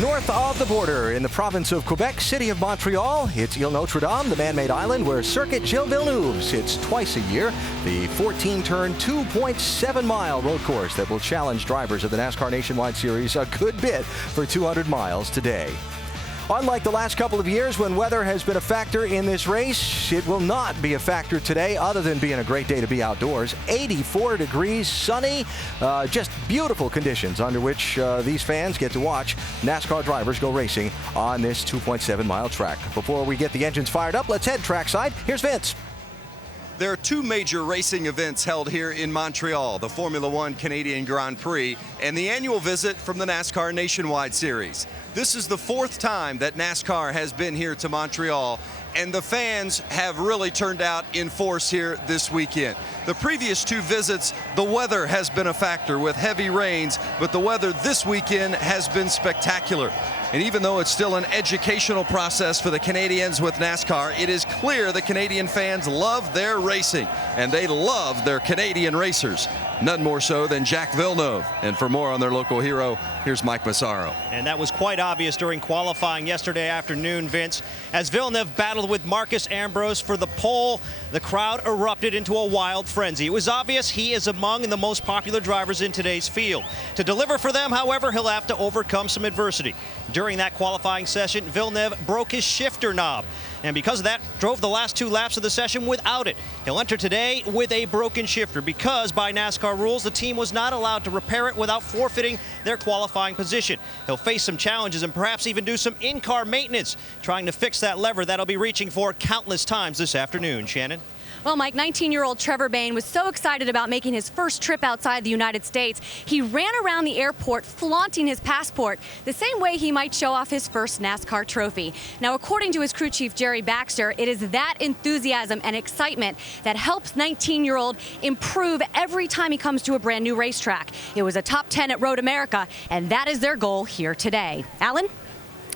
North of the border in the province of Quebec, city of Montreal, it's Ile Notre Dame, the man-made island where Circuit Gilles Villeneuve sits twice a year. The 14-turn, 2.7-mile road course that will challenge drivers of the NASCAR Nationwide Series a good bit for 200 miles today. Unlike the last couple of years when weather has been a factor in this race, it will not be a factor today other than being a great day to be outdoors. 84 degrees, sunny, just beautiful conditions under which these fans get to watch NASCAR drivers go racing on this 2.7-mile track. Before we get the engines fired up, let's head trackside. Here's Vince. There are two major racing events held here in Montreal, the Formula One Canadian Grand Prix and the annual visit from the NASCAR Nationwide Series. This is the fourth time that NASCAR has been here to Montreal, and the fans have really turned out in force here this weekend. The previous two visits, the weather has been a factor with heavy rains, but the weather this weekend has been spectacular. And even though it's still an educational process for the Canadians with NASCAR, it is clear the Canadian fans love their racing, and they love their Canadian racers. None more so than Jacques Villeneuve. And for more on their local hero, here's Mike Massaro. And that was quite obvious during qualifying yesterday afternoon, Vince. As Villeneuve battled with Marcus Ambrose for the pole, the crowd erupted into a wild frenzy. It was obvious he is among the most popular drivers in today's field. To deliver for them, however, he'll have to overcome some adversity. During that qualifying session, Villeneuve broke his shifter knob, and because of that, drove the last two laps of the session without it. He'll enter today with a broken shifter because by NASCAR rules, the team was not allowed to repair it without forfeiting their qualifying position. He'll face some challenges and perhaps even do some in-car maintenance, trying to fix that lever that he'll be reaching for countless times this afternoon. Shannon? Well, Mike, 19-year-old Trevor Bayne was so excited about making his first trip outside the United States, he ran around the airport flaunting his passport, the same way he might show off his first NASCAR trophy. Now, according to his crew chief, Jerry Baxter, it is that enthusiasm and excitement that helps 19-year-old improve every time he comes to a brand new racetrack. It was a top 10 at Road America, and that is their goal here today. Alan?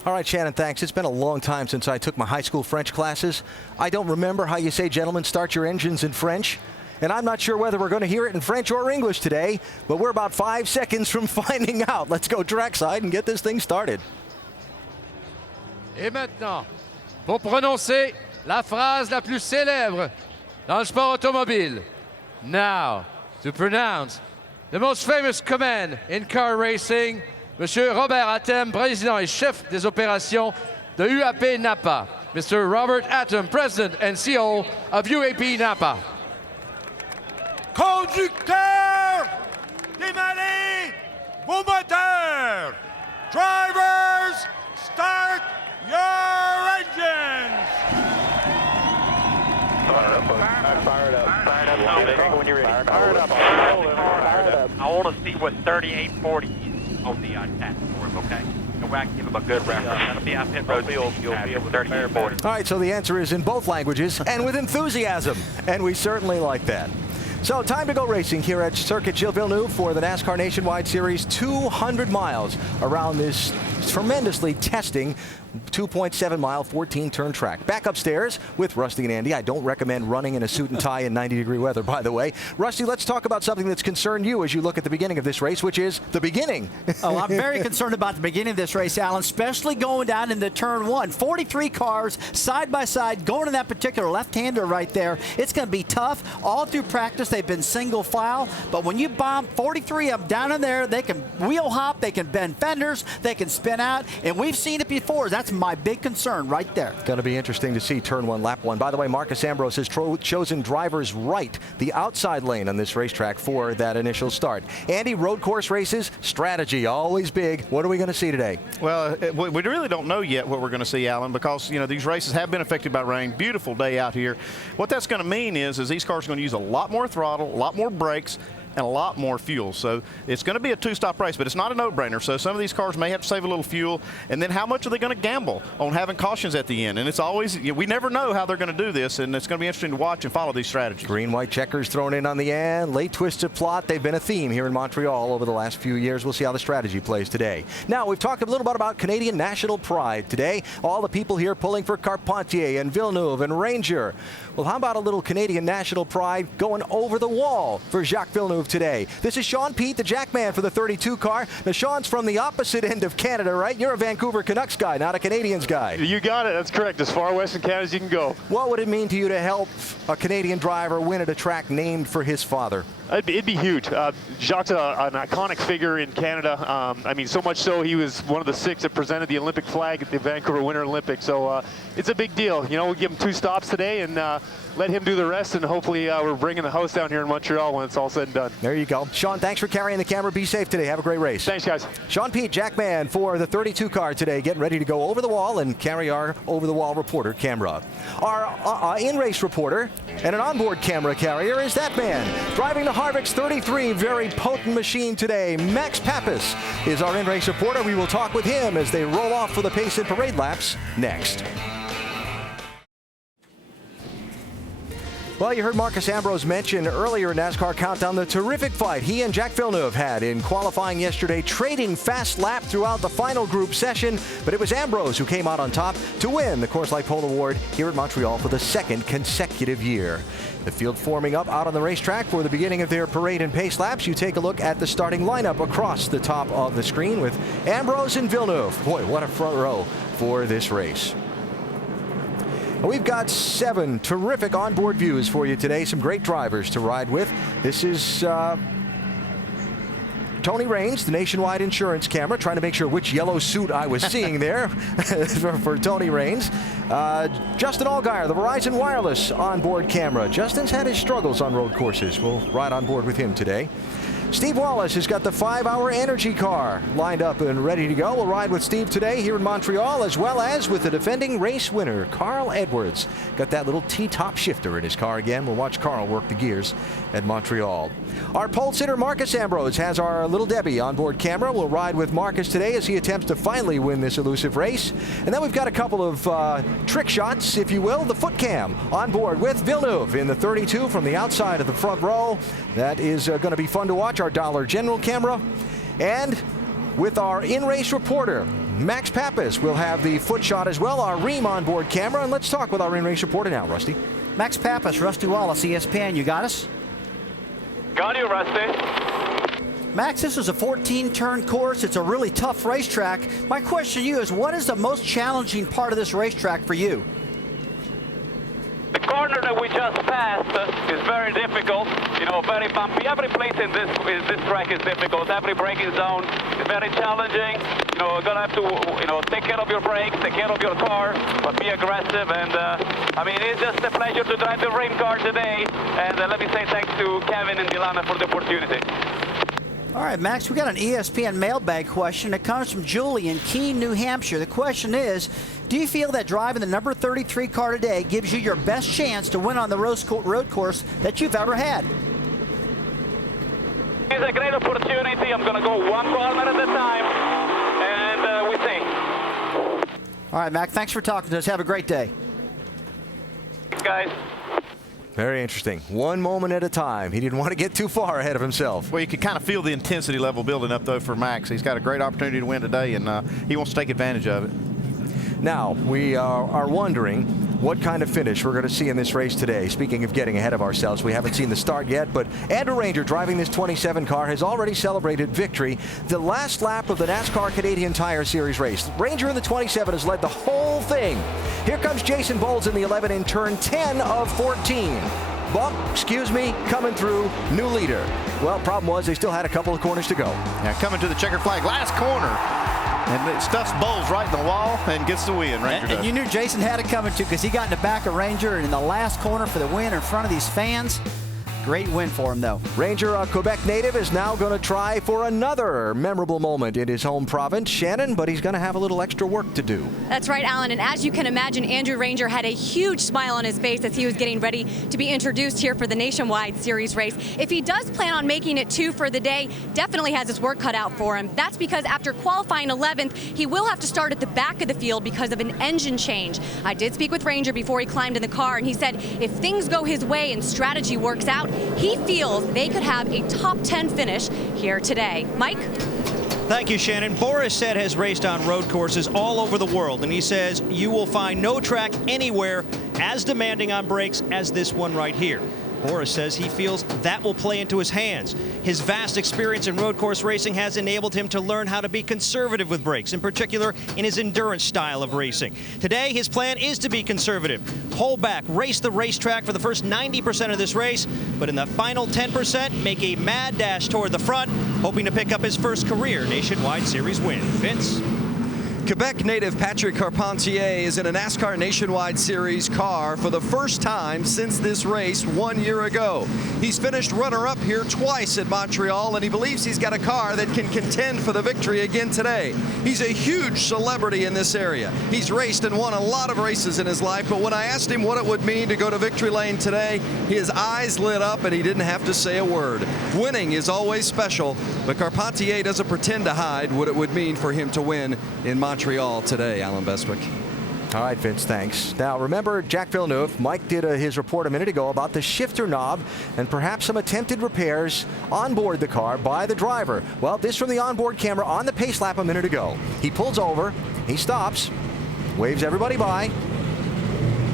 All right, Shannon, thanks. It's been a long time since I took my high school French classes. I don't remember how you say, gentlemen, start your engines in French. And I'm not sure whether we're going to hear it in French or English today, but we're about 5 seconds from finding out. Let's go trackside and get this thing started. Et maintenant, pour prononcer la phrase la plus célèbre dans le sport automobile. Now, to pronounce the most famous command in car racing, Monsieur Robert Atem, président et chef des opérations de UAP NAPA. Mr. Robert Atem, president and CEO of UAP NAPA. Conducteurs, démarrez vos moteurs. Drivers, start your engines. Fire it up. When you're ready. Fire it up. I want to see what 3840 is on the task force, okay? So I can give him a good reference. That'll be our pit road. You'll be able to 3840. All right, so the answer is in both languages and with enthusiasm, and we certainly like that. So time to go racing here at Circuit Gilles Villeneuve for the NASCAR Nationwide Series, 200 miles around this tremendously testing 2.7-mile, 14-turn track. Back upstairs with Rusty and Andy. I don't recommend running in a suit and tie in 90-degree weather, by the way. Rusty, let's talk about something that's concerned you as you look at the beginning of this race, which is the beginning. Oh, I'm very concerned about the beginning of this race, Alan, especially going down into turn one. 43 cars side by side going to that particular left-hander right there. It's going to be tough. All through practice, they've been single file, but when you bomb 43 of them down in there, they can wheel hop, they can bend fenders, they can spin out, and we've seen it before. That's my big concern right there. Going to be interesting to see turn one, lap one. By the way, Marcus Ambrose has chosen drivers right, the outside lane on this racetrack for that initial start. Andy, road course races, strategy, always big. What are we going to see today? Well, we really don't know yet what we're going to see, Alan, because, you know, these races have been affected by rain. Beautiful day out here. What that's going to mean is these cars are going to use a lot more throttle, a lot more brakes, and a lot more fuel. So it's going to be a two-stop race, but it's not a no-brainer. So some of these cars may have to save a little fuel. And then how much are they going to gamble on having cautions at the end? And it's always, you know, we never know how they're going to do this, and it's going to be interesting to watch and follow these strategies. Green-white checkers thrown in on the end, late twisted plot. They've been a theme here in Montreal over the last few years. We'll see how the strategy plays today. Now, we've talked a little bit about Canadian national pride today. All the people here pulling for Carpentier and Villeneuve and Ranger. Well, how about a little Canadian national pride going over the wall for Jacques Villeneuve Villeneuve today. This is Sean Pete, the Jackman for the 32 car. Now, Sean's from the opposite end of Canada, right? You're a Vancouver Canucks guy, not a Canadians guy. You got it. That's correct. As far west in Canada as you can go. What would it mean to you to help a Canadian driver win at a track named for his father? It'd be huge. Jacques is an iconic figure in Canada. I mean, so much so he was one of the 6 that presented the Olympic flag at the Vancouver Winter Olympics. So it's a big deal. You know, we'll give him 2 stops today and let him do the rest. And hopefully we're bringing the house down here in Montreal when it's all said and done. There you go. Sean, thanks for carrying the camera. Be safe today. Have a great race. Thanks, guys. Sean Pete, Jackman for the 32 car today, getting ready to go over the wall and carry our over-the-wall reporter camera. Our in-race reporter and an onboard camera carrier is that man, driving the Harvick's 33 very potent machine today. Max Pappas is our in-race reporter. We will talk with him as they roll off for the pace and parade laps next. Well, you heard Marcus Ambrose mention earlier in NASCAR Countdown the terrific fight he and Jack Villeneuve had in qualifying yesterday, trading fast lap throughout the final group session. But it was Ambrose who came out on top to win the Coors Light Pole Award here at Montreal for the 2nd consecutive year. The field forming up out on the racetrack for the beginning of their parade and pace laps. You take a look at the starting lineup across the top of the screen with Ambrose and Villeneuve. Boy, what a front row for this race. We've got 7 terrific onboard views for you today. Some great drivers to ride with. This is Tony Raines, the Nationwide Insurance camera, trying to make sure which yellow suit I was seeing there for Tony Raines. Justin Allgaier, the Verizon Wireless onboard camera. Justin's had his struggles on road courses. We'll ride on board with him today. Steve Wallace has got the 5-hour energy car lined up and ready to go. We'll ride with Steve today here in Montreal, as well as with the defending race winner, Carl Edwards. Got that little T-top shifter in his car again. We'll watch Carl work the gears at Montreal. Our pole sitter, Marcus Ambrose, has our little Debbie onboard camera. We'll ride with Marcus today as he attempts to finally win this elusive race. And then we've got a couple of trick shots, if you will. The foot cam on board with Villeneuve in the 32 from the outside of the front row. That is going to be fun to watch. Our Dollar General camera. And with our in-race reporter, Max Pappas, we'll have the foot shot as well, our Ream onboard camera. And let's talk with our in-race reporter now, Rusty. Max Pappas, Rusty Wallace, ESPN. You got us? Got you, Rusty. Max, this is a 14-turn course. It's a really tough racetrack. My question to you is, what is the most challenging part of this racetrack for you? The corner that we just passed is very difficult, you know, very bumpy. Every place in this track is difficult. Every braking zone is very challenging. You know, you're gonna have to, you know, take care of your brakes, take care of your car, but be aggressive. And I mean, it's just a pleasure to drive the Ream car today. And let me say thanks to Kevin and Milana for the opportunity. All right, Max, we got an ESPN mailbag question. It comes from Julie in Keene, New Hampshire. The question is, do you feel that driving the number 33 car today gives you your best chance to win on the road course that you've ever had? It's a great opportunity. I'm going to go one corner at a time, and we see. All right, Max, thanks for talking to us. Have a great day. Thanks, guys. Very interesting. One moment at a time. He didn't want to get too far ahead of himself. Well, you can kind of feel the intensity level building up, though, for Max. He's got a great opportunity to win today, and he wants to take advantage of it. Now, we are wondering what kind of finish we're going to see in this race today. Speaking of getting ahead of ourselves, we haven't seen the start yet, but Andrew Ranger, driving this 27 car, has already celebrated victory. The last lap of the NASCAR Canadian Tire Series race. Ranger in the 27 has led the whole thing. Here comes Jason Bowles in the 11 in turn 10 of 14. Bump, coming through, new leader. Well, problem was they still had a couple of corners to go. Now coming to the checker flag, last corner. And it stuffs Bowles right in the wall and gets the win. Ranger does. And you knew Jason had it coming too, because he got in the back of Ranger and in the last corner for the win in front of these fans. Great win for him, though. Ranger, a Quebec native, is now going to try for another memorable moment in his home province, Shannon, but he's going to have a little extra work to do. That's right, Alan. And as you can imagine, Andrew Ranger had a huge smile on his face as he was getting ready to be introduced here for the Nationwide Series race. If he does plan on making it 2 for the day, definitely has his work cut out for him. That's because after qualifying 11th, he will have to start at the back of the field because of an engine change. I did speak with Ranger before he climbed in the car, and he said if things go his way and strategy works out, he feels they could have a top 10 finish here today. Mike? Thank you, Shannon. Boris said has raced on road courses all over the world, and he says you will find no track anywhere as demanding on brakes as this one right here. Horace says he feels that will play into his hands. His vast experience in road course racing has enabled him to learn how to be conservative with brakes, in particular in his endurance style of racing. Today, his plan is to be conservative. Hold back, race the racetrack for the first 90% of this race, but in the final 10%, make a mad dash toward the front, hoping to pick up his first career Nationwide Series win. Vince? Quebec native Patrick Carpentier is in a NASCAR Nationwide Series car for the first time since this race 1 year ago. He's finished runner-up here twice at Montreal, and he believes he's got a car that can contend for the victory again today. He's a huge celebrity in this area. He's raced and won a lot of races in his life, but when I asked him what it would mean to go to victory lane today, his eyes lit up and he didn't have to say a word. Winning is always special, but Carpentier doesn't pretend to hide what it would mean for him to win in Montreal today. Alan Bestwick. All right, Vince, thanks. Now, remember Jack Villeneuve, Mike did his report a minute ago about the shifter knob and perhaps some attempted repairs on board the car by the driver. Well, this from the onboard camera on the pace lap a minute ago. He pulls over, he stops, waves everybody by.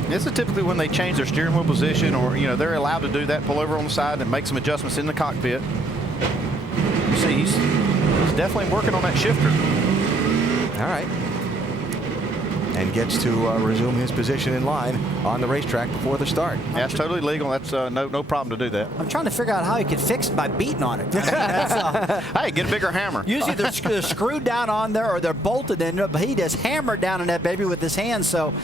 This is typically when they change their steering wheel position, or, you know, they're allowed to do that, pull over on the side and make some adjustments in the cockpit. You see, he's definitely working on that shifter. All right. And gets to resume his position in line on the racetrack before the start. That's totally legal. That's no problem to do that. I'm trying to figure out how he could fix it by beating on it. Hey, get a bigger hammer. Usually they're screwed down on there or they're bolted in it, but he just hammered down on that baby with his hands. So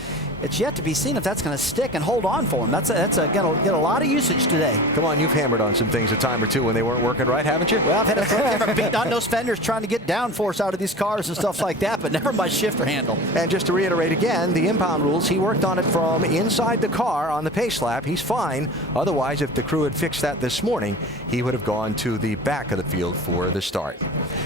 it's yet to be seen if that's going to stick and hold on for him. That's going to get a lot of usage today. Come on, you've hammered on some things a time or two when they weren't working right, haven't you? Well, I've had a front camera beat on those fenders trying to get downforce out of these cars and stuff like that, but never my shifter handle. And just to reiterate again, the impound rules, he worked on it from inside the car on the pace lap. He's fine. Otherwise, if the crew had fixed that this morning, he would have gone to the back of the field for the start.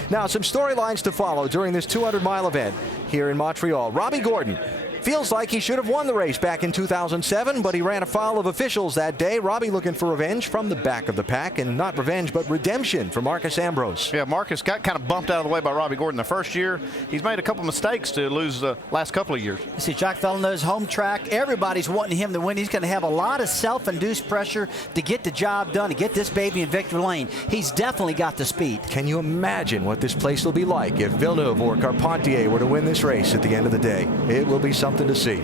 Now, some storylines to follow during this 200-mile event here in Montreal. Robbie Gordon feels like he should have won the race back in 2007, but he ran afoul of officials that day. Robbie looking for revenge from the back of the pack, and not revenge, but redemption for Marcus Ambrose. Yeah, Marcus got kind of bumped out of the way by Robbie Gordon the first year. He's made a couple mistakes to lose the last couple of years. You see, Jack Villeneuve's home track. Everybody's wanting him to win. He's going to have a lot of self-induced pressure to get the job done, to get this baby in victory lane. He's definitely got the speed. Can you imagine what this place will be like if Villeneuve or Carpentier were to win this race at the end of the day? It will be something to see.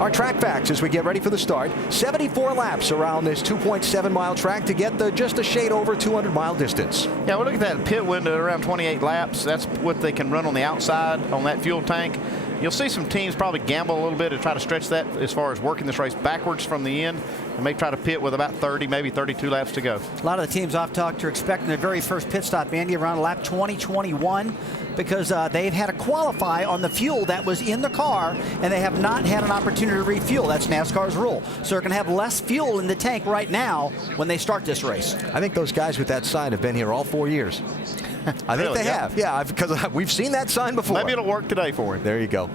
Our track facts as we get ready for the start. 74 laps around this 2.7-mile track to get just a shade over 200-mile distance. Yeah, we'll look at that pit window at around 28 laps. That's what they can run on the outside on that fuel tank. You'll see some teams probably gamble a little bit to try to stretch that as far as working this race backwards from the end, and may try to pit with about 30, maybe 32 laps to go. A lot of the teams I've talked to are expecting their very first pit stop, Andy, around lap 20-21, because they've had to qualify on the fuel that was in the car, and they have not had an opportunity to refuel. That's NASCAR's rule. So they're going to have less fuel in the tank right now when they start this race. I think those guys with that sign have been here all 4 years. I think they have. Yeah, because we've seen that sign before. Maybe it'll work today for him. There you go.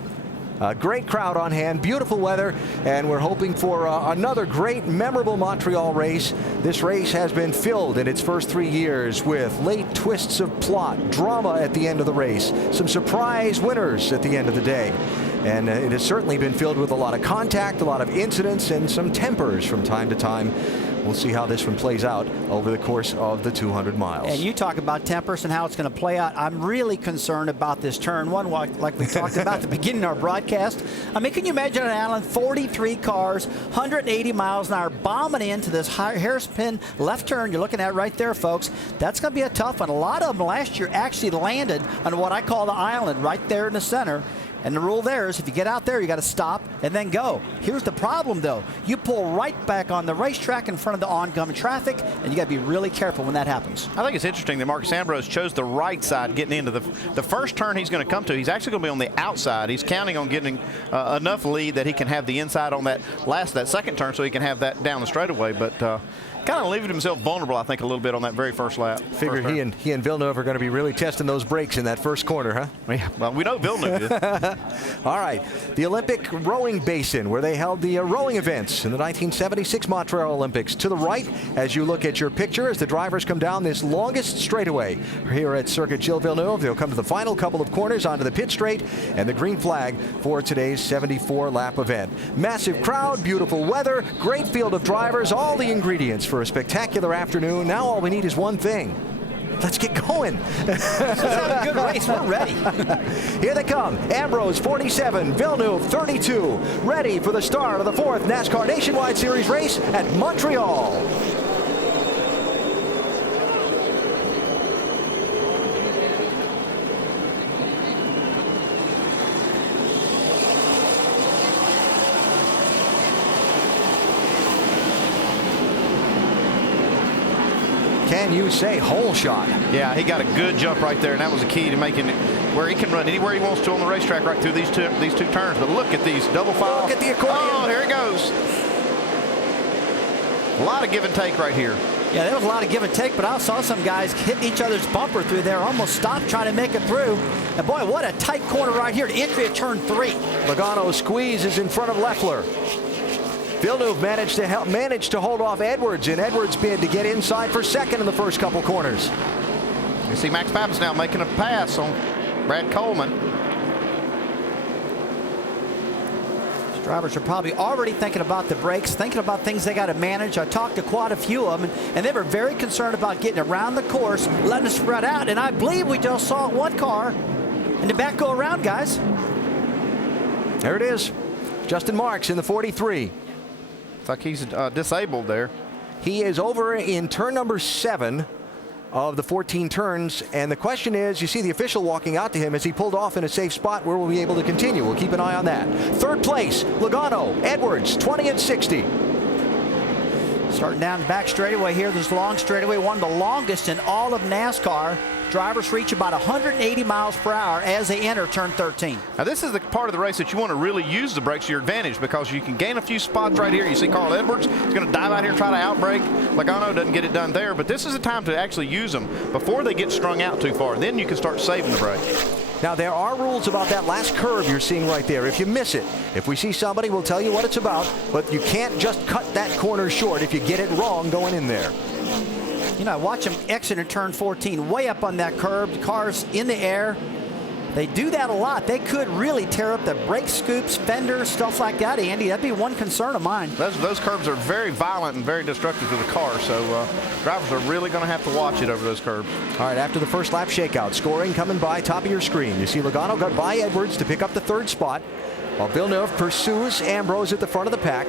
Great crowd on hand, beautiful weather, and we're hoping for another great, memorable Montreal race. This race has been filled in its first 3 years with late twists of plot, drama at the end of the race, some surprise winners at the end of the day. And it has certainly been filled with a lot of contact, a lot of incidents, and some tempers from time to time. We'll see how this one plays out over the course of the 200 miles. And you talk about tempers and how it's going to play out. I'm really concerned about this turn one, like we talked about at the beginning of our broadcast. I mean, can you imagine, Alan, 43 cars, 180 miles an hour, bombing into this hairpin left turn you're looking at right there, folks. That's going to be a tough one. A lot of them last year actually landed on what I call the island right there in the center. And the rule there is if you get out there, you got to stop and then go. Here's the problem, though. You pull right back on the racetrack in front of the oncoming traffic, and you got to be really careful when that happens. I think it's interesting that Marcus Ambrose chose the right side getting into the first turn he's going to come to. He's actually going to be on the outside. He's counting on getting enough lead that he can have the inside on that second turn so he can have that down the straightaway. But kind of leaving himself vulnerable, I think, a little bit on that very first lap. Figure he and Villeneuve are going to be really testing those brakes in that first corner, huh? Yeah, well, we know Villeneuve is. All right, the Olympic rowing basin where they held the rowing events in the 1976 Montreal Olympics. To the right, as you look at your picture, as the drivers come down this longest straightaway here at Circuit Gilles Villeneuve, they'll come to the final couple of corners onto the pit straight and the green flag for today's 74-lap event. Massive crowd, beautiful weather, great field of drivers, all the ingredients for a spectacular afternoon. Now all we need is one thing. Let's get going. Let's have a good race. We're ready. Here they come. Ambrose, 47. Villeneuve, 32. Ready for the start of the 4th NASCAR Nationwide Series race at Montreal. Can you say hole shot? Yeah, he got a good jump right there, and that was the key to making it where he can run anywhere he wants to on the racetrack right through these two turns. But look at these double file. Look at the accordion. Oh, here it goes. A lot of give and take right here. Yeah, there was a lot of give and take, but I saw some guys hit each other's bumper through there, almost stopped trying to make it through. And boy, what a tight corner right here to entry of turn 3. Logano squeezes in front of Leffler. Villeneuve managed to hold off Edwards in Edwards' bid to get inside for second in the first couple corners. You see Max Pappas now making a pass on Brad Coleman. These drivers are probably already thinking about the brakes, thinking about things they got to manage. I talked to quite a few of them, and they were very concerned about getting around the course, letting it spread out. And I believe we just saw one car in the back go around, guys. There it is. Justin Marks in the 43. Looks like he's disabled there. He is over in turn number 7 of the 14 turns, and the question is, you see the official walking out to him as he pulled off in a safe spot where we'll be able to continue. We'll keep an eye on that. 3rd place, Logano, Edwards, 20 and 60. Starting down the back straightaway here, this long straightaway, one of the longest in all of NASCAR. Drivers reach about 180 miles per hour as they enter turn 13. Now this is the part of the race that you want to really use the brakes to your advantage, because you can gain a few spots right here. You see Carl Edwards is going to dive out here and try to outbrake. Logano doesn't get it done there, but this is the time to actually use them before they get strung out too far. Then you can start saving the brake. Now there are rules about that last curve you're seeing right there. If you miss it, if we see somebody, we'll tell you what it's about, but you can't just cut that corner short if you get it wrong going in there. You know, watch them exit in turn 14, way up on that curb, the car's in the air. They do that a lot. They could really tear up the brake scoops, fenders, stuff like that, Andy. That'd be one concern of mine. Those curbs are very violent and very destructive to the car, so drivers are really going to have to watch it over those curbs. All right, after the first lap shakeout, scoring coming by top of your screen. You see Logano got by Edwards to pick up the 3rd spot, while Villeneuve pursues Ambrose at the front of the pack.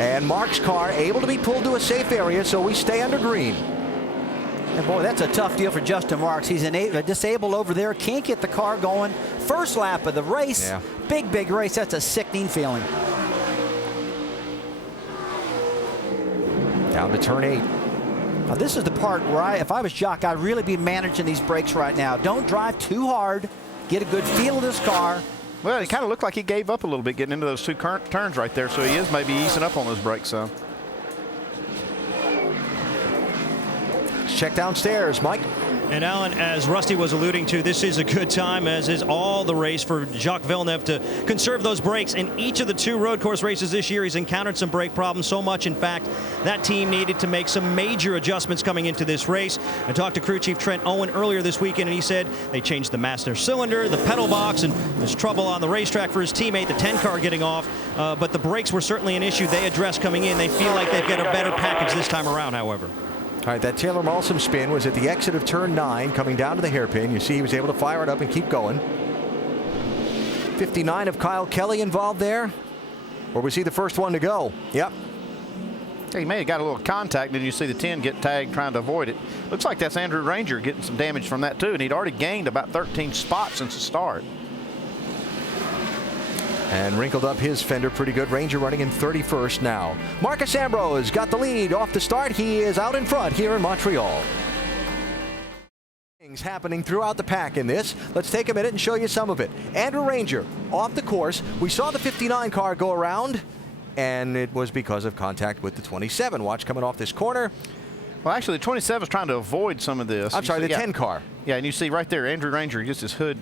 And Mark's car able to be pulled to a safe area, so we stay under green. And boy, that's a tough deal for Justin Marks. He's disabled over there, can't get the car going. First lap of the race, yeah. Big race. That's a sickening feeling. Down to turn 8. Now this is the part where if I was Jock, I'd really be managing these brakes right now. Don't drive too hard. Get a good feel of this car. Well, it kind of looked like he gave up a little bit getting into those 2 turns right there, so he is maybe easing up on those brakes some. Let's check downstairs, Mike. And Alan, as Rusty was alluding to, this is a good time, as is all the race, for Jacques Villeneuve to conserve those brakes. In each of the 2 road course races this year, he's encountered some brake problems, so much, in fact, that team needed to make some major adjustments coming into this race. I talked to crew chief Trent Owen earlier this weekend, and he said they changed the master cylinder, the pedal box, and there's trouble on the racetrack for his teammate, the 10 car, getting off. But the brakes were certainly an issue they addressed coming in. They feel like they've got a better package this time around, however. All right, that Taylor Malsom spin was at the exit of turn 9, coming down to the hairpin. You see he was able to fire it up and keep going. 59 of Kyle Kelly involved there. Or was he the first one to go? Yep. He may have got a little contact, and you see the 10 get tagged trying to avoid it. Looks like that's Andrew Ranger getting some damage from that too, and he'd already gained about 13 spots since the start. And wrinkled up his fender pretty good. Ranger running in 31st now. Marcus Ambrose got the lead off the start. He is out in front here in Montreal. Things happening throughout the pack in this. Let's take a minute and show you some of it. Andrew Ranger off the course. We saw the 59 car go around, and it was because of contact with the 27. Watch coming off this corner. Well, actually, the 27 is trying to avoid some of this. I'm sorry, the 10 car. Yeah, and you see right there, Andrew Ranger gets his hood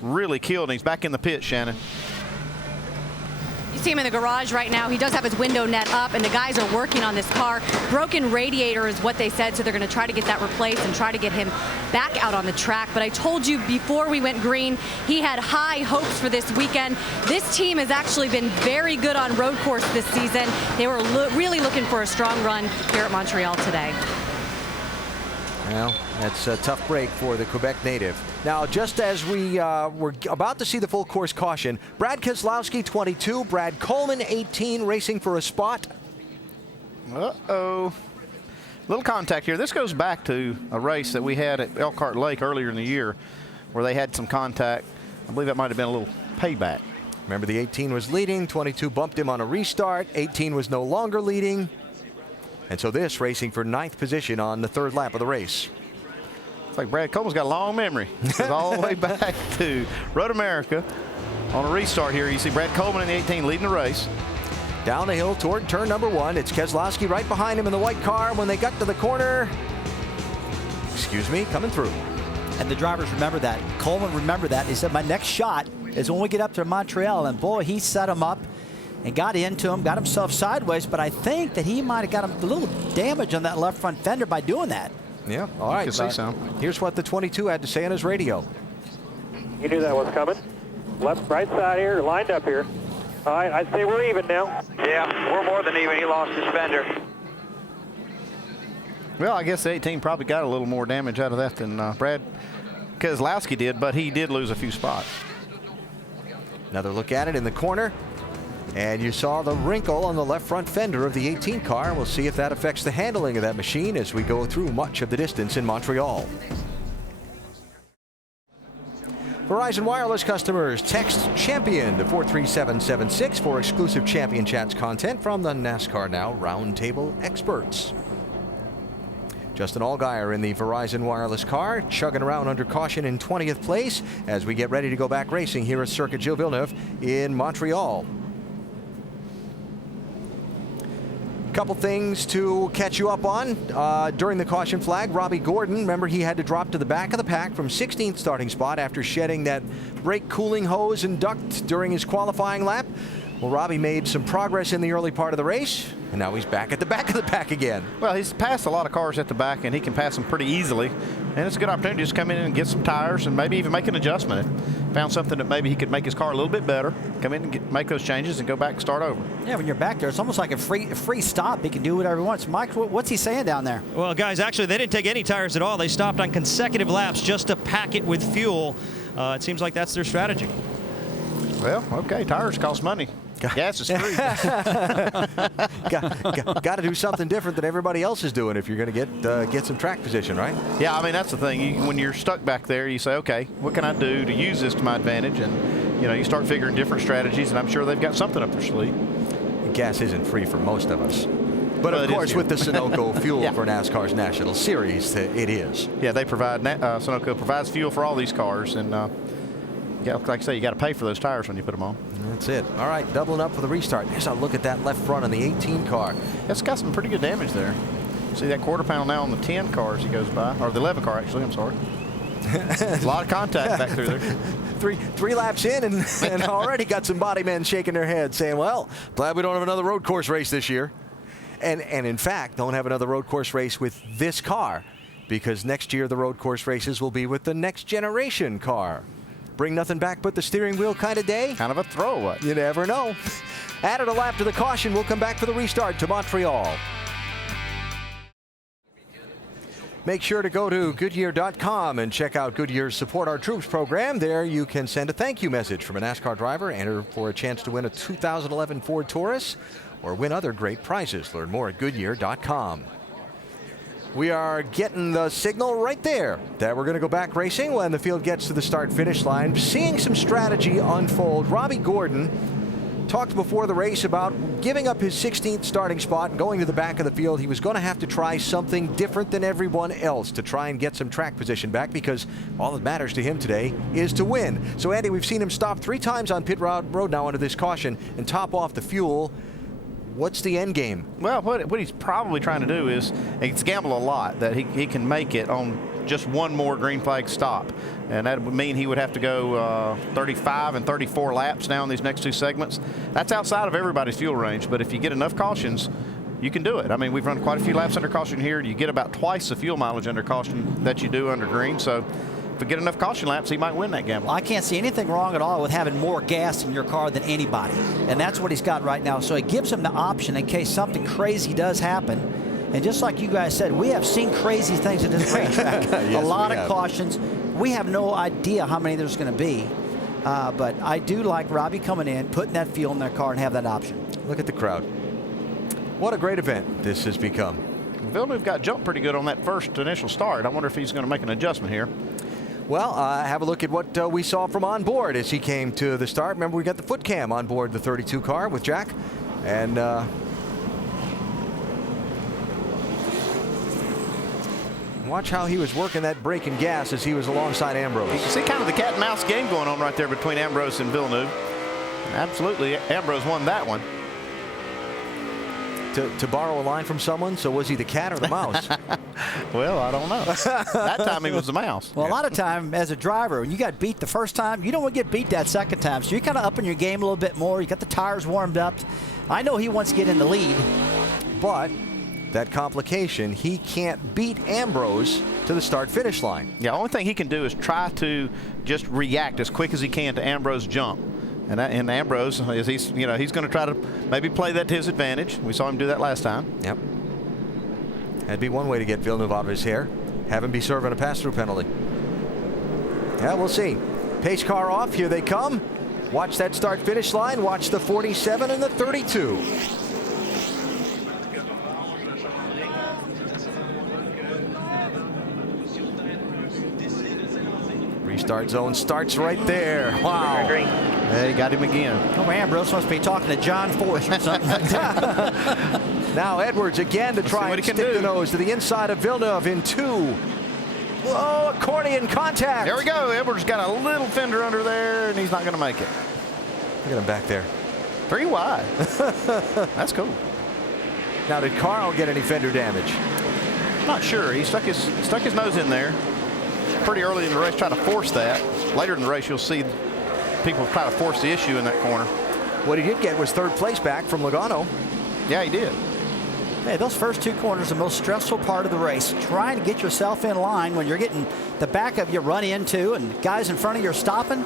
really killed, and he's back in the pit, Shannon. You see him in the garage right now. He does have his window net up, and the guys are working on this car. Broken radiator is what they said, so they're going to try to get that replaced and try to get him back out on the track. But I told you before we went green, he had high hopes for this weekend. This team has actually been very good on road course this season. They were really looking for a strong run here at Montreal today. Well, that's a tough break for the Quebec native. Now, just as we were about to see the full course caution, Brad Keselowski, 22, Brad Coleman, 18, racing for a spot. Uh-oh. Little contact here. This goes back to a race that we had at Elkhart Lake earlier in the year where they had some contact. I believe that might have been a little payback. Remember, the 18 was leading. 22 bumped him on a restart. 18 was no longer leading. And so this racing for 9th position on the 3rd lap of the race. It's like Brad Coleman's got a long memory. It goes all the way back to Road America. On a restart here, you see Brad Coleman in the 18 leading the race. Down the hill toward turn number 1. It's Keselowski right behind him in the white car. When they got to the corner, coming through. And the drivers remember that. Coleman remembered that. He said, my next shot is when we get up to Montreal. And boy, he set him up and got into him, got himself sideways, but I think that he might have got a little damage on that left front fender by doing that. Yeah, all right. You can see some. Here's what the 22 had to say on his radio. You knew that was coming. Left, right side here, lined up here. All right, I'd say we're even now. Yeah, we're more than even. He lost his fender. Well, I guess the 18 probably got a little more damage out of that than Brad Keselowski did, but he did lose a few spots. Another look at it in the corner. And you saw the wrinkle on the left front fender of the 18 car. We'll see if that affects the handling of that machine as we go through much of the distance in Montreal. Verizon Wireless customers, text CHAMPION to 43776 for exclusive Champion Chats content from the NASCAR Now Roundtable experts. Justin Allgaier in the Verizon Wireless car, chugging around under caution in 20th place as we get ready to go back racing here at Circuit Gilles Villeneuve in Montreal. Couple things to catch you up on during the caution flag. Robbie Gordon, remember, he had to drop to the back of the pack from 16th starting spot after shedding that brake cooling hose and duct during his qualifying lap. Well, Robbie made some progress in the early part of the race, and now he's back at the back of the pack again. Well, he's passed a lot of cars at the back, and he can pass them pretty easily. And it's a good opportunity to just come in and get some tires and maybe even make an adjustment. Found something that maybe he could make his car a little bit better, come in and make those changes and go back and start over. Yeah, when you're back there, it's almost like a free stop. He can do whatever he wants. Mike, what's he saying down there? Well, guys, actually, they didn't take any tires at all. They stopped on consecutive laps just to pack it with fuel. It seems like that's their strategy. Well, okay, tires cost money. Gas is free. Got to do something different than everybody else is doing if you're going to get some track position, right? Yeah, I mean, that's the thing. When you're stuck back there, you say, okay, what can I do to use this to my advantage? And, you know, you start figuring different strategies, and I'm sure they've got something up their sleeve. Gas isn't free for most of us. But of course, with the Sunoco fuel for NASCAR's National Series, it is. Yeah, they provide, Sunoco provides fuel for all these cars, and like I say, you got to pay for those tires when you put them on. That's it. All right, doubling up for the restart. Here's a look at that left front on the 18 car. It's got some pretty good damage there. See that quarter panel now on the 10 car as he goes by, or the 11 car actually, I'm sorry. A lot of contact back through there. Three laps in and already got some body men shaking their heads saying, well, glad we don't have another road course race this year. And in fact, don't have another road course race with this car, because next year the road course races will be with the next generation car. Bring nothing back but the steering wheel kind of day? Kind of a throwaway. You never know. Added a lap to the caution. We'll come back for the restart to Montreal. Make sure to go to Goodyear.com and check out Goodyear's Support Our Troops program. There you can send a thank you message from a NASCAR driver, enter for a chance to win a 2011 Ford Taurus, or win other great prizes. Learn more at Goodyear.com. We are getting the signal right there that we're going to go back racing when the field gets to the start-finish line. Seeing some strategy unfold. Robbie Gordon talked before the race about giving up his 16th starting spot and going to the back of the field. He was going to have to try something different than everyone else to try and get some track position back, because all that matters to him today is to win. So, Andy, we've seen him stop 3 times on pit road now under this caution and top off the fuel. What's the end game? Well, what he's probably trying to do is, he's gambled a lot that he can make it on just one more green flag stop. And that would mean he would have to go 35 and 34 laps now in these next 2 segments. That's outside of everybody's fuel range, but if you get enough cautions, you can do it. I mean, we've run quite a few laps under caution here. You get about twice the fuel mileage under caution that you do under green. So if we get enough caution laps, he might win that gamble. I can't see anything wrong at all with having more gas in your car than anybody. And that's what he's got right now. So it gives him the option in case something crazy does happen. And just like you guys said, we have seen crazy things at this racetrack. Yes, a lot of cautions. We have no idea how many there's going to be. But I do like Robbie coming in, putting that fuel in their car and have that option. Look at the crowd. What a great event this has become. Villeneuve got jumped pretty good on that first initial start. I wonder if he's going to make an adjustment here. Well, have a look at what we saw from on board as he came to the start. Remember, we got the foot cam on board the 32 car with Jack. And watch how he was working that brake and gas as he was alongside Ambrose. You can see kind of the cat and mouse game going on right there between Ambrose and Villeneuve. Absolutely, Ambrose won that one. To borrow a line from someone, so was he the cat or the mouse? Well, I don't know. That time he was the mouse. Well, a lot of time as a driver, when you got beat the first time, you don't want to get beat that second time. So you're kind of upping your game a little bit more. You got the tires warmed up. I know he wants to get in the lead. But that complication, he can't beat Ambrose to the start-finish line. Yeah, the only thing he can do is try to just react as quick as he can to Ambrose's jump. And Ambrose, he's going to try to maybe play that to his advantage. We saw him do that last time. Yep. That'd be one way to get Villeneuve out of his hair. Have him be serving a pass-through penalty. Yeah, we'll see. Pace car off. Here they come. Watch that start-finish line. Watch the 47 and the 32. Restart zone starts right there. Wow. Hey, got him again. Oh, Ambrose must be talking to John Force or something like that. Now Edwards again to try and stick the nose to the inside of Villeneuve in 2. Whoa, accordion contact. There we go. Edwards got a little fender under there, and he's not going to make it. Look at him back there. 3 wide. That's cool. Now, did Carl get any fender damage? Not sure. He stuck his nose in there pretty early in the race, trying to force that. Later in the race, you'll see people try to force the issue in that corner. What he did get was 3rd place back from Logano. Yeah, he did. Hey, those first 2 corners are the most stressful part of the race. Trying to get yourself in line when you're getting the back of you run into and guys in front of you are stopping.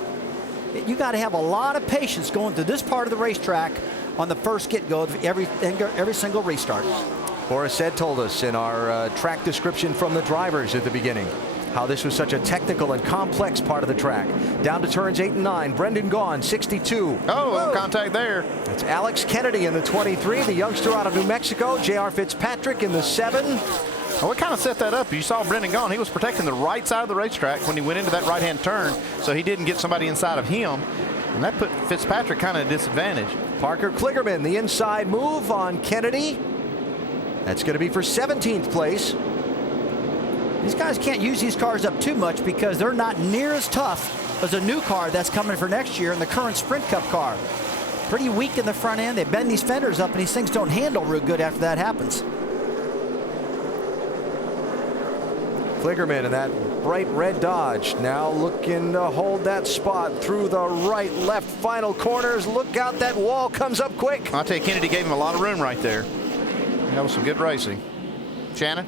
You got to have a lot of patience going through this part of the racetrack on the first get-go of every single restart. Boris Ed told us in our track description from the drivers at the beginning how this was such a technical and complex part of the track. Down to turns 8 and 9. Brendan Gaughan, 62. Oh, contact there. That's Alex Kennedy in the 23, the youngster out of New Mexico. J.R. Fitzpatrick in the 7. Well, we kind of set that up. You saw Brendan Gaughan. He was protecting the right side of the racetrack when he went into that right-hand turn, so he didn't get somebody inside of him. And that put Fitzpatrick kind of at a disadvantage. Parker Kligerman, the inside move on Kennedy. That's going to be for 17th place. These guys can't use these cars up too much because they're not near as tough as a new car that's coming for next year in the current Sprint Cup car. Pretty weak in the front end. They bend these fenders up, and these things don't handle real good after that happens. Kligerman in that bright red Dodge now looking to hold that spot through the right, left final corners. Look out, that wall comes up quick. I'll tell you, Kennedy gave him a lot of room right there. That was some good racing. Shannon?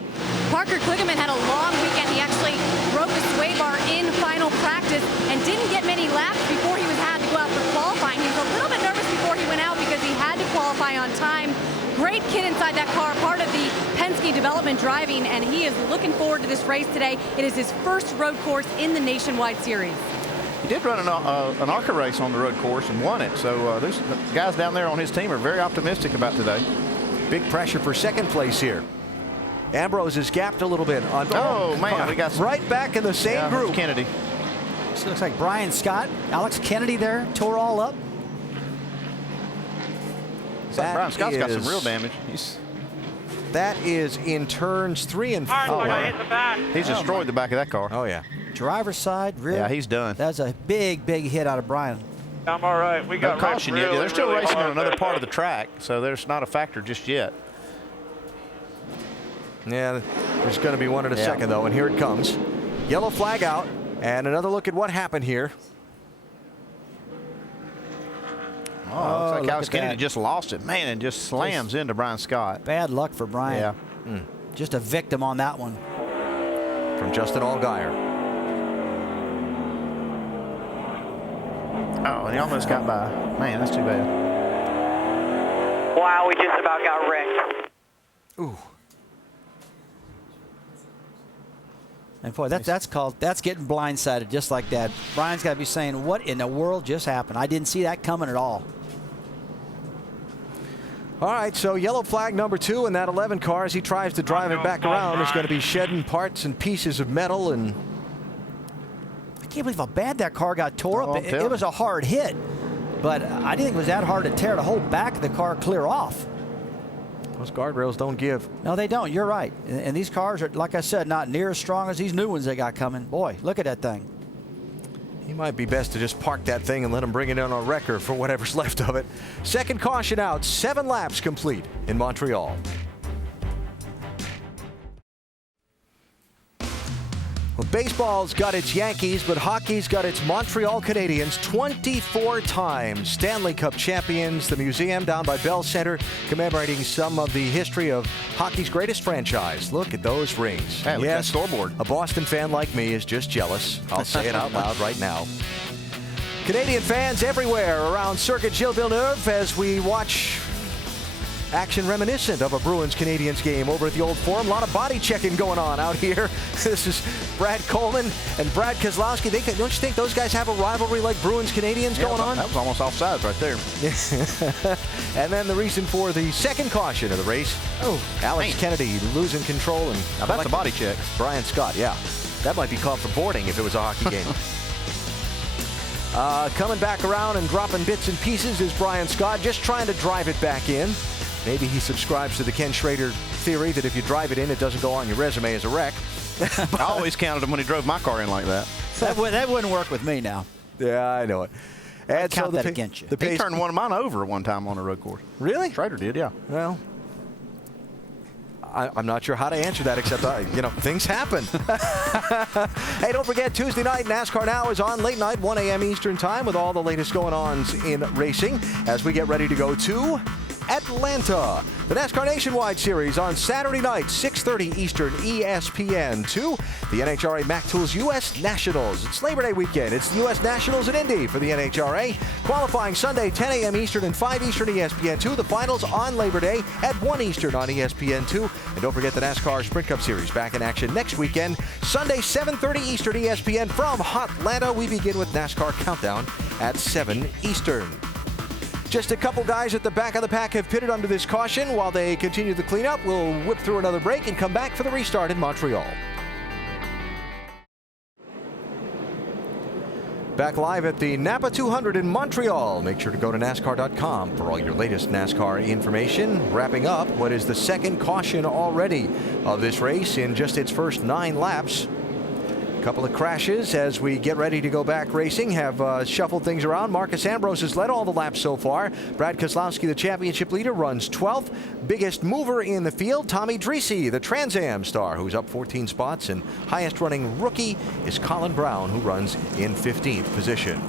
Parker Kligerman had a long weekend. He actually broke a sway bar in final practice and didn't get many laps before he had to go out for qualifying. He was a little bit nervous before he went out because he had to qualify on time. Great kid inside that car, part of the Penske development driving, and he is looking forward to this race today. It is his first road course in the Nationwide Series. He did run an ARCA race on the road course and won it, so those guys down there on his team are very optimistic about today. Big pressure for 2nd place here. Ambrose is gapped a little bit. Oh, man, we got some, right back in the same group. Kennedy. This looks like Brian Scott, Alex Kennedy there, tore all up. Brian Scott's got some real damage. That is in turns 3 and 4. He's destroyed the back of that car. Oh, yeah. Driver's side, really? Yeah, he's done. That's a big, big hit out of Brian. I'm all right. We got no caution yet. Really, they're still really racing on another there. part of the track, so there's not a factor just yet. Yeah, there's going to be one in a second, though, and here it comes. Yellow flag out. And another look at what happened here. Oh, looks like Alex Kennedy just lost it, man, and just slams into Brian Scott. Bad luck for Brian. Yeah. Just a victim on that one. From Justin Allgaier. Oh, and he almost got by. Man, that's too bad. Wow, we just about got wrecked. Ooh. And boy, that's getting blindsided just like that. Brian's got to be saying, what in the world just happened? I didn't see that coming at all. All right, so yellow flag number 2 in that 11 car as he tries to drive it back around. Is going to be shedding parts and pieces of metal. And I can't believe how bad that car got tore up. It was a hard hit, but I didn't think it was that hard to tear the whole back of the car clear off. Those guardrails don't give. No, they don't. You're right. And these cars are, like I said, not near as strong as these new ones they got coming. Boy, look at that thing. He might be best to just park that thing and let him bring it in on wrecker for whatever's left of it. Second caution out, 7 laps complete in Montreal. Well, baseball's got its Yankees, but hockey's got its Montreal Canadiens, 24 times Stanley Cup champions. The museum down by Bell Center commemorating some of the history of hockey's greatest franchise. Look at those rings. Hey, look at that scoreboard. A Boston fan like me is just jealous. I'll say it out loud right now. Canadian fans everywhere around Circuit Gilles Villeneuve as we watch action reminiscent of a Bruins-Canadiens game over at the Old Forum. A lot of body checking going on out here. This is Brad Coleman and Brad Keselowski. Don't you think those guys have a rivalry like Bruins-Canadiens going on? That was almost offsides right there. And then the reason for the second caution of the race. Oh, Alex Kennedy losing control. And now that's a body check. Brian Scott, yeah. That might be called for boarding if it was a hockey game. Coming back around and dropping bits and pieces is Brian Scott, just trying to drive it back in. Maybe he subscribes to the Ken Schrader theory that if you drive it in, it doesn't go on your resume as a wreck. I always counted him when he drove my car in like that. That wouldn't work with me now. Yeah, I know it. I'd count that against you. He turned one of mine over one time on a road course. Really? Schrader did, yeah. Well, I'm not sure how to answer that except, things happen. Hey, don't forget, Tuesday night, NASCAR Now is on late night, 1 a.m. Eastern time with all the latest going-ons in racing as we get ready to go to Atlanta. The NASCAR Nationwide Series on Saturday night, 6:30 Eastern, ESPN2. The NHRA Mac Tools U.S. Nationals. It's Labor Day weekend. It's the U.S. Nationals at Indy for the NHRA. Qualifying Sunday, 10 a.m. Eastern and 5 Eastern ESPN2. The finals on Labor Day at 1 Eastern on ESPN2. And don't forget the NASCAR Sprint Cup Series back in action next weekend. Sunday, 7:30 Eastern ESPN from Hotlanta. We begin with NASCAR Countdown at 7 Eastern. Just a couple guys at the back of the pack have pitted under this caution. While they continue the cleanup, we'll whip through another break and come back for the restart in Montreal. Back live at the NAPA 200 in Montreal. Make sure to go to NASCAR.com for all your latest NASCAR information. Wrapping up what is the second caution already of this race in just its first 9 laps. Couple of crashes as we get ready to go back racing, have shuffled things around. Marcus Ambrose has led all the laps so far. Brad Keselowski, the championship leader, runs 12th. Biggest mover in the field, Tommy Dreese, the Trans Am star, who's up 14 spots. And highest running rookie is Colin Brown, who runs in 15th position.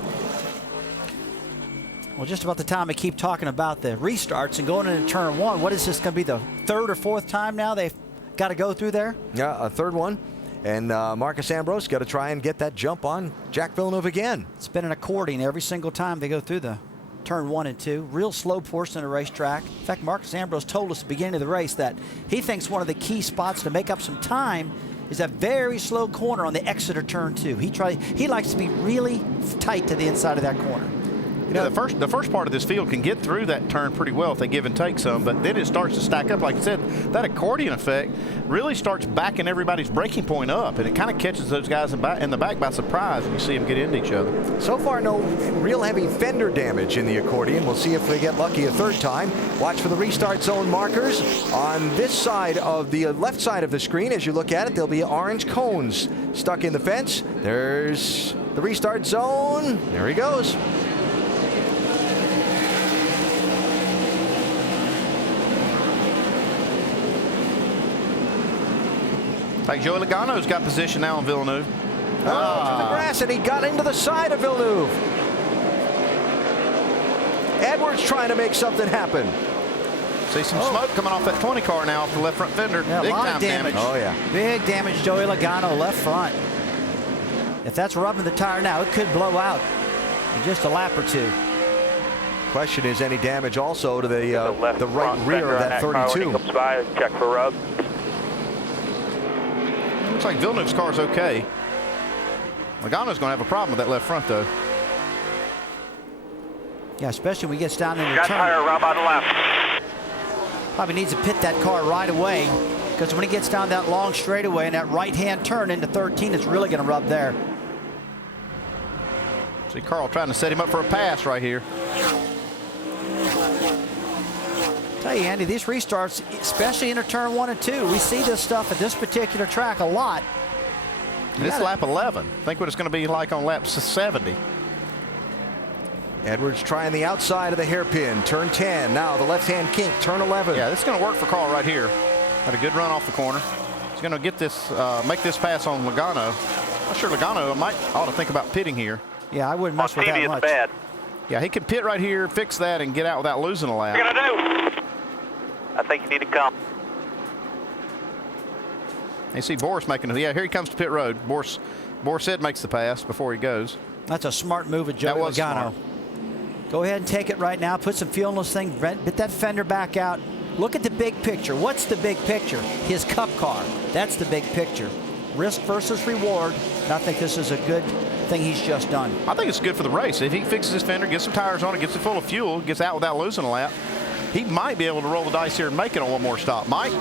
Well, just about the time I keep talking about the restarts and going into turn 1, what is this going to be, the 3rd or 4th time now they've got to go through there? Yeah, a 3rd one. And Marcus Ambrose got to try and get that jump on Jack Villeneuve again. It's been an accordion every single time they go through the turn 1 and 2. Real slow portion of the racetrack. In fact, Marcus Ambrose told us at the beginning of the race that he thinks one of the key spots to make up some time is that very slow corner on the exit of turn 2. He likes to be really tight to the inside of that corner. You know, the first part of this field can get through that turn pretty well if they give and take some, but then it starts to stack up. Like I said, that accordion effect really starts backing everybody's braking point up, and it kind of catches those guys in the back by surprise when you see them get into each other. So far, no real heavy fender damage in the accordion. We'll see if they get lucky a 3rd time. Watch for the restart zone markers. On this side of the left side of the screen, as you look at it, there'll be orange cones stuck in the fence. There's the restart zone. There he goes. Like Joey Logano's got position now on Villeneuve. to the grass, and he got into the side of Villeneuve. Edwards trying to make something happen. See some smoke coming off that 20 car now off the left front fender. Yeah, Big a lot time of damage. Oh, yeah. Big damage, Joey Logano, left front. If that's rubbing the tire now, it could blow out in just a lap or two. Question is, any damage also to the right front rear fender of on that car when 32? he comes by, check for rub. Looks like Villeneuve's car's okay. Logano's going to have a problem with that left front, though. Yeah, especially when he gets down in the Got turn. tire rub on the left. Probably needs to pit that car right away, because when he gets down that long straightaway and that right-hand turn into 13, it's really going to rub there. See Carl trying to set him up for a pass right here. Tell you, Andy, these restarts, especially into turn 1 and 2, we see this stuff at this particular track a lot. This is lap 11. Think what it's going to be like on lap 70. Edwards trying the outside of the hairpin. Turn 10. Now the left-hand kink. Turn 11. Yeah, this is going to work for Carl right here. Had a good run off the corner. He's going to get this, make this pass on Logano. I'm sure Logano ought to think about pitting here. Yeah, I wouldn't mess with that much. Bad. Yeah, he can pit right here, fix that, and get out without losing a lap. What are you gonna do? I think you need to come. You see Boris making it. Yeah, here he comes to pit road. Boris said makes the pass before he goes. That's a smart move of Joey That was Logano. smart. Go ahead and take it right now. Put some fuel in this thing. Bit that fender back out. Look at the big picture. What's the big picture? His Cup car. That's the big picture. Risk versus reward. And I think this is a good thing he's just done. I think it's good for the race. If he fixes his fender, gets some tires on it, gets it full of fuel, gets out without losing a lap, he might be able to roll the dice here and make it on one more stop. Mike?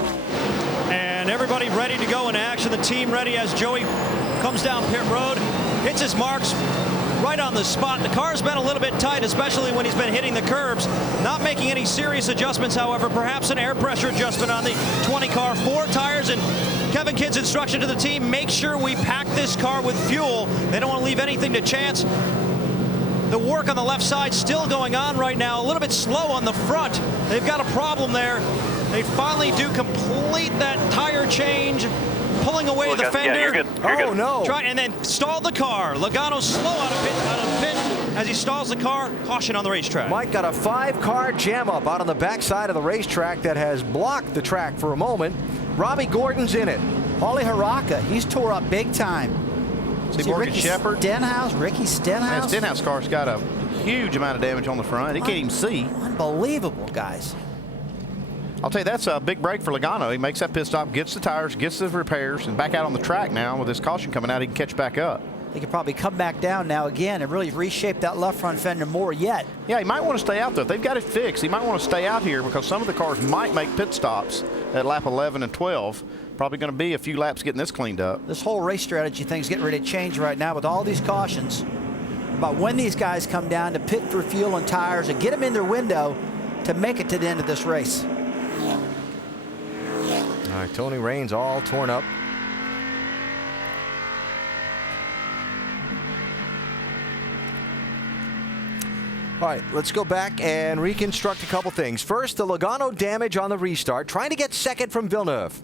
And everybody ready to go in action. The team ready as Joey comes down pit road, hits his marks right on the spot. The car's been a little bit tight, especially when he's been hitting the curbs. Not making any serious adjustments, however. Perhaps an air pressure adjustment on the 20 car. 4 tires, and Kevin Kidd's instruction to the team, make sure we pack this car with fuel. They don't want to leave anything to chance. The work on the left side still going on right now. A little bit slow on the front. They've got a problem there. They finally do complete that tire change, pulling away the fender. Yeah, you're good. Oh, no. And then stall the car. Logano's slow out of pit as he stalls the car. Caution on the racetrack. Mike got a 5-car jam up out on the backside of the racetrack that has blocked the track for a moment. Robbie Gordon's in it. Paulie Haraka, he's tore up big time. See Morgan Ricky Shepherd? Ricky Stenhouse. Man, Stenhouse car's got a huge amount of damage on the front. He can't even see. Unbelievable, guys. I'll tell you, that's a big break for Logano. He makes that pit stop, gets the tires, gets the repairs, and back out on the track now. With this caution coming out, he can catch back up. He could probably come back down now again and really reshape that left front fender more yet. Yeah, he might want to stay out, though. If they've got it fixed, he might want to stay out here because some of the cars might make pit stops at lap 11 and 12. Probably going to be a few laps getting this cleaned up. This whole race strategy thing's getting ready to change right now with all these cautions about when these guys come down to pit for fuel and tires and get them in their window to make it to the end of this race. All right, Tony Raines all torn up. All right, let's go back and reconstruct a couple things. First, the Logano damage on the restart, trying to get second from Villeneuve.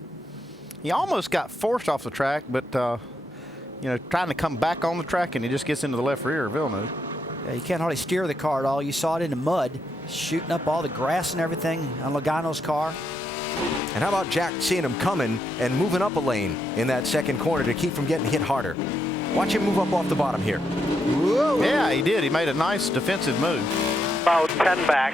He almost got forced off the track, but, you know, trying to come back on the track, and he just gets into the left rear of Villeneuve. Yeah, you can't hardly steer the car at all. You saw it in the mud, shooting up all the grass and everything on Logano's car. And how about Jack seeing him coming and moving up a lane in that second corner to keep from getting hit harder? Watch him move up off the bottom here. Whoa. Yeah, he did. He made a nice defensive move. About 10 back.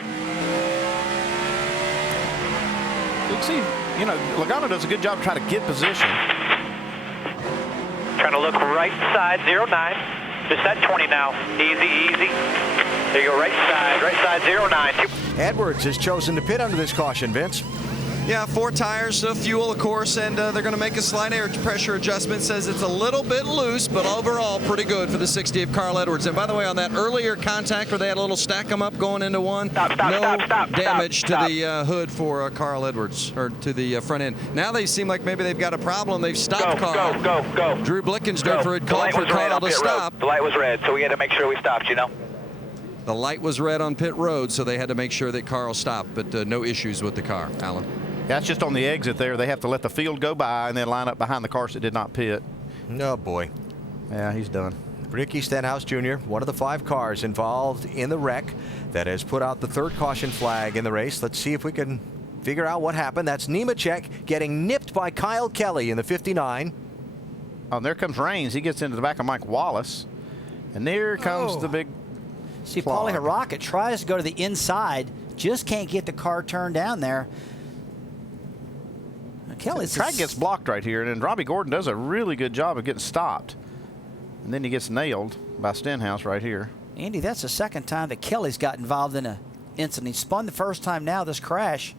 You can see, you know, Logano does a good job trying to get position. Trying to look right side, 09. Just at 20 now. Easy, easy. There you go, right side 09. Edwards has chosen to pit under this caution, Vince. Yeah, 4 tires, fuel, of course, and they're going to make a slight air pressure adjustment. Says it's a little bit loose, but overall pretty good for the 60 of Carl Edwards. And by the way, on that earlier contact where they had a little stack 'em up going into one, no damage to the hood for Carl Edwards, or to the front end. Now they seem like maybe they've got a problem. They've stopped Carl. Go. Drew Blickensderfer had called for Carl to stop. The light was red, so we had to make sure we stopped, you know. The light was red on pit road, so they had to make sure that Carl stopped, but no issues with the car. Alan. That's just on the exit there. They have to let the field go by and then line up behind the cars that did not pit. No, boy. Yeah, he's done. Ricky Stenhouse Jr., one of the 5 cars involved in the wreck that has put out the 3rd caution flag in the race. Let's see if we can figure out what happened. That's Nemechek getting nipped by Kyle Kelly in the 59. Oh, and there comes Rains. He gets into the back of Mike Wallace. And there comes the big See, clog. Paulie Haraka tries to go to the inside, just can't get the car turned down there. Kelly's the track gets blocked right here, and then Robbie Gordon does a really good job of getting stopped. And then he gets nailed by Stenhouse right here. Andy, that's the 2nd time that Kelly's got involved in an incident. He spun the 1st time now, this crash.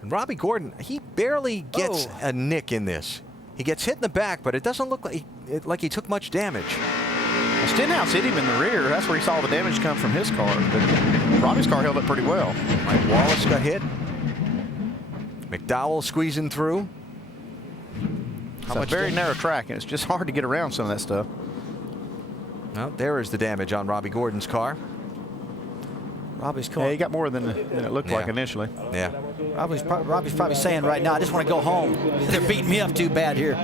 And Robbie Gordon, he barely gets a nick in this. He gets hit in the back, but it doesn't look like he took much damage. Well, Stenhouse hit him in the rear. That's where he saw the damage come from his car. But Robbie's car held up pretty well. Mike Wallace got hit. McDowell squeezing through. It's a very narrow track, and it's just hard to get around some of that stuff. Well, there is the damage on Robbie Gordon's car. Robbie's car. Yeah, he got more than it looked like initially. Yeah. Robbie's probably saying right now, I just want to go home. They're beating me up too bad here.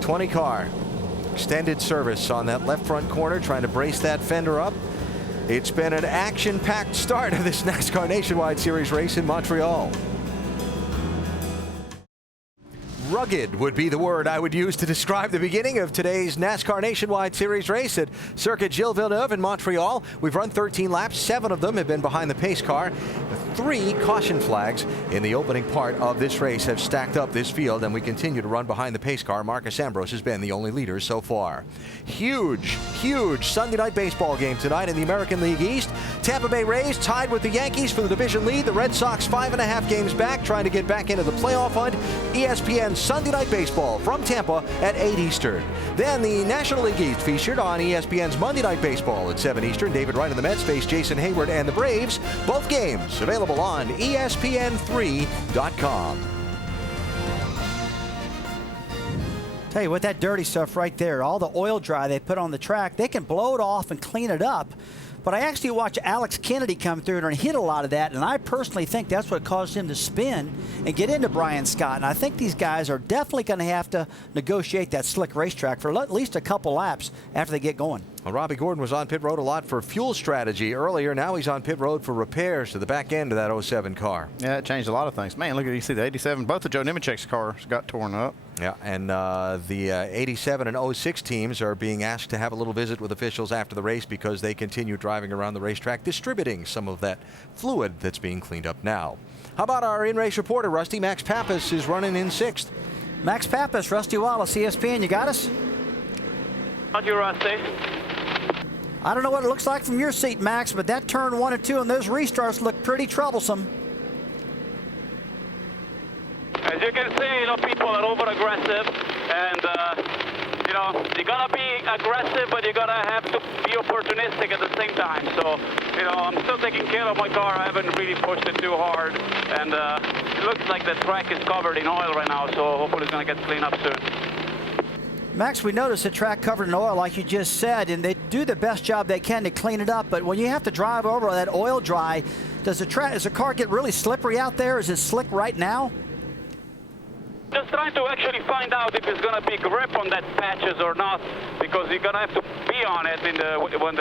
20 car. Extended service on that left front corner, trying to brace that fender up. It's been an action-packed start of this NASCAR Nationwide Series race in Montreal. Rugged would be the word I would use to describe the beginning of today's NASCAR Nationwide Series race at Circuit Gilles Villeneuve in Montreal. We've run 13 laps. 7 of them have been behind the pace car. 3 caution flags in the opening part of this race have stacked up this field, and we continue to run behind the pace car. Marcus Ambrose has been the only leader so far. Huge Sunday night baseball game tonight in the American League East. Tampa Bay Rays tied with the Yankees for the division lead. The Red Sox 5.5 games back, trying to get back into the playoff hunt. ESPN Sunday Night Baseball from Tampa at 8 Eastern. Then the National League East featured on ESPN's Monday Night Baseball at 7 Eastern. David Wright and the Mets face Jason Hayward and the Braves. Both games available on ESPN3.com. Tell you what, that dirty stuff right there, all the oil dry they put on the track, they can blow it off and clean it up. But I actually watched Alex Kennedy come through and hit a lot of that, and I personally think that's what caused him to spin and get into Brian Scott. And I think these guys are definitely going to have to negotiate that slick racetrack for at least a couple laps after they get going. Well, Robbie Gordon was on pit road a lot for fuel strategy earlier. Now he's on pit road for repairs to the back end of that 07 car. Yeah, it changed a lot of things. Man, look at you see the 87. Both of Joe Nemechek's cars got torn up. Yeah, and the 87 and 06 teams are being asked to have a little visit with officials after the race because they continue driving around the racetrack, distributing some of that fluid that's being cleaned up now. How about our in-race reporter, Rusty? Max Pappas is running in 6th. Max Pappas, Rusty Wallace, ESPN, you got us? Roger, Rusty. I don't know what it looks like from your seat, Max, but that turn 1 and 2 and those restarts look pretty troublesome. As you can see, people are over-aggressive, and, you gotta be aggressive, but you gotta have to be opportunistic at the same time. So, I'm still taking care of my car. I haven't really pushed it too hard, and it looks like the track is covered in oil right now, so hopefully it's gonna get cleaned up soon. Max, we noticed the track covered in oil, like you just said, and they do the best job they can to clean it up. But when you have to drive over that oil dry, does the car get really slippery out there? Is it slick right now? Just trying to actually find out if it's going to be grip on that patches or not, because you're going to have to be on it when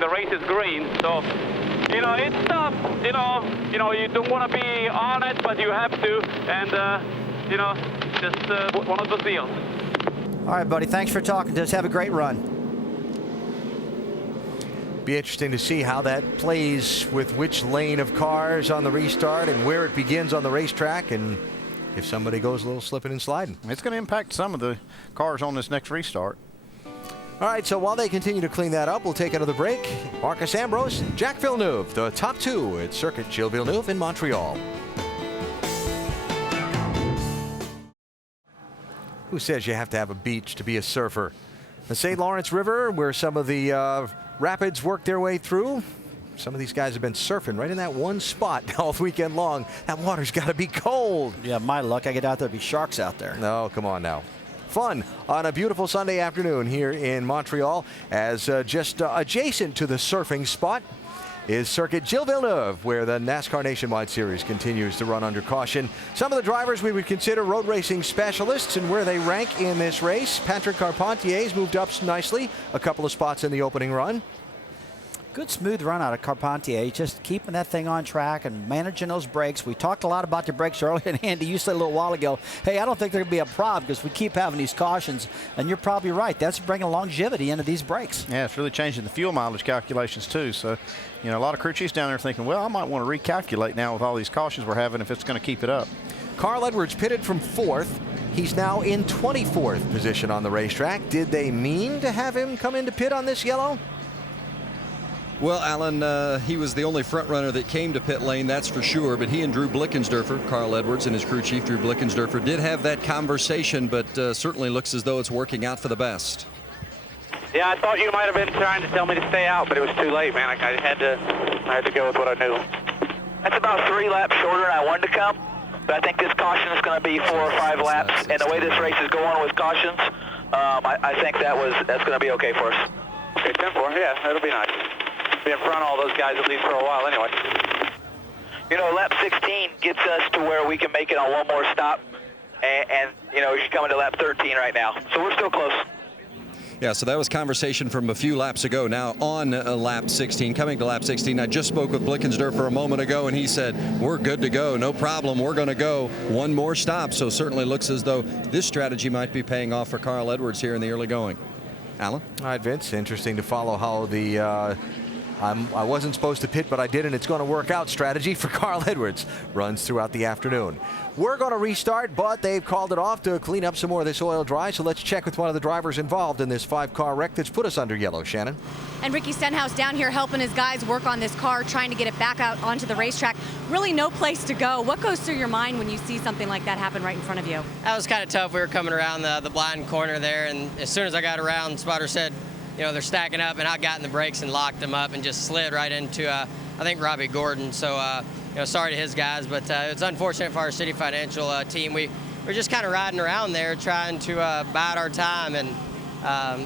the race is green. So, it's tough. You don't want to be on it, but you have to, and just one of those deals. All right, buddy. Thanks for talking to us. Have a great run. Be interesting to see how that plays with which lane of cars on the restart and where it begins on the racetrack, and if somebody goes a little slipping and sliding. It's going to impact some of the cars on this next restart. All right, so while they continue to clean that up, we'll take another break. Marcus Ambrose, Jack Villeneuve, the top 2 at Circuit Gilles Villeneuve in Montreal. Who says you have to have a beach to be a surfer? The St. Lawrence River, where some of the rapids work their way through. Some of these guys have been surfing right in that one spot all weekend long. That water's got to be cold. Yeah, my luck, I get out there, there'll be sharks out there. No, come on now. Fun on a beautiful Sunday afternoon here in Montreal, as just adjacent to the surfing spot, is Circuit Gilles Villeneuve, where the NASCAR Nationwide Series continues to run under caution. Some of the drivers we would consider road racing specialists and where they rank in this race. Patrick Carpentier's moved up nicely, a couple of spots in the opening run. Good smooth run out of Carpentier, just keeping that thing on track and managing those brakes. We talked a lot about the brakes earlier, and Andy, you said a little while ago, hey, I don't think there'll be a problem because we keep having these cautions, and you're probably right. That's bringing longevity into these brakes. Yeah, it's really changing the fuel mileage calculations too. So, you know, a lot of crew chiefs down there thinking, well, I might want to recalculate now with all these cautions we're having if it's going to keep it up. Carl Edwards pitted from 4th. He's now in 24th position on the racetrack. Did they mean to have him come into pit on this yellow? Well, Alan, he was the only front runner that came to pit lane, that's for sure. But he and Drew Blickensderfer, Carl Edwards and his crew chief Drew Blickensderfer, did have that conversation, but certainly looks as though it's working out for the best. Yeah, I thought you might have been trying to tell me to stay out, but it was too late, man. I had to go with what I knew. That's about 3 laps shorter than I wanted to come, but I think this caution is going to be 4 or 5 laps, and the way this race is going with cautions, I think that's going to be okay for us. Okay, 10-4, yeah, that'll be nice. Be in front of all those guys at least for a while anyway. You know, lap 16 gets us to where we can make it on one more stop, and you know, you're coming to lap 13 right now, so we're still close. Yeah, so that was conversation from a few laps ago. Now on lap 16, coming to lap 16, I just spoke with Blickensderfer a moment ago, and he said, we're good to go, no problem, we're going to go one more stop. So certainly looks as though this strategy might be paying off for Carl Edwards here in the early going. Alan? All right, Vince, interesting to follow how the I wasn't supposed to pit, but I did, and it's going to work out strategy for Carl Edwards runs throughout the afternoon. We're going to restart, but they've called it off to clean up some more of this oil dry, so let's check with one of the drivers involved in this 5-car wreck that's put us under yellow. Shannon? And Ricky Stenhouse down here helping his guys work on this car, trying to get it back out onto the racetrack. Really no place to go. What goes through your mind when you see something like that happen right in front of you? That was kind of tough. We were coming around the blind corner there, and as soon as I got around, the spotter said, you know, they're stacking up, and I got in the brakes and locked them up and just slid right into, I think, Robbie Gordon. So, you know, sorry to his guys, but it's unfortunate for our City Financial team. We're just kind of riding around there trying to bide our time and,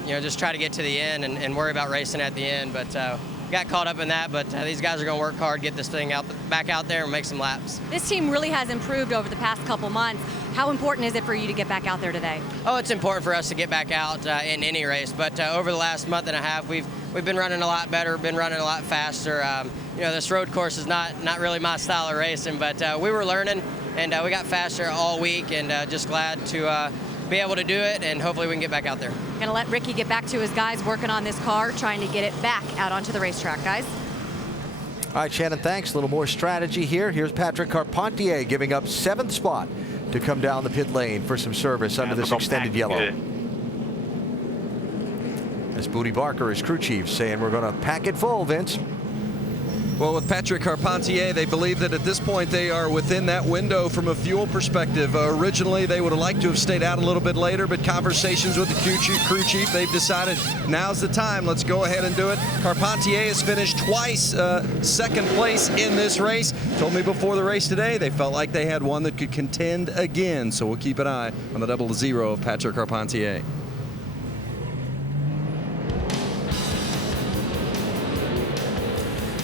you know, just try to get to the end and worry about racing at the end. But got caught up in that, but these guys are going to work hard, get this thing back out there and make some laps. This team really has improved over the past couple months. How important is it for you to get back out there today? Oh, it's important for us to get back out in any race, but over the last month and a half, we've been running a lot better, been running a lot faster. You know, this road course is not really my style of racing, but we were learning, and we got faster all week, and just glad to be able to do it, and hopefully we can get back out there. Gonna let Ricky get back to his guys working on this car, trying to get it back out onto the racetrack, guys. All right, Shannon, thanks. A little more strategy here. Here's Patrick Carpentier giving up 7th spot to come down the pit lane for some service under this extended yellow. As Booty Barker, his crew chief, saying we're going to pack it full, Vince. Well, with Patrick Carpentier, they believe that at this point they are within that window from a fuel perspective. Originally, they would have liked to have stayed out a little bit later, but conversations with the crew chief, they've decided now's the time. Let's go ahead and do it. Carpentier has finished twice 2nd place in this race. Told me before the race today they felt like they had one that could contend again, so we'll keep an eye on the 00 of Patrick Carpentier.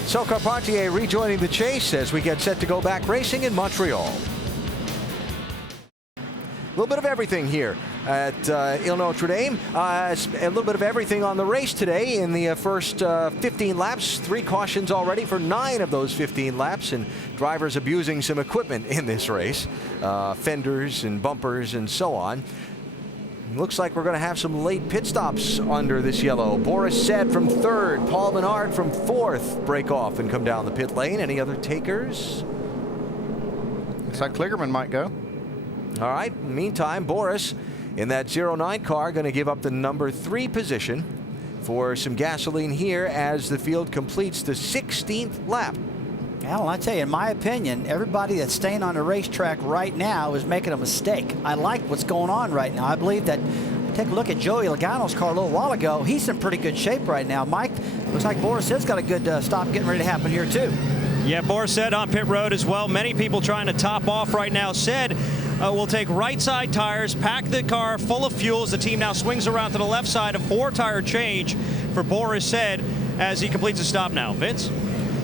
So Carpentier rejoining the chase as we get set to go back racing in Montreal. A little bit of everything here at Ile Notre Dame. A little bit of everything on the race today in the first 15 laps. 3 cautions already for 9 of those 15 laps, and drivers abusing some equipment in this race. Fenders and bumpers and so on. Looks like we're going to have some late pit stops under this yellow. Boris Said from 3rd, Paul Menard from 4th break off and come down the pit lane. Any other takers? Looks like Kligerman might go. All right. Meantime, Boris in that 09 car going to give up the number 3 position for some gasoline here as the field completes the 16th lap. Alan, I tell you, in my opinion, everybody that's staying on the racetrack right now is making a mistake. I like what's going on right now. I believe that, take a look at Joey Logano's car a little while ago. He's in pretty good shape right now. Mike, looks like Boris has got a good stop getting ready to happen here, too. Yeah, Boris Said on pit road as well. Many people trying to top off right now. Said will take right side tires, pack the car full of fuel as the team now swings around to the left side. A 4-tire change for Boris Said as he completes a stop now. Vince?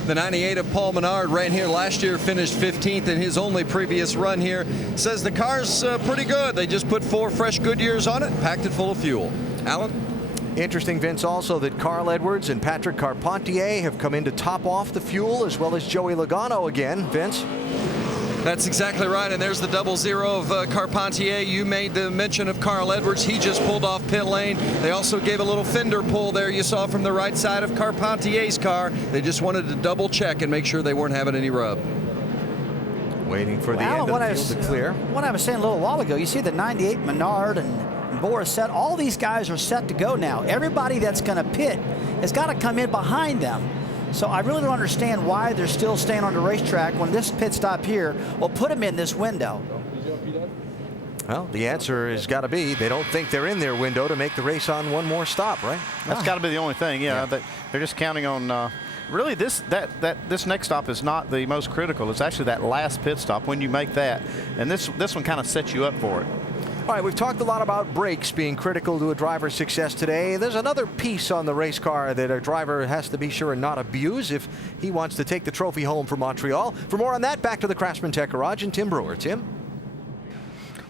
The 98 of Paul Menard ran here last year, finished 15th in his only previous run here. Says the car's pretty good. They just put 4 fresh Goodyears on it, packed it full of fuel. Alan? Interesting, Vince, also that Carl Edwards and Patrick Carpentier have come in to top off the fuel, as well as Joey Logano again. Vince? That's exactly right, and there's the 00 of Carpentier. You made the mention of Carl Edwards. He just pulled off pit lane. They also gave a little fender pull there you saw from the right side of Carpentier's car. They just wanted to double check and make sure they weren't having any rub. Waiting for the end of the field to clear. What I was saying a little while ago, you see the 98 Menard and Boris set, all these guys are set to go now. Everybody that's going to pit has got to come in behind them. So I really don't understand why they're still staying on the racetrack when this pit stop here will put them in this window. Well, the answer has got to be they don't think they're in their window to make the race on one more stop, right? That's got to be the only thing. Yeah. They're just counting on. Really, this next stop is not the most critical. It's actually that last pit stop when you make that, and this one kind of sets you up for it. All right, we've talked a lot about brakes being critical to a driver's success today. There's another piece on the race car that a driver has to be sure and not abuse if he wants to take the trophy home for Montreal. For more on that, back to the Craftsman Tech Garage and Tim Brewer. Tim?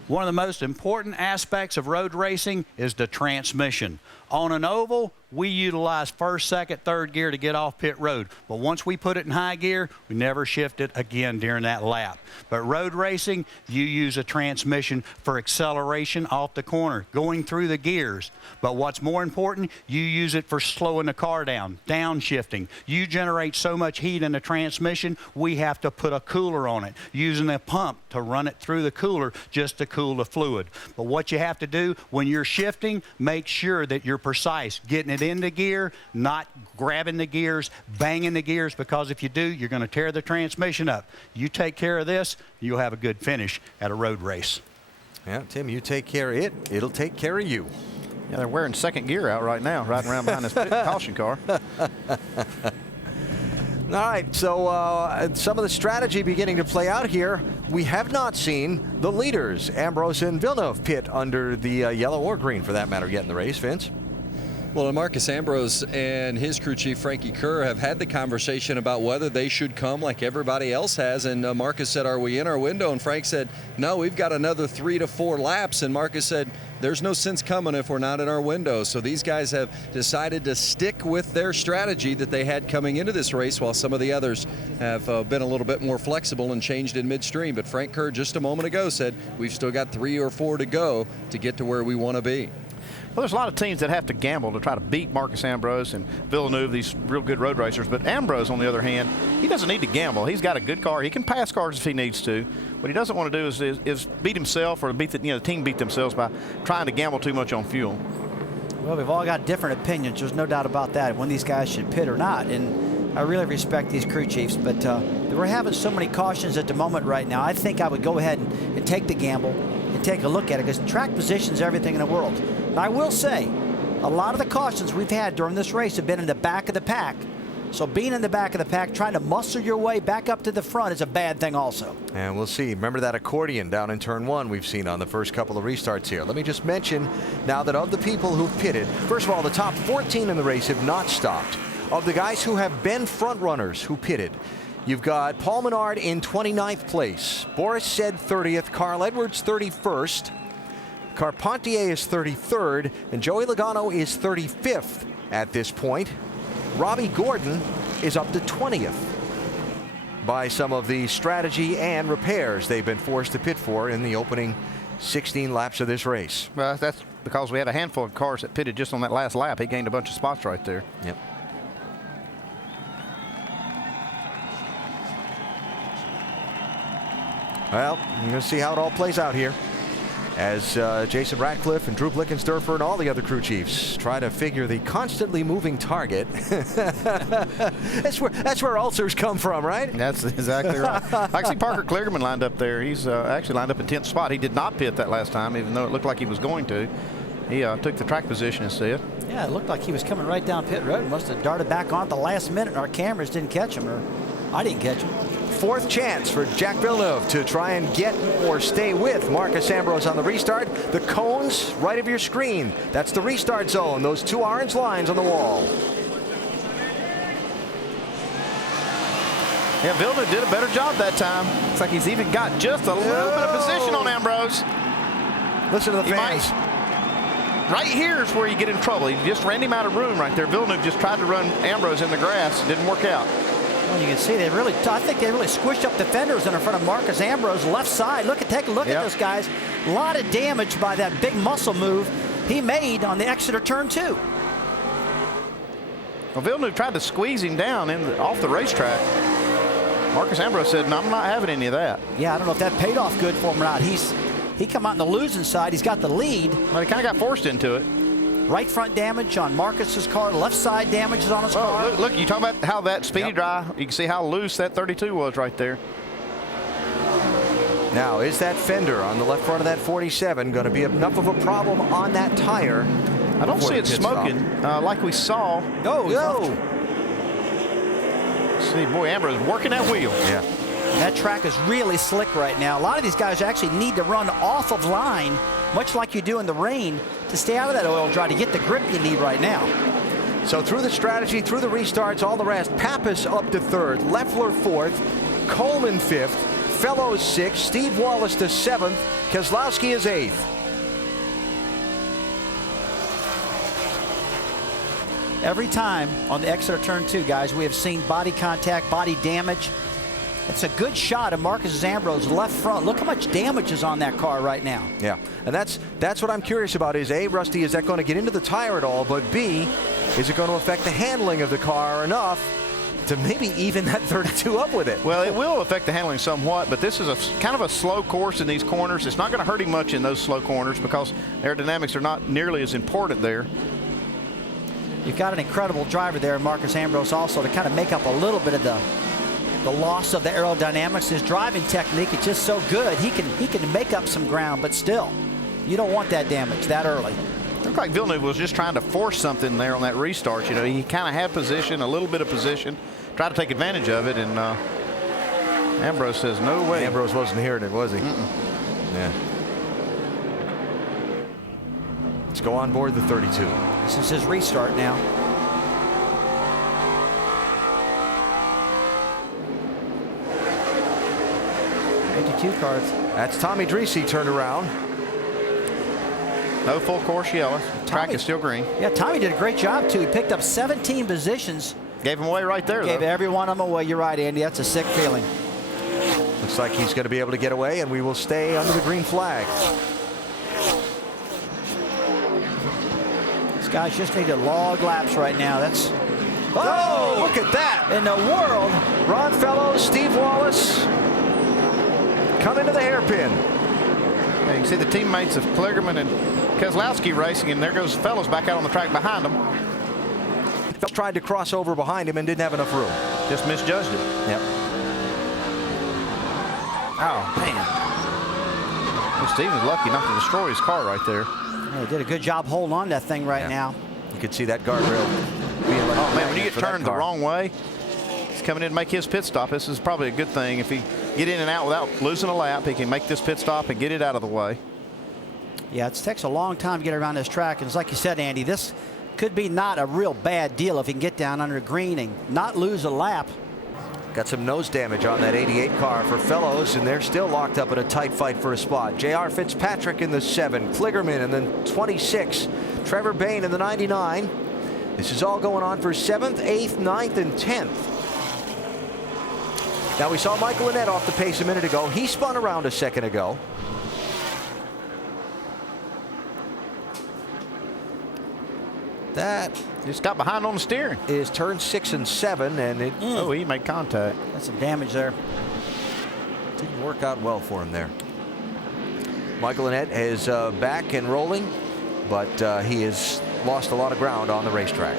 One of the most important aspects of road racing is the transmission. On an oval, we utilize first, second, third gear to get off pit road. But once we put it in high gear, we never shift it again during that lap. But road racing, you use a transmission for acceleration off the corner, going through the gears. But what's more important, you use it for slowing the car down, downshifting. You generate so much heat in the transmission, we have to put a cooler on it, using a pump to run it through the cooler just to cool the fluid. But what you have to do when you're shifting, make sure that you're precise, getting it into gear, not grabbing the gears, banging the gears, because if you do, you're going to tear the transmission up. You take care of this, you'll have a good finish at a road race. Yeah, Tim, you take care of it, it'll take care of you. Yeah, they're wearing second gear out right now, riding around behind this caution car. All right, so some of the strategy beginning to play out here. We have not seen the leaders, Ambrose and Villeneuve, pit under the yellow or green, for that matter, yet in the race. Vince? Well, Marcus Ambrose and his crew chief, Frankie Kerr, have had the conversation about whether they should come like everybody else has. And Marcus said, are we in our window? And Frank said, no, we've got another 3 to 4 laps. And Marcus said, there's no sense coming if we're not in our window. So these guys have decided to stick with their strategy that they had coming into this race, while some of the others have been a little bit more flexible and changed in midstream. But Frank Kerr just a moment ago said, we've still got 3 or 4 to go to get to where we want to be. Well, there's a lot of teams that have to gamble to try to beat Marcus Ambrose and Villeneuve, these real good road racers. But Ambrose, on the other hand, he doesn't need to gamble. He's got a good car. He can pass cars if he needs to. What he doesn't want to do is beat himself, or beat the team beat themselves by trying to gamble too much on fuel. Well, we've all got different opinions. There's no doubt about that, when these guys should pit or not. And I really respect these crew chiefs, but we're having so many cautions at the moment right now. I think I would go ahead and take the gamble and take a look at it, because track position is everything in the world. I will say, a lot of the cautions we've had during this race have been in the back of the pack. So being in the back of the pack, trying to muscle your way back up to the front is a bad thing also. And we'll see. Remember that accordion down in turn 1 we've seen on the first couple of restarts here. Let me just mention now that of the people who've pitted, first of all, the top 14 in the race have not stopped. Of the guys who have been front runners who pitted, you've got Paul Menard in 29th place. Boris said 30th. Carl Edwards 31st. Carpentier is 33rd, and Joey Logano is 35th at this point. Robbie Gordon is up to 20th by some of the strategy and repairs they've been forced to pit for in the opening 16 laps of this race. Well, that's because we had a handful of cars that pitted just on that last lap. He gained a bunch of spots right there. Yep. Well, we're going to see how it all plays out here, as Jason Ratcliffe and Drew Blickensderfer and all the other crew chiefs try to figure the constantly moving target. That's where ulcers come from, right? That's exactly right. I see Parker Kligerman lined up there. He's actually lined up in 10th spot. He did not pit that last time, even though it looked like he was going to. He took the track position instead. Yeah, it looked like he was coming right down pit road. Must have darted back on at the last minute, and our cameras didn't catch him, or I didn't catch him. Fourth chance for Jack Villeneuve to try and get or stay with Marcus Ambrose on the restart. The cones right of your screen. That's the restart zone. Those 2 orange lines on the wall. Yeah, Villeneuve did a better job that time. Looks like he's even got just a little bit of position on Ambrose. Listen to the fans. Right here is where you get in trouble. He just ran him out of room right there. Villeneuve just tried to run Ambrose in the grass. It didn't work out. Well, you can see they really, I think they really squished up defenders in front of Marcus Ambrose, left side. Take a look at this, guys. A lot of damage by that big muscle move he made on the Exeter turn 2. Well, Villeneuve tried to squeeze him down off the racetrack. Marcus Ambrose said, no, I'm not having any of that. Yeah, I don't know if that paid off good for him or not. He come out on the losing side. He's got the lead. Well, he kind of got forced into it. Right front damage on Marcus's car. Left side damage is on his car. Look, you talk about how that speedy dry. You can see how loose that 32 was right there. Now, is that fender on the left front of that 47 going to be enough of a problem on that tire? I don't see it smoking like we saw. See, boy, Ambrose working that wheel. Yeah. That track is really slick right now. A lot of these guys actually need to run off of line, much like you do in the rain, to stay out of that oil dry to get the grip you need right now. So through the strategy, through the restarts, all the rest, Pappas up to 3rd, Leffler 4th, Coleman 5th, Fellows 6th, Steve Wallace to 7th, Keselowski is 8th. Every time on the Exeter turn 2, guys, we have seen body contact, body damage. It's a good shot of Marcus Ambrose left front. Look how much damage is on that car right now. Yeah, and that's what I'm curious about is, A, Rusty, is that going to get into the tire at all? But B, is it going to affect the handling of the car enough to maybe even that 32 up with it? Well, it will affect the handling somewhat, but this is kind of a slow course in these corners. It's not going to hurt him much in those slow corners because aerodynamics are not nearly as important there. You've got an incredible driver there, Marcus Ambrose, also to kind of make up a little bit of the loss of the aerodynamics. His driving technique is just so good. He can make up some ground, but still, you don't want that damage that early. Looked like Villeneuve was just trying to force something there on that restart. You know, he kind of had position, a little bit of position, tried to take advantage of it, and Ambrose says, no way. Ambrose wasn't hearing it, was he? Yeah. Let's go on board the 32. This is his restart now. Cards. That's Tommy Dreese turned around. No full course yellow. Track is still green. Yeah, Tommy did a great job too. He picked up 17 positions. Gave them away right there. Gave every one of them away. You're right, Andy. That's a sick feeling. Looks like he's going to be able to get away, and we will stay under the green flag. These guys just need to log laps right now. That's. Oh, look at that! In the world. Ron Fellows, Steve Wallace. Come into the hairpin. Yeah, you can see the teammates of Kligerman and Keselowski racing, and there goes Fellows back out on the track behind them. Tried to cross over behind him and didn't have enough room. Just misjudged it. Yep. Oh, man. Well, Steve was lucky not to destroy his car right there. Yeah, he did a good job holding on to that thing right now. You could see that guardrail being like, oh, man, when you get turned the wrong way, he's coming in to make his pit stop. This is probably a good thing. If he get in and out without losing a lap, he can make this pit stop and get it out of the way. Yeah, it takes a long time to get around this track. And it's like you said, Andy, this could be not a real bad deal if he can get down under green and not lose a lap. Got some nose damage on that 88 car for Fellows, and they're still locked up in a tight fight for a spot. J.R. Fitzpatrick in the 7, Kligerman in the 26, Trevor Bayne in the 99. This is all going on for 7th, 8th, 9th, and 10th. Now, we saw Michael Annett off the pace a minute ago. He spun around a second ago. That just got behind on the steering. Is turn 6 and 7, and it. Oh, he made contact. That's some damage there. Didn't work out well for him there. Michael Annett is back and rolling, but he has lost a lot of ground on the racetrack.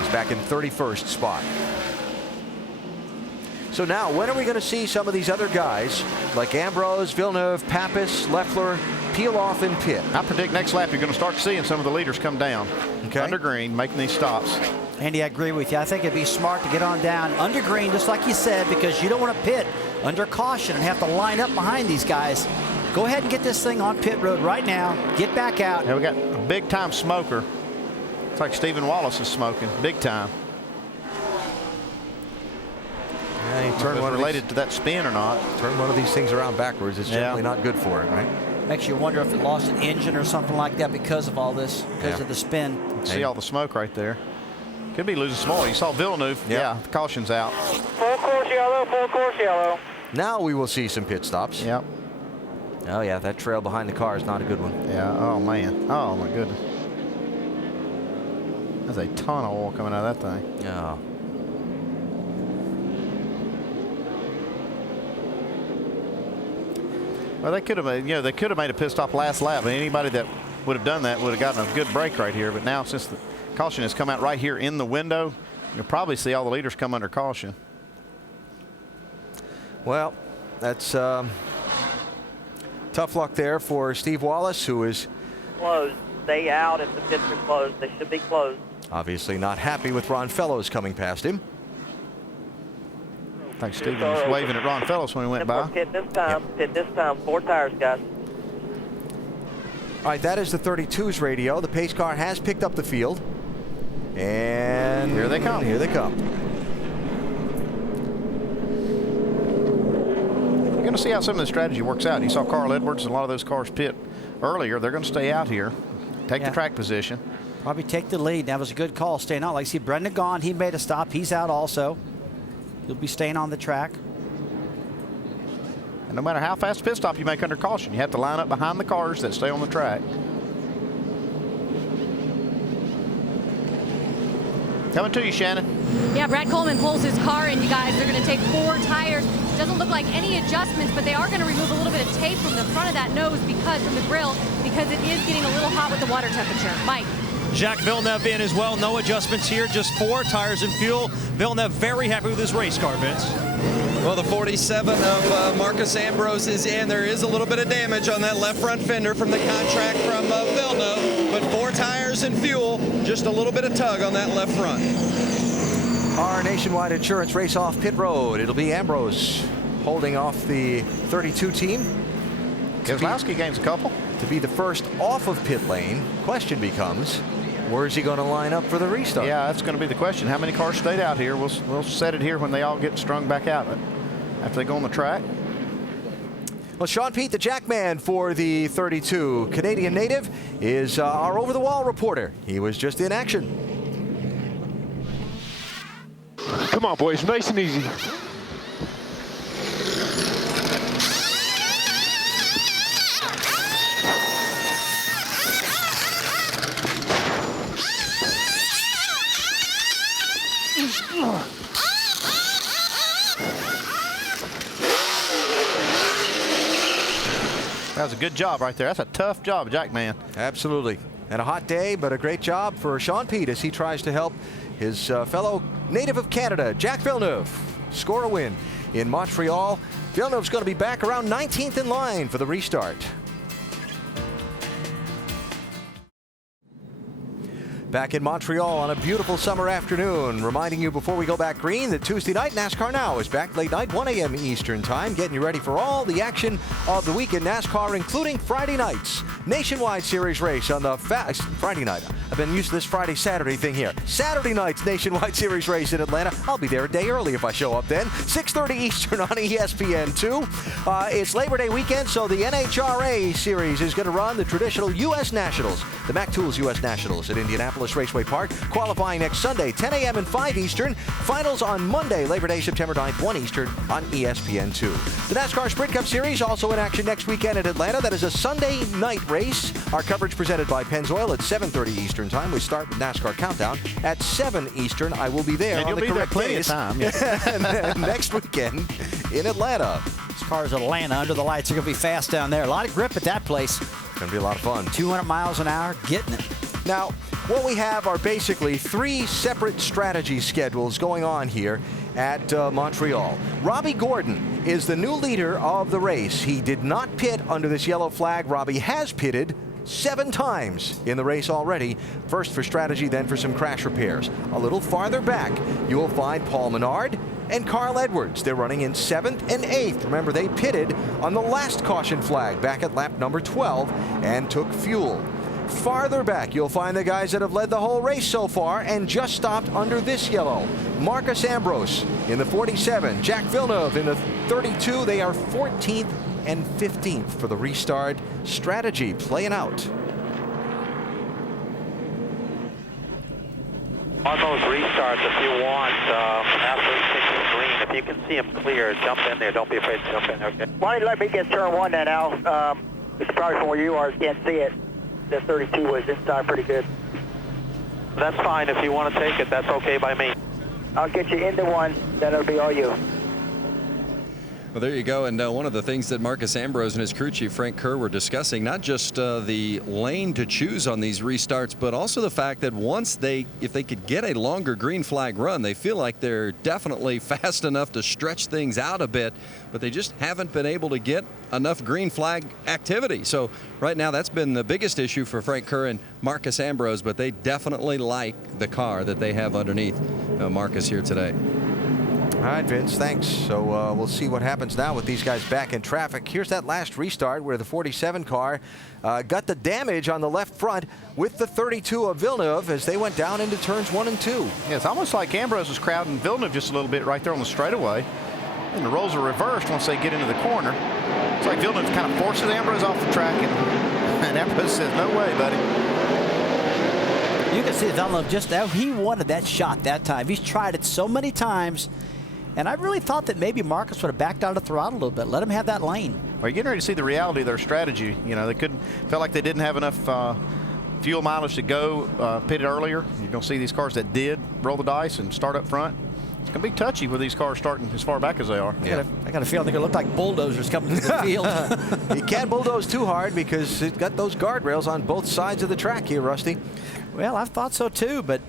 He's back in 31st spot. So now, when are we going to see some of these other guys like Ambrose, Villeneuve, Pappas, Leffler peel off in pit? I predict next lap you're going to start seeing some of the leaders come down under green, making these stops. Andy, I agree with you. I think it'd be smart to get on down under green, just like you said, because you don't want to pit under caution and have to line up behind these guys. Go ahead and get this thing on pit road right now. Get back out. Yeah, we got a big time smoker. It's like Stephen Wallace is smoking big time. Turn one related to that spin or not. Turn one of these things around backwards. It's generally not good for it, right? Makes you wonder if it lost an engine or something like that because of all this, because of the spin. See all the smoke right there. Could be losing some oil. You saw Villeneuve. Yeah, the caution's out. Full course yellow, full course yellow. Now we will see some pit stops. Yep. Oh, yeah, that trail behind the car is not a good one. Yeah, oh, man. Oh, my goodness. There's a ton of oil coming out of that thing. Yeah. Well, they could have, they could have made a pit stop last lap. And anybody that would have done that would have gotten a good break right here. But now, since the caution has come out right here in the window, you'll probably see all the leaders come under caution. Well, that's tough luck there for Steve Wallace, who is closed. Stay out if the pits are closed. They should be closed. Obviously not happy with Ron Fellows coming past him. I think Steven was waving at Ron Fellows when he went by. Pit this time. Pit this time. 4 tires, guys. All right, that is the 32's radio. The pace car has picked up the field. And here they come. Here they come. You're going to see how some of the strategy works out. You saw Carl Edwards and a lot of those cars pit earlier. They're going to stay out here, take the track position. Probably take the lead. That was a good call, staying out. Like, see, Brendan gone. He made a stop. He's out also. He'll be staying on the track. And no matter how fast a pit stop you make under caution, you have to line up behind the cars that stay on the track. Coming to you, Shannon. Yeah, Brad Coleman pulls his car in, you guys. They're going to take 4 tires. Doesn't look like any adjustments, but they are going to remove a little bit of tape from the front of that nose from the grill, because it is getting a little hot with the water temperature. Mike. Jacques Villeneuve in as well. No adjustments here, just 4 tires and fuel. Villeneuve very happy with his race car, Vince. Well, the 47 of Marcus Ambrose is in. There is a little bit of damage on that left front fender from the contract from Villeneuve, but 4 tires and fuel, just a little bit of tug on that left front. Our Nationwide Insurance race off pit road. It'll be Ambrose holding off the 32 team. Keselowski gains a couple. To be the first off of pit lane, question becomes, where's he going to line up for the restart? Yeah, that's going to be the question. How many cars stayed out here? We'll set it here when they all get strung back out after they go on the track. Well, Sean Pete, the Jackman for the 32 Canadian native, is our over-the-wall reporter. He was just in action. Come on, boys, nice and easy. That was a good job right there. That's a tough job, Jackman. Absolutely. And a hot day, but a great job for Sean Pete as he tries to help his fellow native of Canada, Jack Villeneuve, score a win in Montreal. Villeneuve's going to be back around 19th in line for the restart. Back in Montreal on a beautiful summer afternoon. Reminding you before we go back green that Tuesday night NASCAR Now is back late night, 1 a.m. Eastern time, getting you ready for all the action of the week in NASCAR, including Friday night's Nationwide Series race on the Friday night. I've been used to this Friday-Saturday thing here. Saturday night's Nationwide Series race in Atlanta. I'll be there a day early if I show up then. 6:30 Eastern on ESPN2. It's Labor Day weekend, so the NHRA Series is going to run the traditional U.S. Nationals, the Mac Tools U.S. Nationals at Indianapolis Raceway Park, qualifying next Sunday, 10 a.m. and 5 Eastern. Finals on Monday, Labor Day, September 9th, 1 Eastern on ESPN2. The NASCAR Sprint Cup Series also in action next weekend in Atlanta. That is a Sunday night race. Our coverage presented by Pennzoil at 7:30 Eastern time. We start with NASCAR Countdown at 7 Eastern. I will be there and on the correct plenty days. of time. Yeah. Next weekend in Atlanta. This car is Atlanta. Under the lights, they're going to be fast down there. A lot of grip at that place. Going to be a lot of fun. 200 miles an hour, getting it. Now, what we have are basically 3 separate strategy schedules going on here at Montreal. Robbie Gordon is the new leader of the race. He did not pit under this yellow flag. Robbie has pitted 7 times in the race already. First for strategy, then for some crash repairs. A little farther back, you will find Paul Menard and Carl Edwards. They're running in 7th and 8th. Remember, they pitted on the last caution flag back at lap number 12 and took fuel. farther back, you'll find the guys that have led the whole race so far and just stopped under this yellow. Marcus Ambrose in the 47, Jack Villeneuve in the 32. They are 14th and 15th for the restart strategy playing out. On those restarts, if you want, after sticking green, if you can see them clear, jump in there. Don't be afraid to jump in there, okay? Why don't you let me get turn 1 then, Al? It's probably from where you are, can't see it. The 32 was inside pretty good. That's fine. If you want to take it, that's okay by me. I'll get you into 1, then it'll be all you. Well, there you go. And one of the things that Marcus Ambrose and his crew chief Frank Kerr were discussing, not just the lane to choose on these restarts, but also the fact that if they could get a longer green flag run, they feel like they're definitely fast enough to stretch things out a bit, but they just haven't been able to get enough green flag activity. So right now, that's been the biggest issue for Frank Kerr and Marcus Ambrose, but they definitely like the car that they have underneath Marcus here today. All right, Vince, thanks. So we'll see what happens now with these guys back in traffic. Here's that last restart where the 47 car got the damage on the left front with the 32 of Villeneuve as they went down into turns 1 and 2. Yeah, it's almost like Ambrose was crowding Villeneuve just a little bit right there on the straightaway. And the roles are reversed once they get into the corner. It's like Villeneuve kind of forces Ambrose off the track, and Ambrose says, no way, buddy. You can see Villeneuve just now, he wanted that shot that time. He's tried it so many times. And I really thought that maybe Marcus would have backed out of the throttle a little bit, let him have that lane. Well, you're getting ready to see the reality of their strategy. You know, they felt like they didn't have enough fuel mileage to go pitted earlier. You're going to see these cars that did roll the dice and start up front. It's going to be touchy with these cars starting as far back as they are. Yeah. I got a feeling they're going to look like bulldozers coming to the field. You can't bulldoze too hard because it's got those guardrails on both sides of the track here, Rusty. Well, I thought so too, but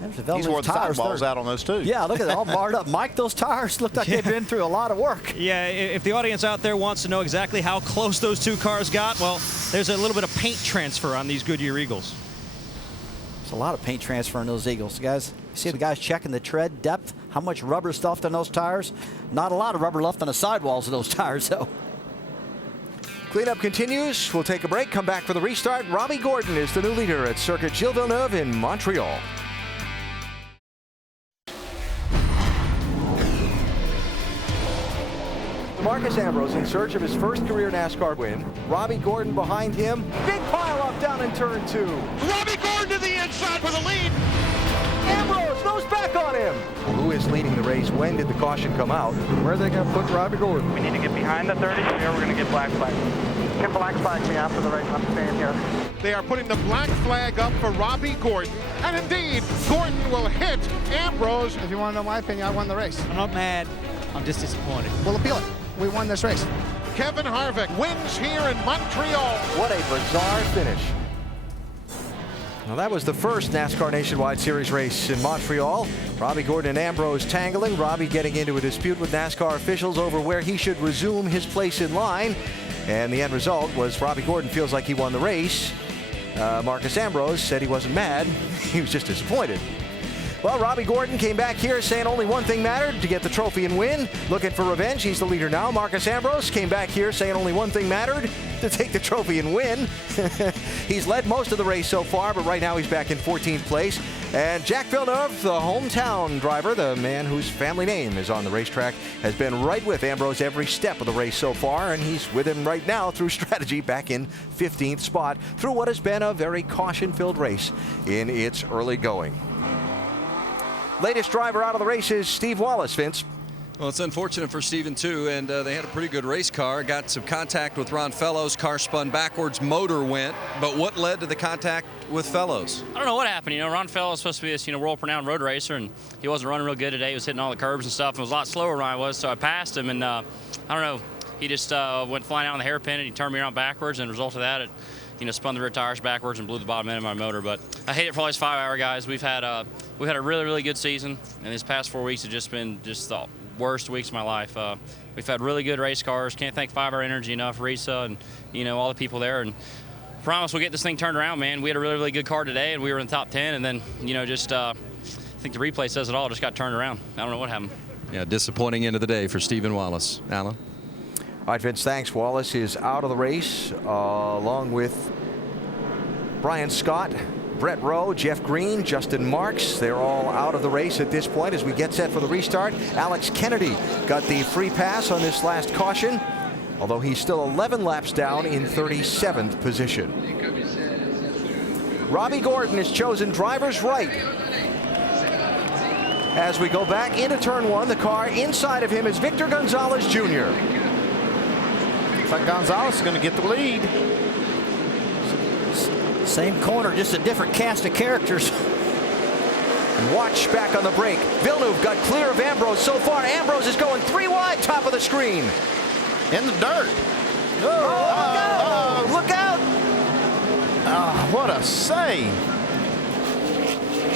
he's wore the sidewalls out on those too. Yeah, look at it, all marred up. Mike, those tires look like they've been through a lot of work. Yeah, if the audience out there wants to know exactly how close those two cars got, well, there's a little bit of paint transfer on these Goodyear Eagles. There's a lot of paint transfer in those Eagles, guys. You see the guys checking the tread depth, how much rubber's left on those tires? Not a lot of rubber left on the sidewalls of those tires, though. Cleanup continues. We'll take a break, come back for the restart. Robbie Gordon is the new leader at Circuit Gilles Villeneuve in Montreal. Marcus Ambrose in search of his first career NASCAR win. Robbie Gordon behind him. Big pile up down in turn 2. Robbie Gordon to the inside for the lead. Ambrose nose back on him. Who is leading the race? When did the caution come out? Where are they going to put Robbie Gordon? We need to get behind the 30, or we're going to get black flag. Can black flag me after the race? I'm staying here. They are putting the black flag up for Robbie Gordon. And indeed, Gordon will hit Ambrose. If you want to know my opinion, I won the race. I'm not mad. I'm just disappointed. We'll appeal it. We won this race. Kevin Harvick wins here in Montreal. What a bizarre finish. Well, that was the first NASCAR Nationwide Series race in Montreal. Robbie Gordon and Ambrose tangling. Robbie getting into a dispute with NASCAR officials over where he should resume his place in line. And the end result was Robbie Gordon feels like he won the race. Marcus Ambrose said he wasn't mad. He was just disappointed. Well, Robbie Gordon came back here saying only one thing mattered, to get the trophy and win. Looking for revenge. He's the leader now. Marcus Ambrose came back here saying only one thing mattered, to take the trophy and win. He's led most of the race so far, but right now he's back in 14th place. And Jack Villeneuve, the hometown driver, the man whose family name is on the racetrack, has been right with Ambrose every step of the race so far, and he's with him right now through strategy, back in 15th spot through what has been a very caution-filled race in its early going. Latest driver out of the race is Steve Wallace, Vince. Well, it's unfortunate for Steven, too, and they had a pretty good race car. Got some contact with Ron Fellows. Car spun backwards, motor went. But what led to the contact with Fellows? I don't know what happened. You know, Ron Fellows was supposed to be this, world-renowned road racer, and he wasn't running real good today. He was hitting all the curbs and stuff, and was a lot slower than I was, so I passed him, and I don't know. He just went flying out on the hairpin, and he turned me around backwards, and as a result of that, it spun the rear tires backwards and blew the bottom end of my motor. But I hate it for all these 5-hour guys. We've had a really, really good season, and these past 4 weeks have just been the worst weeks of my life. We've had really good race cars. Can't thank 5-Hour Energy enough, Risa, and all the people there. And promise we'll get this thing turned around, man. We had a really, really good car today, and we were in the top 10. And then I think the replay says it all. Just got turned around. I don't know what happened. Yeah, disappointing end of the day for Stephen Wallace. Alan. All right, Vince, thanks. Wallace is out of the race, along with Brian Scott, Brett Rowe, Jeff Green, Justin Marks, they're all out of the race at this point as we get set for the restart. Alex Kennedy got the free pass on this last caution, although he's still 11 laps down in 37th position. Robbie Gordon is chosen driver's right. As we go back into turn 1, the car inside of him is Victor Gonzalez Jr. Looks like Gonzalez is going to get the lead. Same corner, just a different cast of characters. And watch back on the brake. Villeneuve got clear of Ambrose so far. Ambrose is going 3 wide, top of the screen. In the dirt. Oh, look out! What a save.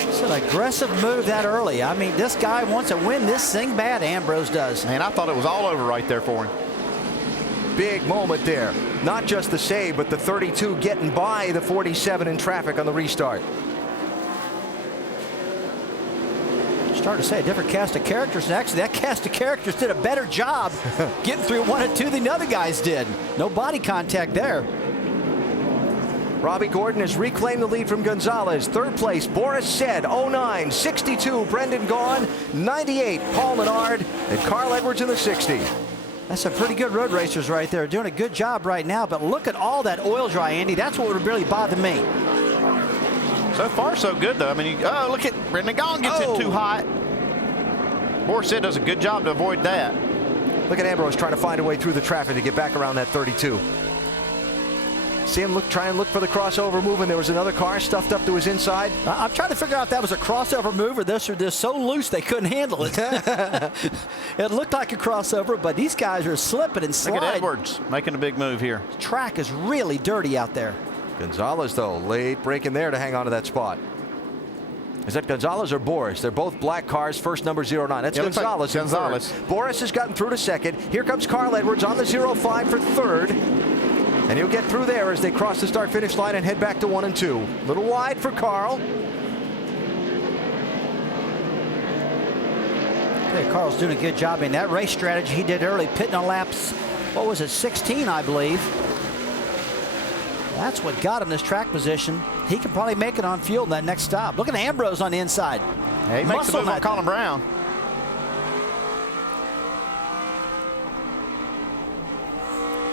It's an aggressive move that early. I mean, this guy wants to win this thing bad, Ambrose does. Man, I thought it was all over right there for him. Big moment there. Not just the save, but the 32 getting by the 47 in traffic on the restart. Starting to say a different cast of characters. And actually, that cast of characters did a better job getting through 1 and 2 than the other guys did. No body contact there. Robbie Gordon has reclaimed the lead from Gonzalez. 3rd place, Boris Said, 09. 62, Brendan Gaughan. 98, Paul Menard. And Carl Edwards in the 60. That's some pretty good road racers right there. Doing a good job right now. But look at all that oil dry, Andy. That's what would really bother me. So far, so good, though. I mean, look at Brendan Gaughan gets in too hot. Boris Said does a good job to avoid that. Look at Ambrose trying to find a way through the traffic to get back around that 32. See him try and look for the crossover move, and there was another car stuffed up to his inside. I'm trying to figure out if that was a crossover move or this so loose they couldn't handle it. It looked like a crossover, but these guys are slipping and sliding. Look at Edwards making a big move here. Track is really dirty out there. Gonzalez, though, late breaking there to hang on to that spot. Is that Gonzalez or Boris? They're both black cars, first number 09. That's Gonzalez. Like Gonzalez. Boris has gotten through to 2nd. Here comes Carl Edwards on the 05 for 3rd. And he'll get through there as they cross the start-finish line and head back to 1 and 2. A little wide for Carl. Okay, Carl's doing a good job in that race strategy he did early, pitting on laps, what was it, 16, I believe. That's what got him this track position. He can probably make it on fuel in that next stop. Look at Ambrose on the inside. Yeah, he makes the move on Colin Brown.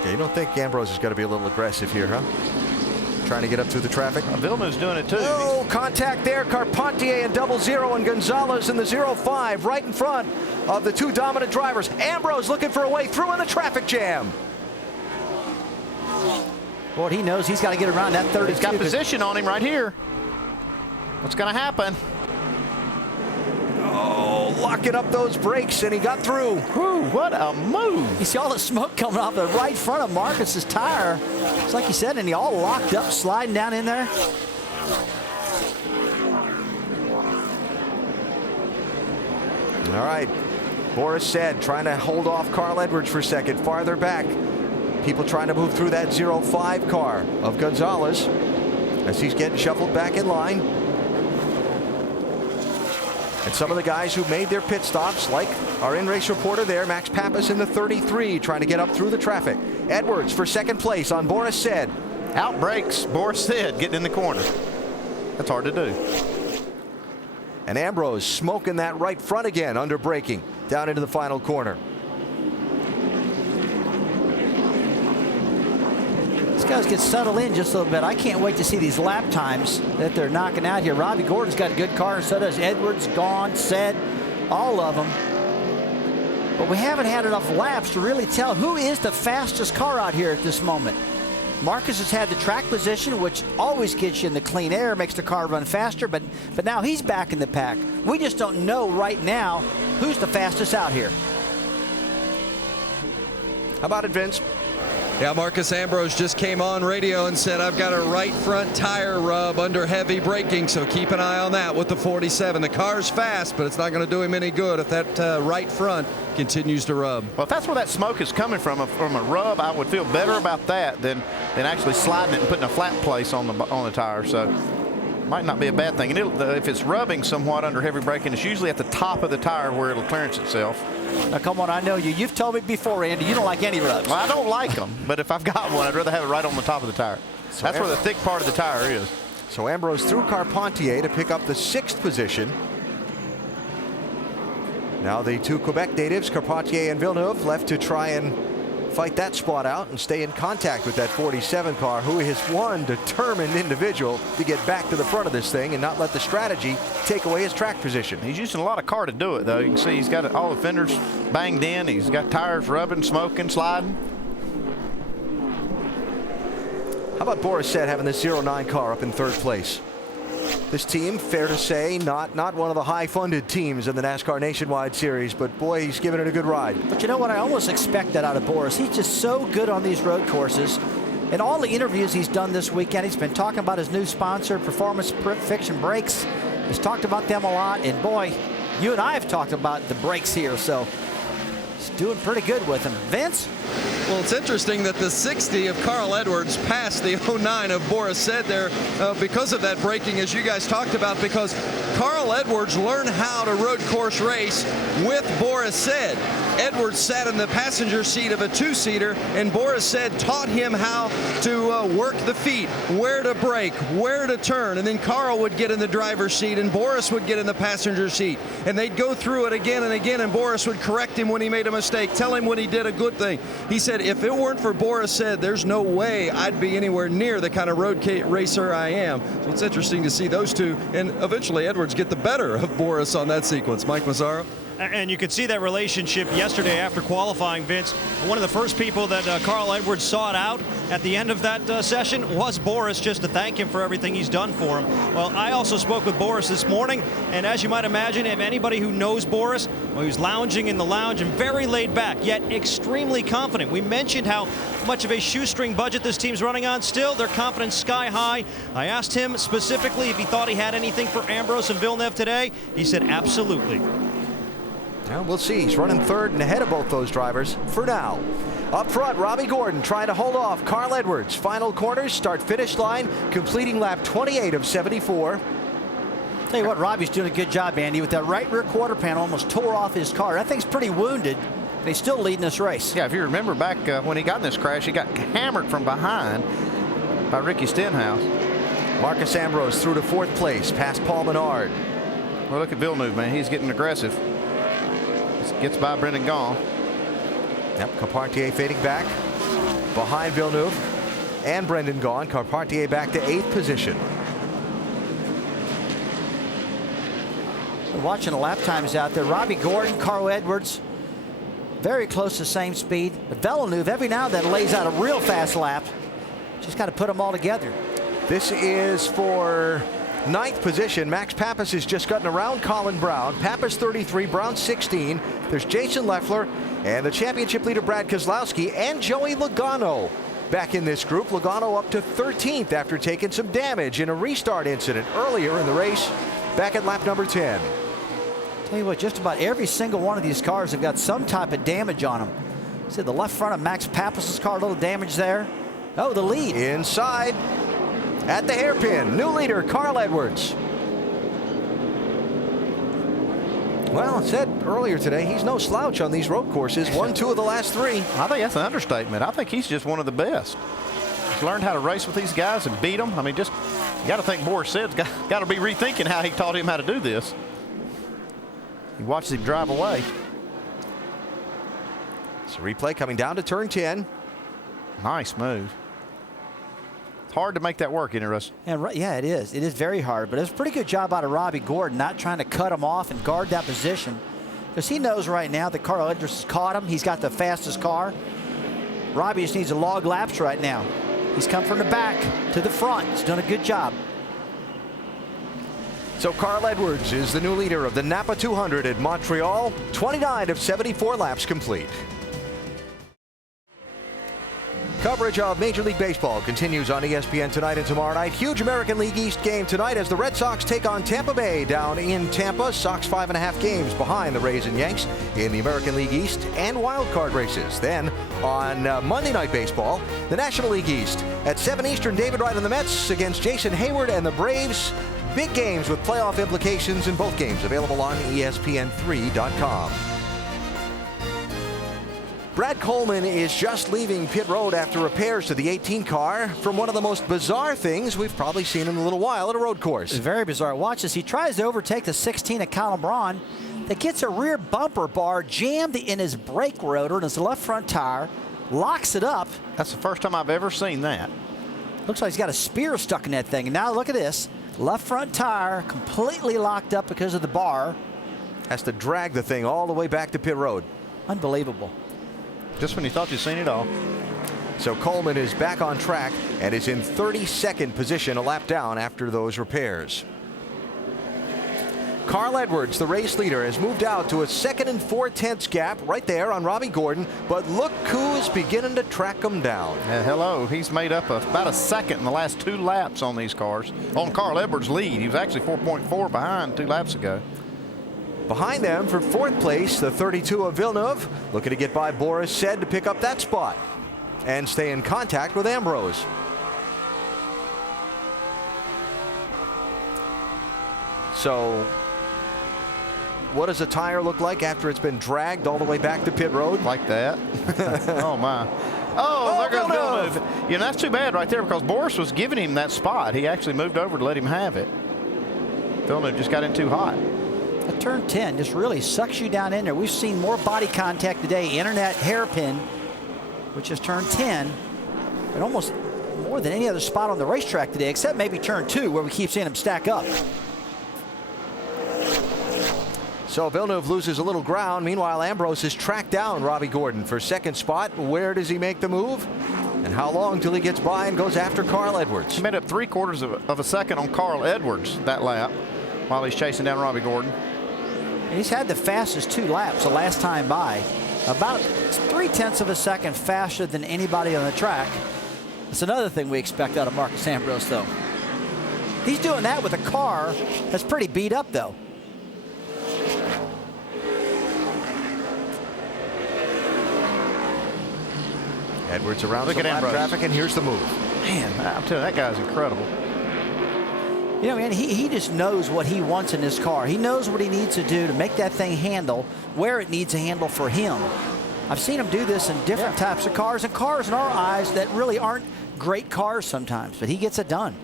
Yeah, you don't think Ambrose is going to be a little aggressive here, huh? Trying to get up through the traffic. Villeneuve's doing it too. Oh, contact there. Carpentier and 00 and Gonzalez in the 05 right in front of the 2 dominant drivers. Ambrose looking for a way through in the traffic jam. Boy, he knows he's got to get around that 32. He's got position on him right here. What's going to happen? Oh, locking up those brakes, and he got through. Whew, what a move. You see all the smoke coming off the right front of Marcus's tire. It's like you said, and he all locked up, sliding down in there. All right. Boris Said trying to hold off Carl Edwards for 2nd, farther back. People trying to move through that 05 car of Gonzalez as he's getting shuffled back in line. And some of the guys who made their pit stops, like our in-race reporter there, Max Pappas in the 33, trying to get up through the traffic. Edwards for 2nd place on Boris Said. Out brakes Boris Said getting in the corner. That's hard to do. And Ambrose smoking that right front again under braking down into the final corner. These guys get settled in just a little bit. I can't wait to see these lap times that they're knocking out here. Robbie Gordon's got a good car, and so does Edwards, Gaughan, Said, all of them. But we haven't had enough laps to really tell who is the fastest car out here at this moment. Marcus has had the track position, which always gets you in the clean air, makes the car run faster, but now he's back in the pack. We just don't know right now who's the fastest out here. How about it, Vince? Yeah, Marcus Ambrose just came on radio and said, I've got a right front tire rub under heavy braking, so keep an eye on that with the 47. The car's fast, but it's not going to do him any good if that right front continues to rub. Well, if that's where that smoke is coming from a rub, I would feel better about that than actually sliding it and putting a flat place on the tire. So might not be a bad thing. And if it's rubbing somewhat under heavy braking, it's usually at the top of the tire where it'll clearance itself. Now, come on, I know you. You've told me before, Andy, you don't like any rubs. Well, I don't like them, but if I've got one, I'd rather have it right on the top of the tire. That's where the thick part of the tire is. So Ambrose through Carpentier to pick up the 6th position. Now the 2 Quebec natives, Carpentier and Villeneuve, left to try and fight that spot out and stay in contact with that 47 car, who is one determined individual to get back to the front of this thing and not let the strategy take away his track position. He's using a lot of car to do it, though. You can see he's got all the fenders banged in. He's got tires rubbing, smoking, sliding. How about Boris Said having this 09 car up in 3rd place? This team, fair to say, not one of the high-funded teams in the NASCAR Nationwide Series, but boy, he's given it a good ride. But you know what? I almost expect that out of Boris. He's just so good on these road courses. In all the interviews he's done this weekend, he's been talking about his new sponsor, Performance Fiction Brakes. He's talked about them a lot, and boy, you and I have talked about the brakes here, so he's doing pretty good with them. Vince? Well, it's interesting that the 60 of Carl Edwards passed the 09 of Boris Said there because of that braking, as you guys talked about, because Carl Edwards learned how to road course race with Boris Said. Edwards sat in the passenger seat of a 2-seater, and Boris Said taught him how to work the feet, where to brake, where to turn, and then Carl would get in the driver's seat and Boris would get in the passenger seat, and they'd go through it again and again, and Boris would correct him when he made a mistake, tell him when he did a good thing. He said, if it weren't for Boris Said, there's no way I'd be anywhere near the kind of road racer I am. So it's interesting to see those two, and eventually Edwards get the better of Boris on that sequence. Mike Mazzaro? And you could see that relationship yesterday after qualifying, Vince. One of the first people that Carl Edwards sought out at the end of that session was Boris, just to thank him for everything he's done for him. Well, I also spoke with Boris this morning, and as you might imagine, if anybody who knows Boris, well, he was lounging in the lounge and very laid back, yet extremely confident. We mentioned how much of a shoestring budget this team's running on. Still, their confidence sky high. I asked him specifically if he thought he had anything for Ambrose and Villeneuve today. He said absolutely. Well, we'll see. He's running 3rd and ahead of both those drivers for now. Up front, Robbie Gordon trying to hold off Carl Edwards. Final corners, start-finish line, completing lap 28 of 74. Tell you what, Robbie's doing a good job, Andy, with that right rear quarter panel almost tore off his car. That thing's pretty wounded, but he's still leading this race. Yeah, if you remember back when he got in this crash, he got hammered from behind by Ricky Stenhouse. Marcus Ambrose through to 4th place, past Paul Menard. Well, look at Villeneuve, man. He's getting aggressive. Gets by Brendan Gaughan. Yep, Carpentier fading back behind Villeneuve and Brendan Gaughan. Carpentier back to 8th position. We're watching the lap times out there. Robbie Gordon, Carl Edwards, very close to the same speed. But Villeneuve, every now and then, lays out a real fast lap. Just got to put them all together. This is for 9th position. Max Pappas has just gotten around Colin Brown. Pappas 33, Brown 16. There's Jason Leffler and the championship leader Brad Keselowski and Joey Logano back in this group. Logano up to 13th after taking some damage in a restart incident earlier in the race back at lap number 10. Tell you what, just about every single one of these cars have got some type of damage on them. See the left front of Max Pappas' car, a little damage there. Oh, the lead. Inside at the hairpin, new leader Carl Edwards. Well, I said earlier today, he's no slouch on these road courses. Won 2 of the last 3. I think that's an understatement. I think he's just one of the best. He's learned how to race with these guys and beat them. I mean, just you got to think Boris Said's got to be rethinking how he taught him how to do this. He watches him drive away. So replay coming down to turn 10. Nice move. It's hard to make that work, interesting. And yeah, it is. It is very hard, but it's a pretty good job out of Robbie Gordon, not trying to cut him off and guard that position, because he knows right now that Carl Edwards has caught him. He's got the fastest car. Robbie just needs to log laps right now. He's come from the back to the front. He's done a good job. So Carl Edwards is the new leader of the NAPA 200 at Montreal. 29 of 74 laps complete. Coverage of Major League Baseball continues on ESPN tonight and tomorrow night. Huge American League East game tonight as the Red Sox take on Tampa Bay down in Tampa. Sox 5.5 games behind the Rays and Yanks in the American League East and wild card races. Then on Monday Night Baseball, the National League East at 7 Eastern, David Wright and the Mets against Jason Hayward and the Braves. Big games with playoff implications in both games, available on ESPN3.com. Brad Coleman is just leaving pit road after repairs to the 18 car from one of the most bizarre things we've probably seen in a little while at a road course. It's very bizarre. Watch this. He tries to overtake the 16 at Colin Braun that gets a rear bumper bar jammed in his brake rotor and his left front tire, locks it up. That's the first time I've ever seen that. Looks like he's got a spear stuck in that thing. And now look at this. Left front tire completely locked up because of the bar. Has to drag the thing all the way back to pit road. Unbelievable. Just when you thought you'd seen it all. So Coleman is back on track and is in 32nd position, a lap down after those repairs. Carl Edwards, the race leader, has moved out to a 2nd and 4/10 gap right there on Robbie Gordon, but look who is beginning to track him down. Hello, he's made up about a second in the last 2 laps on these cars. On Carl Edwards' lead, he was actually 4.4 behind 2 laps ago. Behind them for 4th place, the 32 of Villeneuve, looking to get by Boris Said to pick up that spot and stay in contact with Ambrose. So what does a tire look like after it's been dragged all the way back to pit road? Like that. Oh, my. Oh, there goes Villeneuve. You know, that's too bad right there because Boris was giving him that spot. He actually moved over to let him have it. Villeneuve just got in too hot. A turn 10 just really sucks you down in there. We've seen more body contact today, internet hairpin, which is turn 10, but almost more than any other spot on the racetrack today, except maybe turn 2, where we keep seeing them stack up. So Villeneuve loses a little ground. Meanwhile, Ambrose has tracked down Robbie Gordon for 2nd spot. Where does he make the move? And how long till he gets by and goes after Carl Edwards? He made up 3/4 of a second on Carl Edwards that lap while he's chasing down Robbie Gordon. And he's had the fastest 2 laps the last time by. About 3/10 of a second faster than anybody on the track. That's another thing we expect out of Marcus Ambrose, though. He's doing that with a car that's pretty beat up, though. Edwards around Look some at lap Ambrose. traffic, and here's the move. Man, I'm telling you, that guy's incredible. You know, man, he just knows what he wants in his car. He knows what he needs to do to make that thing handle where it needs to handle for him. I've seen him do this in different types of cars, and cars in our eyes that really aren't great cars sometimes, but he gets it done.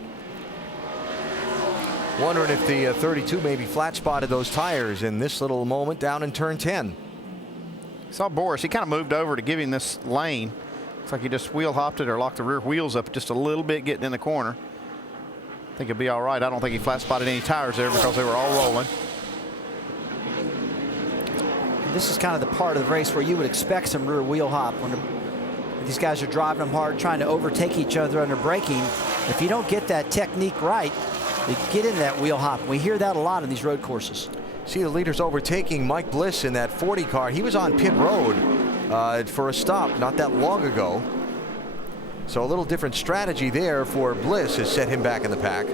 Wondering if the 32 maybe flat spotted those tires in this little moment down in turn 10. Saw Boris, he kind of moved over to give him this lane. Looks like he just wheel hopped it or locked the rear wheels up just a little bit getting in the corner. I think he'll be all right. I don't think he flat spotted any tires there because they were all rolling. This is kind of the part of the race where you would expect some rear wheel hop when these guys are driving them hard, trying to overtake each other under braking. If you don't get that technique right, you get into that wheel hop. We hear that a lot in these road courses. See the leaders overtaking Mike Bliss in that 40 car. He was on pit road for a stop not that long ago. So a little different strategy there for Bliss has set him back in the pack.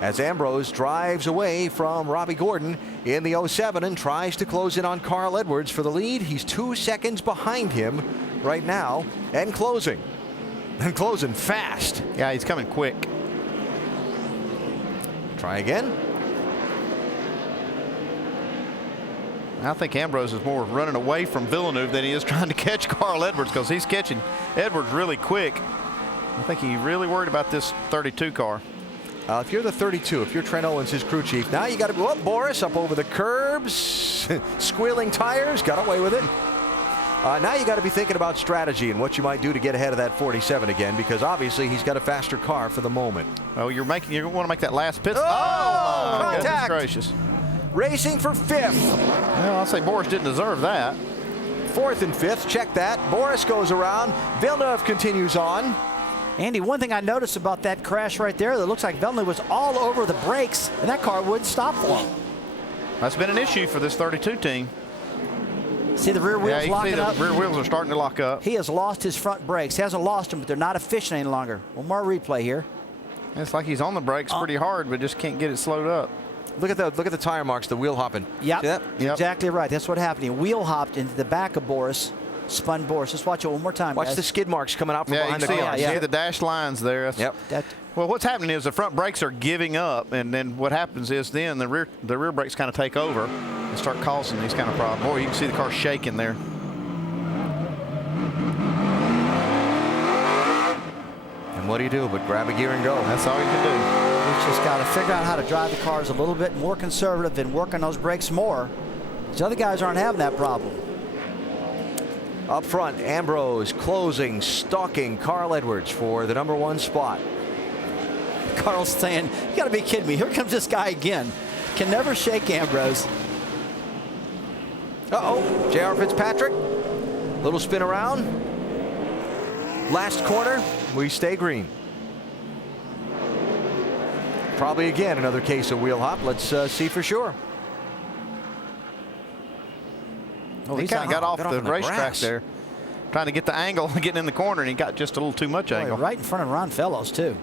As Ambrose drives away from Robbie Gordon in the 07 and tries to close in on Carl Edwards for the lead. He's 2 seconds behind him right now and closing. And closing fast. Yeah, he's coming quick. Try again. I think Ambrose is more running away from Villeneuve than he is trying to catch Carl Edwards because he's catching Edwards really quick. I think he's really worried about this 32 car. If you're the 32, if you're Trent Owens, his crew chief, now you got to go up Boris, up over the curbs, squealing tires, got away with it. Now you got to be thinking about strategy and what you might do to get ahead of that 47 again, because obviously he's got a faster car for the moment. Oh, you want to make that last pit. Oh, my goodness contact. gracious. Racing for 5th. Well, I'll say Boris didn't deserve that. 4th and 5th, check that. Boris goes around. Villeneuve continues on. Andy, one thing I noticed about that crash right there, that looks like Villeneuve was all over the brakes, and that car wouldn't stop for him. That's been an issue for this 32 team. See the rear wheels locking up? The rear wheels are starting to lock up. He has lost his front brakes. He hasn't lost them, but they're not efficient any longer. One more replay here. It's like he's on the brakes pretty hard, but just can't get it slowed up. Look at the tire marks, the wheel hopping. Yep, See that? Exactly right. That's what happened. He wheel hopped into the back of Boris, spun Boris. Let's watch it one more time, Watch guys. the skid marks coming out from behind the car. You see the dashed lines there. Yep. Well, what's happening is the front brakes are giving up, and then what happens is then the rear brakes kind of take over, and start causing these kind of problems. Boy, you can see the car shaking there. And what do you do but grab a gear and go? That's all you can do. He's just got to figure out how to drive the cars a little bit more conservative and work on those brakes more. These other guys aren't having that problem. Up front, Ambrose closing, stalking Carl Edwards for the #1 spot. Carl's saying, you got to be kidding me. Here comes this guy again. Can never shake Ambrose. Uh-oh, J.R. Fitzpatrick. Little spin around. Last corner, we stay green. Probably again another case of wheel hop. Let's see for sure. Oh, he kind of got off the racetrack there, trying to get the angle, getting in the corner, and he got just a little too much angle. Right in front of Ron Fellows, too.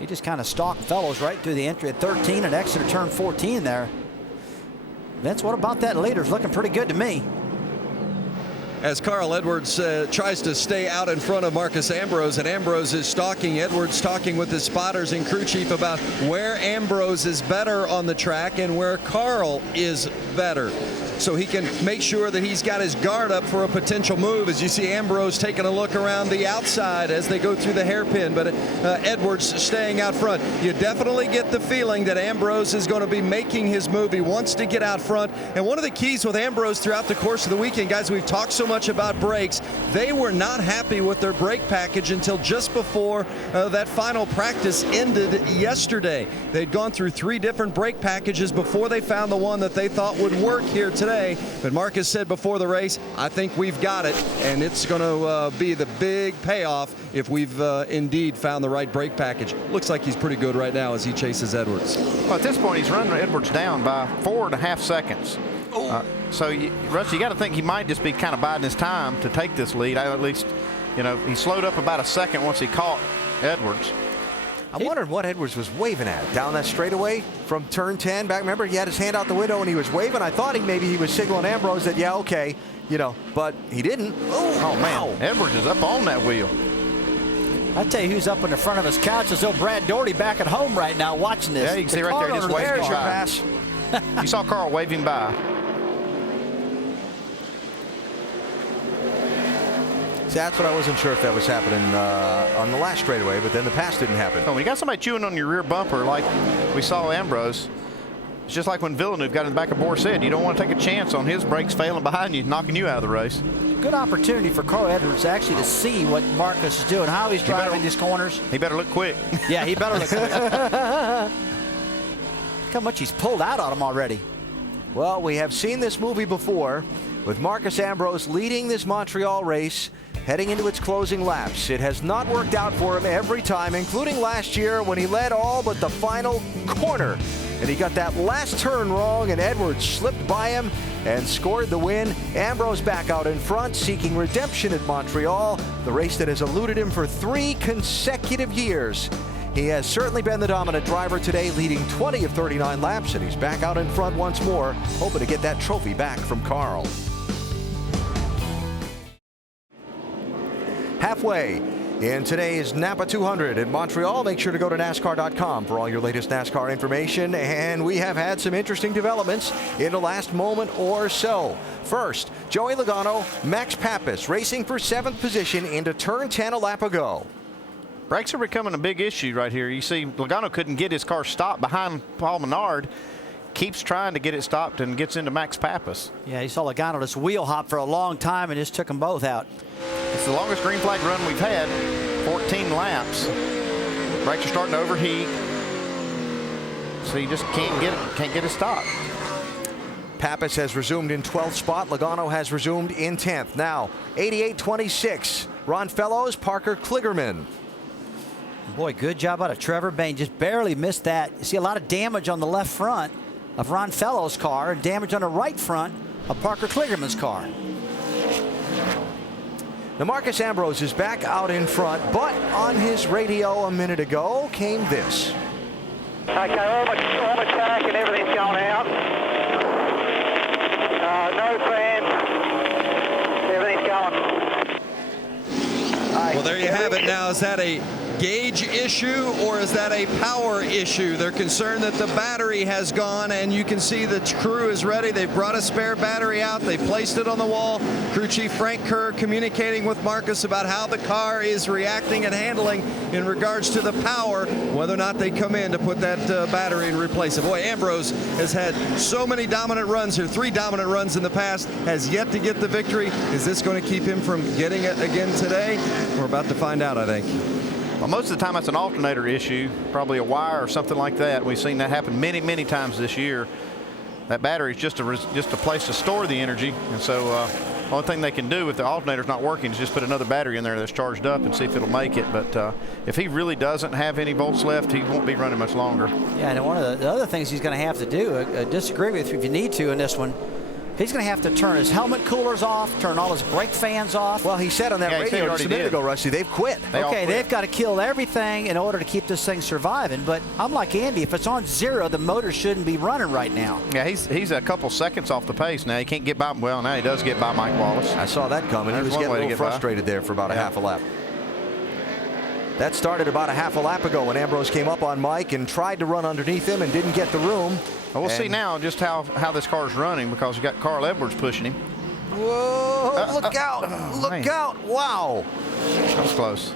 He just kind of stalked Fellows right through the entry at 13 and exited turn 14 there. Vince, what about that leader? It's looking pretty good to me. As Carl Edwards tries to stay out in front of Marcus Ambrose, and Ambrose is stalking Edwards, talking with his spotters and crew chief about where Ambrose is better on the track and where Carl is better, so he can make sure that he's got his guard up for a potential move. As you see Ambrose taking a look around the outside as they go through the hairpin, but Edwards staying out front. You definitely get the feeling that Ambrose is going to be making his move. He wants to get out front, and one of the keys with Ambrose throughout the course of the weekend, guys, we've talked so much about brakes. They were not happy with their brake package until just before that final practice ended yesterday. They'd gone through 3 different brake packages before they found the one that they thought would work here today. But Marcus said before the race, I think we've got it, and it's going to be the big payoff if we've indeed found the right brake package. Looks like he's pretty good right now as he chases Edwards. Well, at this point, he's running Edwards down by 4.5 seconds. So, Russ, you got to think he might just be kind of biding his time to take this lead. At least, you know, he slowed up about a second once he caught Edwards. I wondered what Edwards was waving at down that straightaway from turn 10 back. Remember, he had his hand out the window and he was waving. I thought maybe he was signaling Ambrose that, yeah, okay, you know, but he didn't. Oh man, Edwards is up on that wheel. I tell you who's up in the front of his couch is old Brad Doherty back at home right now watching this. Yeah, you can see right there, just waving by. Pass. You saw Carl waving by. See, that's what I wasn't sure if that was happening on the last straightaway, but then the pass didn't happen. Oh, when you got somebody chewing on your rear bumper like we saw Ambrose, it's just like when Villeneuve got in the back of Boris said, you don't want to take a chance on his brakes failing behind you, knocking you out of the race. Good opportunity for Carl Edwards actually to see what Marcus is doing, how he's driving these corners. He better look quick. Yeah, he better look quick. Look how much he's pulled out on him already. Well, we have seen this movie before with Marcus Ambrose leading this Montreal race, heading into its closing laps. It has not worked out for him every time, including last year when he led all but the final corner. And he got that last turn wrong, and Edwards slipped by him and scored the win. Ambrose back out in front, seeking redemption at Montreal, the race that has eluded him for 3 consecutive years. He has certainly been the dominant driver today, leading 20 of 39 laps, and he's back out in front once more, hoping to get that trophy back from Carl. Halfway in today's NAPA 200 in Montreal. Make sure to go to NASCAR.com for all your latest NASCAR information. And we have had some interesting developments in the last moment or so. First, Joey Logano, Max Papis racing for 7th position into turn 10 a lap ago. Brakes are becoming a big issue right here. You see, Logano couldn't get his car stopped behind Paul Menard. Keeps trying to get it stopped and gets into Max Papis. Yeah, you saw Logano just wheel hop for a long time and just took them both out. It's the longest green flag run we've had, 14 laps. Brakes are starting to overheat, so you just can't get it stopped. Papis has resumed in 12th spot. Logano has resumed in 10th. Now, 88-26, Ron Fellows, Parker Kligerman. Boy, good job out of Trevor Bayne. Just barely missed that. You see a lot of damage on the left front of Ron Fellows' car and damage on the right front of Parker Kligerman's car. Now Marcus Ambrose is back out in front, but on his radio a minute ago came this. Okay, all my track and everything's going out. No fans. Everything's going. Well, there you have it. Now, is that a gauge issue or is that a power issue? They're concerned that the battery has gone, and you can see the crew is ready. They've brought a spare battery out. They placed it on the wall. Crew Chief Frank Kerr communicating with Marcus about how the car is reacting and handling in regards to the power, whether or not they come in to put that battery and replace it. Boy, Ambrose has had so many dominant runs here, 3 dominant runs in the past, has yet to get the victory. Is this going to keep him from getting it again today? We're about to find out, I think. Well, most of the time that's an alternator issue, probably a wire or something like that. We've seen that happen many, many times this year. That battery is just a place to store the energy, and so the only thing they can do if the alternator's not working is just put another battery in there that's charged up and see if it'll make it. But if he really doesn't have any volts left, he won't be running much longer. Yeah, and one of the other things he's going to have to do, disagree with you if you need to in this one, he's going to have to turn his helmet coolers off, turn all his brake fans off. Well, he said on that radio just a minute ago, Rusty, they've quit. They've got to kill everything in order to keep this thing surviving. But I'm like Andy, if it's on 0, the motor shouldn't be running right now. Yeah, he's a couple seconds off the pace now. He can't get by. Well, now he does get by Mike Wallace. I saw that coming. He was getting a little frustrated there for about a half a lap. That started about a half a lap ago when Ambrose came up on Mike and tried to run underneath him and didn't get the room. Well, we'll see now just how this car's running, because you got Carl Edwards pushing him. Whoa, look out. Look out. Wow. That was close.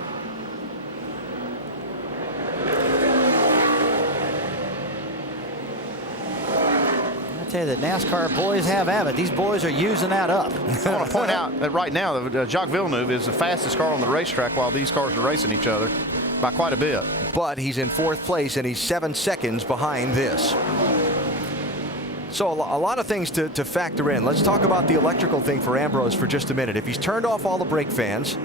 I tell you, the NASCAR boys have it. These boys are using that up. I want to point out that right now, Jacques Villeneuve is the fastest car on the racetrack while these cars are racing each other by quite a bit. But he's in 4th place, and he's 7 seconds behind this. So a lot of things to factor in. Let's talk about the electrical thing for Ambrose for just a minute. If he's turned off all the brake fans,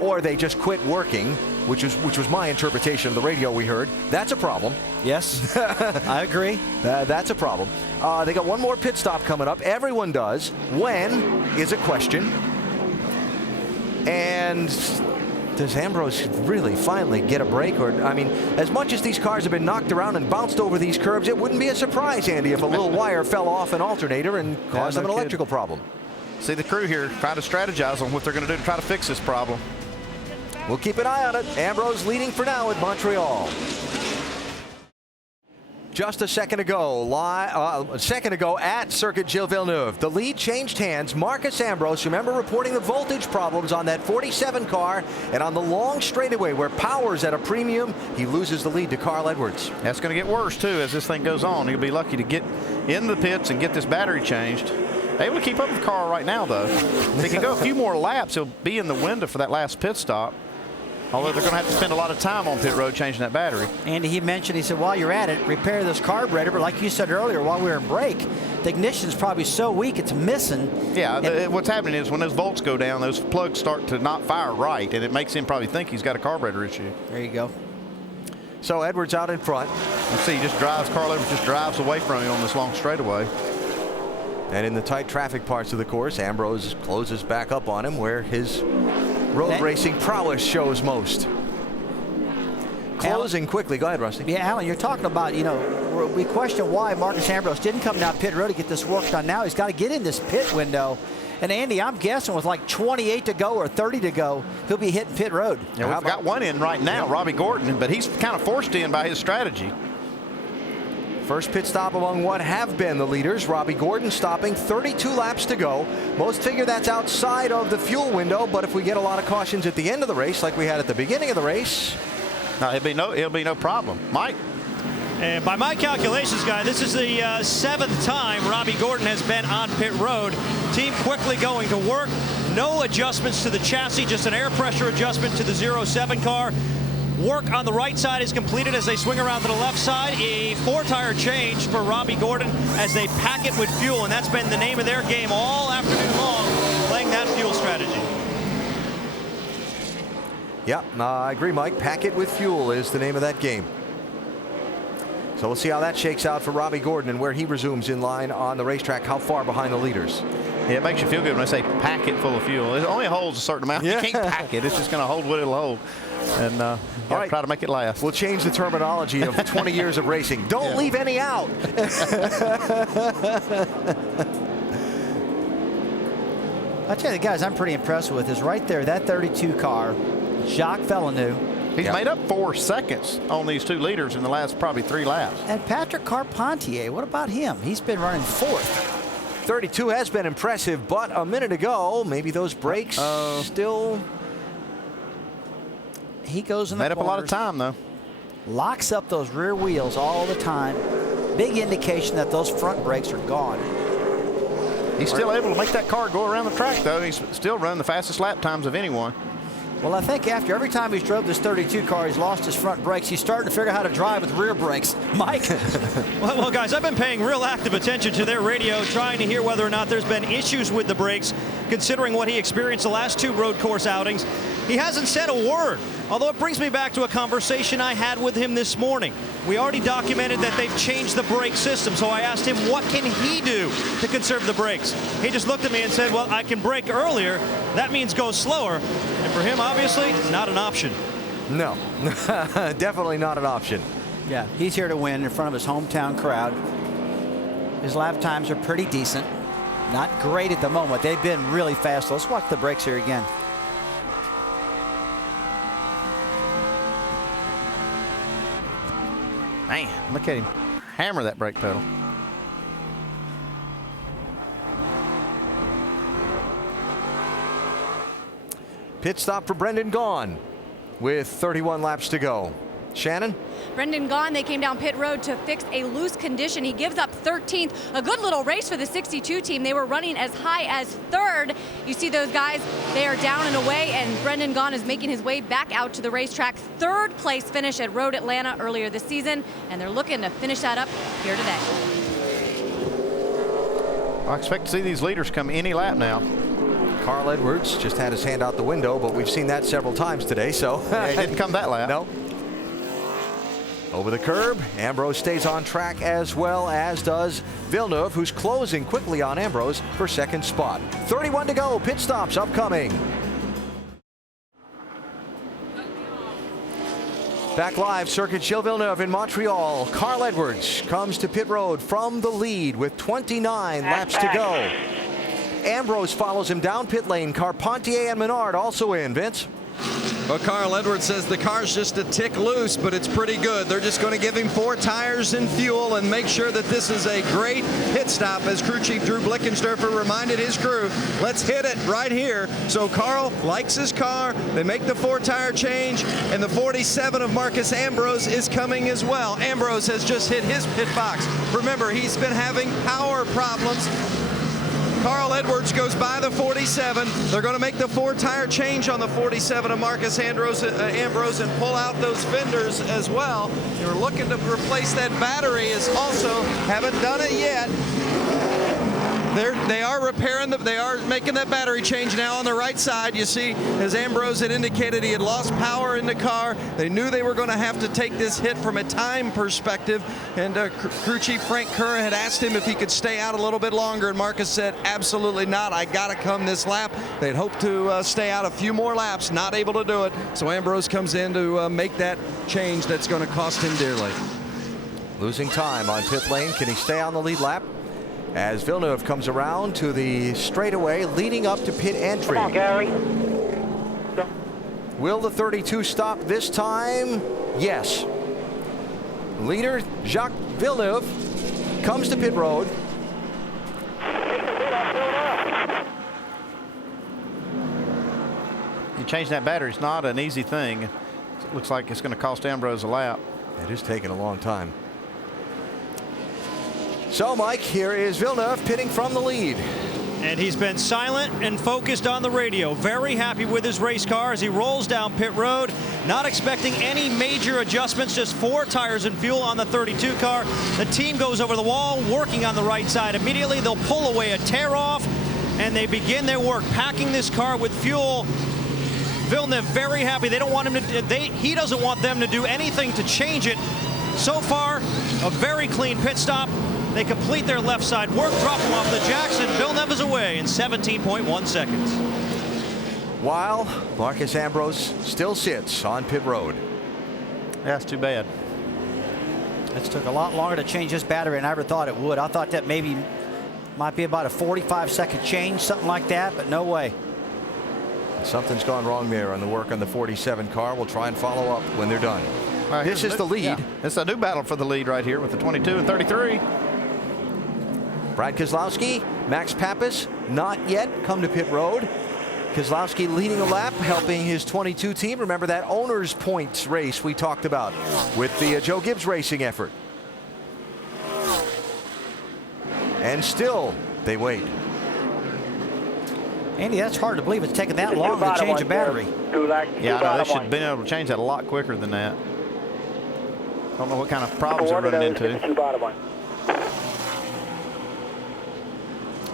or they just quit working, which was my interpretation of the radio we heard, that's a problem. Yes, I agree. That's a problem. They got one more pit stop coming up. Everyone does. When is a question. And does Ambrose really finally get a break? Or, I mean, as much as these cars have been knocked around and bounced over these curbs, it wouldn't be a surprise, Andy, if a little wire fell off an alternator and caused them an electrical problem. See the crew here try to strategize on what they're going to do to try to fix this problem. We'll keep an eye on it. Ambrose leading for now at Montreal. Just a second ago at Circuit Gilles Villeneuve, the lead changed hands. Marcus Ambrose, remember, reporting the voltage problems on that 47 car, and on the long straightaway where power's at a premium, he loses the lead to Carl Edwards. That's going to get worse too as this thing goes on. He'll be lucky to get in the pits and get this battery changed. Able to keep up with Carl right now, though. If he can go a few more laps, he'll be in the window for that last pit stop. Although they're going to have to spend a lot of time on pit road changing that battery. Andy, he mentioned, he said, while you're at it, repair this carburetor. But like you said earlier, while we were in break, the ignition's probably so weak it's missing. Yeah, what's happening is when those volts go down, those plugs start to not fire right, and it makes him probably think he's got a carburetor issue. There you go. So Edwards out in front. You see, Carl Edwards just drives away from him on this long straightaway. And in the tight traffic parts of the course, Ambrose closes back up on him where his road racing prowess shows most. Closing quickly. Go ahead, Rusty. Yeah, Alan, you're talking about, we question why Marcus Ambrose didn't come down pit road to get this work done now. He's got to get in this pit window. And Andy, I'm guessing with like 28 to go or 30 to go, he'll be hitting pit road. Yeah, we've got one in right now, Robbie Gordon, but he's kind of forced in by his strategy. First pit stop among what have been the leaders. Robbie Gordon stopping, 32 laps to go. Most figure that's outside of the fuel window, but if we get a lot of cautions at the end of the race like we had at the beginning of the race, no, it'll be no problem. Mike? And by my calculations, guy, this is the 7th time Robbie Gordon has been on pit road. Team quickly going to work. No adjustments to the chassis, just an air pressure adjustment to the 07 car. Work on the right side is completed as they swing around to the left side. A 4-tire change for Robbie Gordon as they pack it with fuel, and that's been the name of their game all afternoon long, playing that fuel strategy. Yeah, I agree, Mike. Pack it with fuel is the name of that game. So we'll see how that shakes out for Robbie Gordon and where he resumes in line on the racetrack, how far behind the leaders. Yeah, it makes you feel good when I say pack it full of fuel. It only holds a certain amount. Yeah. You can't pack it. It's just going to hold what it'll hold. And all right, try to make it last. We'll change the terminology of 20 years of racing. Don't leave any out. I tell you, the guys I'm pretty impressed with is right there, that 32 car, Jacques Villeneuve, He's made up 4 seconds on these 2 leaders in the last probably 3 laps. And Patrick Carpentier, what about him? He's been running 4th. 32 has been impressive, but a minute ago, maybe those brakes still. He goes in the made up a lot of time, though. Locks up those rear wheels all the time. Big indication that those front brakes are gone. He's still able to make that car go around the track, though. He's still running the fastest lap times of anyone. Well, I think after every time he's drove this 32 car, he's lost his front brakes. He's starting to figure out how to drive with rear brakes. Mike? Well, guys, I've been paying real active attention to their radio, trying to hear whether or not there's been issues with the brakes, considering what he experienced the last 2 road course outings. He hasn't said a word, although it brings me back to a conversation I had with him this morning. We already documented that they've changed the brake system, so I asked him what can he do to conserve the brakes. He just looked at me and said, well, I can brake earlier. That means go slower. And for him, obviously, not an option. No, definitely not an option. Yeah, he's here to win in front of his hometown crowd. His lap times are pretty decent. Not great at the moment. They've been really fast. Let's watch the brakes here again. Man, look at him hammer that brake pedal. Pit stop for Brendan Gaughan with 31 laps to go. Shannon? Brendan Gaughan, they came down pit road to fix a loose condition. He gives up 13th. A good little race for the 62 team. They were running as high as 3rd. You see those guys, they are down and away, and Brendan Gaughan is making his way back out to the racetrack. 3rd place finish at Road Atlanta earlier this season, and they're looking to finish that up here today. I expect to see these leaders come any lap now. Carl Edwards just had his hand out the window, but we've seen that several times today, so. Yeah, he didn't come that lap. No. Over the curb, Ambrose stays on track, as well as does Villeneuve, who's closing quickly on Ambrose for 2nd spot. 31 to go, pit stops upcoming. Back live, circuit Gilles Villeneuve in Montreal. Carl Edwards comes to pit road from the lead with 29 laps to go. Ambrose follows him down pit lane. Carpentier and Menard also in. Vince? Well, Carl Edwards says the car's just a tick loose, but it's pretty good. They're just going to give him 4 tires and fuel and make sure that this is a great pit stop, as crew chief Drew Blickensderfer reminded his crew. Let's hit it right here. So Carl likes his car. They make the 4-tire change, and the 47 of Marcus Ambrose is coming as well. Ambrose has just hit his pit box. Remember, he's been having power problems. Carl Edwards goes by the 47. They're going to make the 4-tire change on the 47 of Marcus Ambrose and pull out those fenders as well. They're looking to replace that battery, is also haven't done it yet. They are repairing they are making that battery change now on the right side. You see, as Ambrose had indicated, he had lost power in the car. They knew they were going to have to take this hit from a time perspective, and crew chief Frank Kerr had asked him if he could stay out a little bit longer, and Marcus said, absolutely not. I got to come this lap. They'd hoped to stay out a few more laps, not able to do it. So Ambrose comes in to make that change that's going to cost him dearly. Losing time on pit lane. Can he stay on the lead lap? As Villeneuve comes around to the straightaway leading up to pit entry. Come on, Gary. Will the 32 stop this time? Yes. Leader Jacques Villeneuve comes to pit road. You change that battery, it's not an easy thing. It looks like it's going to cost Ambrose a lap. It is taking a long time. So, Mike, here is Villeneuve pitting from the lead. And he's been silent and focused on the radio. Very happy with his race car as he rolls down pit road. Not expecting any major adjustments, just 4 tires and fuel on the 32 car. The team goes over the wall, working on the right side. Immediately, they'll pull away a tear off, and they begin their work, packing this car with fuel. Villeneuve very happy. They don't want him to. He doesn't want them to do anything to change it. So far, a very clean pit stop. They complete their left side work, drop them off the Jackson. Villeneuve is away in 17.1 seconds. While Marcus Ambrose still sits on pit road. That's too bad. It took a lot longer to change this battery than I ever thought it would. I thought that maybe might be about a 45-second change, something like that, but no way. Something's gone wrong there on the work on the 47 car. We'll try and follow up when they're done. This is the lead. Yeah. It's a new battle for the lead right here with the 22 and 33. Brad Keselowski, Max Pappas, not yet come to pit road. Keselowski leading a lap, helping his 22 team. Remember that owner's points race we talked about with the Joe Gibbs Racing effort. And still, they wait. Andy, that's hard to believe it's taken that long to change a battery. Yeah, I know. They should have been able to change that a lot quicker than that. Don't know what kind of problems they're running into.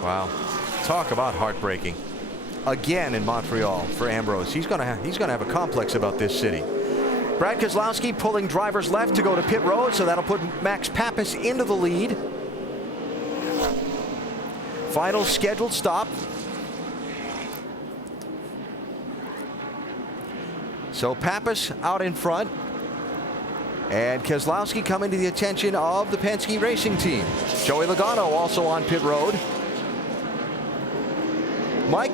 Wow. Talk about heartbreaking. Again in Montreal for Ambrose. He's gonna have a complex about this city. Brad Keselowski pulling drivers left to go to pit road, so that'll put Max Pappas into the lead. Final scheduled stop. So Pappas out in front. And Keselowski coming to the attention of the Penske Racing Team. Joey Logano also on pit road. Mike?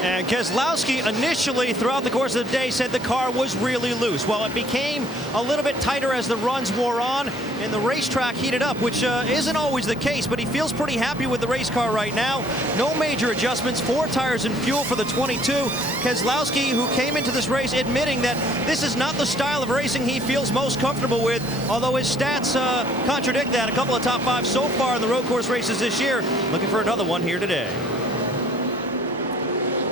And Keselowski initially throughout the course of the day said the car was really loose. Well, it became a little bit tighter as the runs wore on and the racetrack heated up, which isn't always the case, but he feels pretty happy with the race car right now. No major adjustments, 4 tires and fuel for the 22. Keselowski, who came into this race admitting that this is not the style of racing he feels most comfortable with, although his stats contradict that. A couple of top 5 so far in the road course races this year. Looking for another one here today.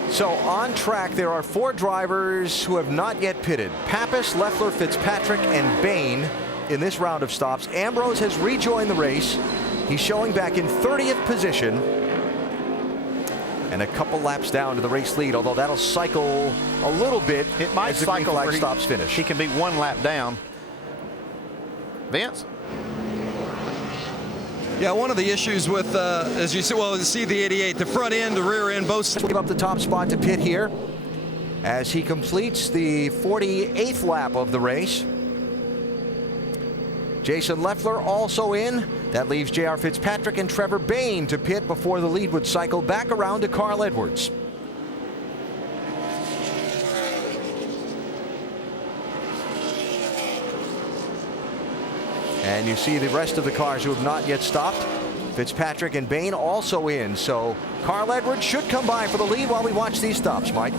So on track, there are 4 drivers who have not yet pitted. Pappas, Leffler, Fitzpatrick, and Bain in this round of stops. Ambrose has rejoined the race. He's showing back in 30th position. And a couple laps down to the race lead, although that'll cycle a little bit. It might as the green cycle flag where stops finish. He can be 1 lap down. Vince? Yeah, one of the issues with, as you see the 88, the front end, the rear end, both give up the top spot to pit here as he completes the 48th lap of the race. Jason Leffler also in. That leaves J.R. Fitzpatrick and Trevor Bayne to pit before the lead would cycle back around to Carl Edwards. And you see the rest of the cars who have not yet stopped. Fitzpatrick and Bayne also in. So Carl Edwards should come by for the lead while we watch these stops, Mike.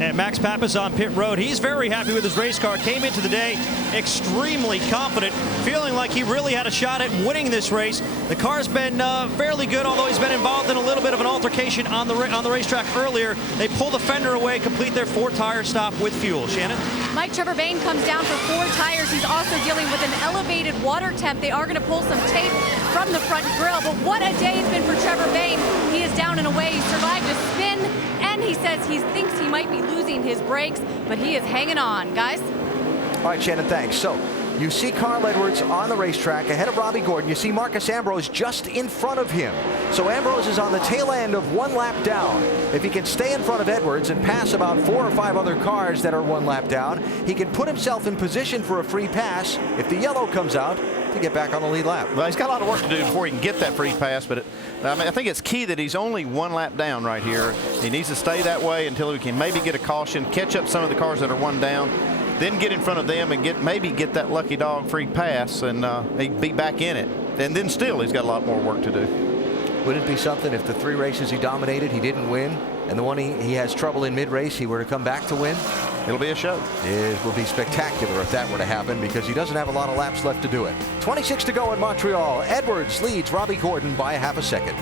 And Max Pappas on pit road. He's very happy with his race car. Came into the day extremely confident, feeling like he really had a shot at winning this race. The car's been fairly good, although he's been involved in a little bit of an altercation on the racetrack earlier. They pull the fender away, complete their 4-tire stop with fuel. Shannon? Mike, Trevor Bayne comes down for 4 tires. He's also dealing with an elevated water temp. They are going to pull some tape from the front grille. But what a day it's been for Trevor Bayne. He is down and away. He survived a spin, and he says he thinks he might be losing his brakes, but he is hanging on. Guys? All right, Shannon, thanks. So you see Carl Edwards on the racetrack ahead of Robbie Gordon. You see Marcus Ambrose just in front of him. So Ambrose is on the tail end of 1 lap down. If he can stay in front of Edwards and pass about 4 or 5 other cars that are 1 lap down, he can put himself in position for a free pass if the yellow comes out to get back on the lead lap. Well, he's got a lot of work to do before he can get that free pass, but I think it's key that he's only 1 lap down right here. He needs to stay that way until he can maybe get a caution, catch up some of the cars that are 1 down, then get in front of them and maybe get that lucky dog free pass, and he'd be back in it. And then still, he's got a lot more work to do. Wouldn't it be something if the 3 races he dominated, he didn't win, and the one he has trouble in mid-race, he were to come back to win? It'll be a show. It will be spectacular if that were to happen, because he doesn't have a lot of laps left to do it. 26 to go in Montreal. Edwards leads Robbie Gordon by ½ a second.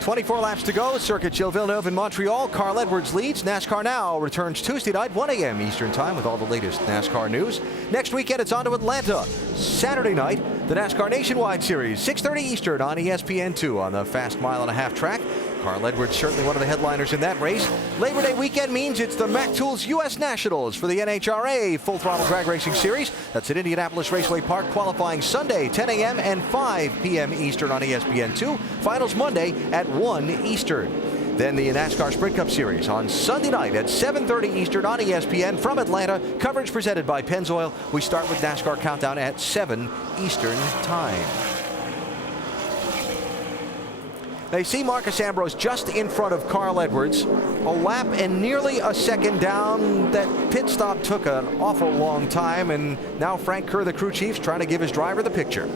24 laps to go. Circuit Gilles Villeneuve in Montreal. Carl Edwards leads. NASCAR Now returns Tuesday night, 1 a.m. Eastern Time, with all the latest NASCAR news. Next weekend, it's on to Atlanta. Saturday night, the NASCAR Nationwide Series, 6:30 Eastern on ESPN2 on the fast 1.5 mile track. Carl Edwards certainly one of the headliners in that race. Labor Day weekend means it's the Mac Tools U.S. Nationals for the NHRA Full Throttle Drag Racing Series. That's at Indianapolis Raceway Park, qualifying Sunday, 10 a.m. and 5 p.m. Eastern on ESPN2. Finals Monday at 1 Eastern. Then the NASCAR Sprint Cup Series on Sunday night at 7:30 Eastern on ESPN from Atlanta. Coverage presented by Pennzoil. We start with NASCAR Countdown at 7 Eastern Time. They see Marcus Ambrose just in front of Carl Edwards. A lap and nearly a second down. That pit stop took an awful long time, and now Frank Kerr, the crew chief's trying to give his driver the picture.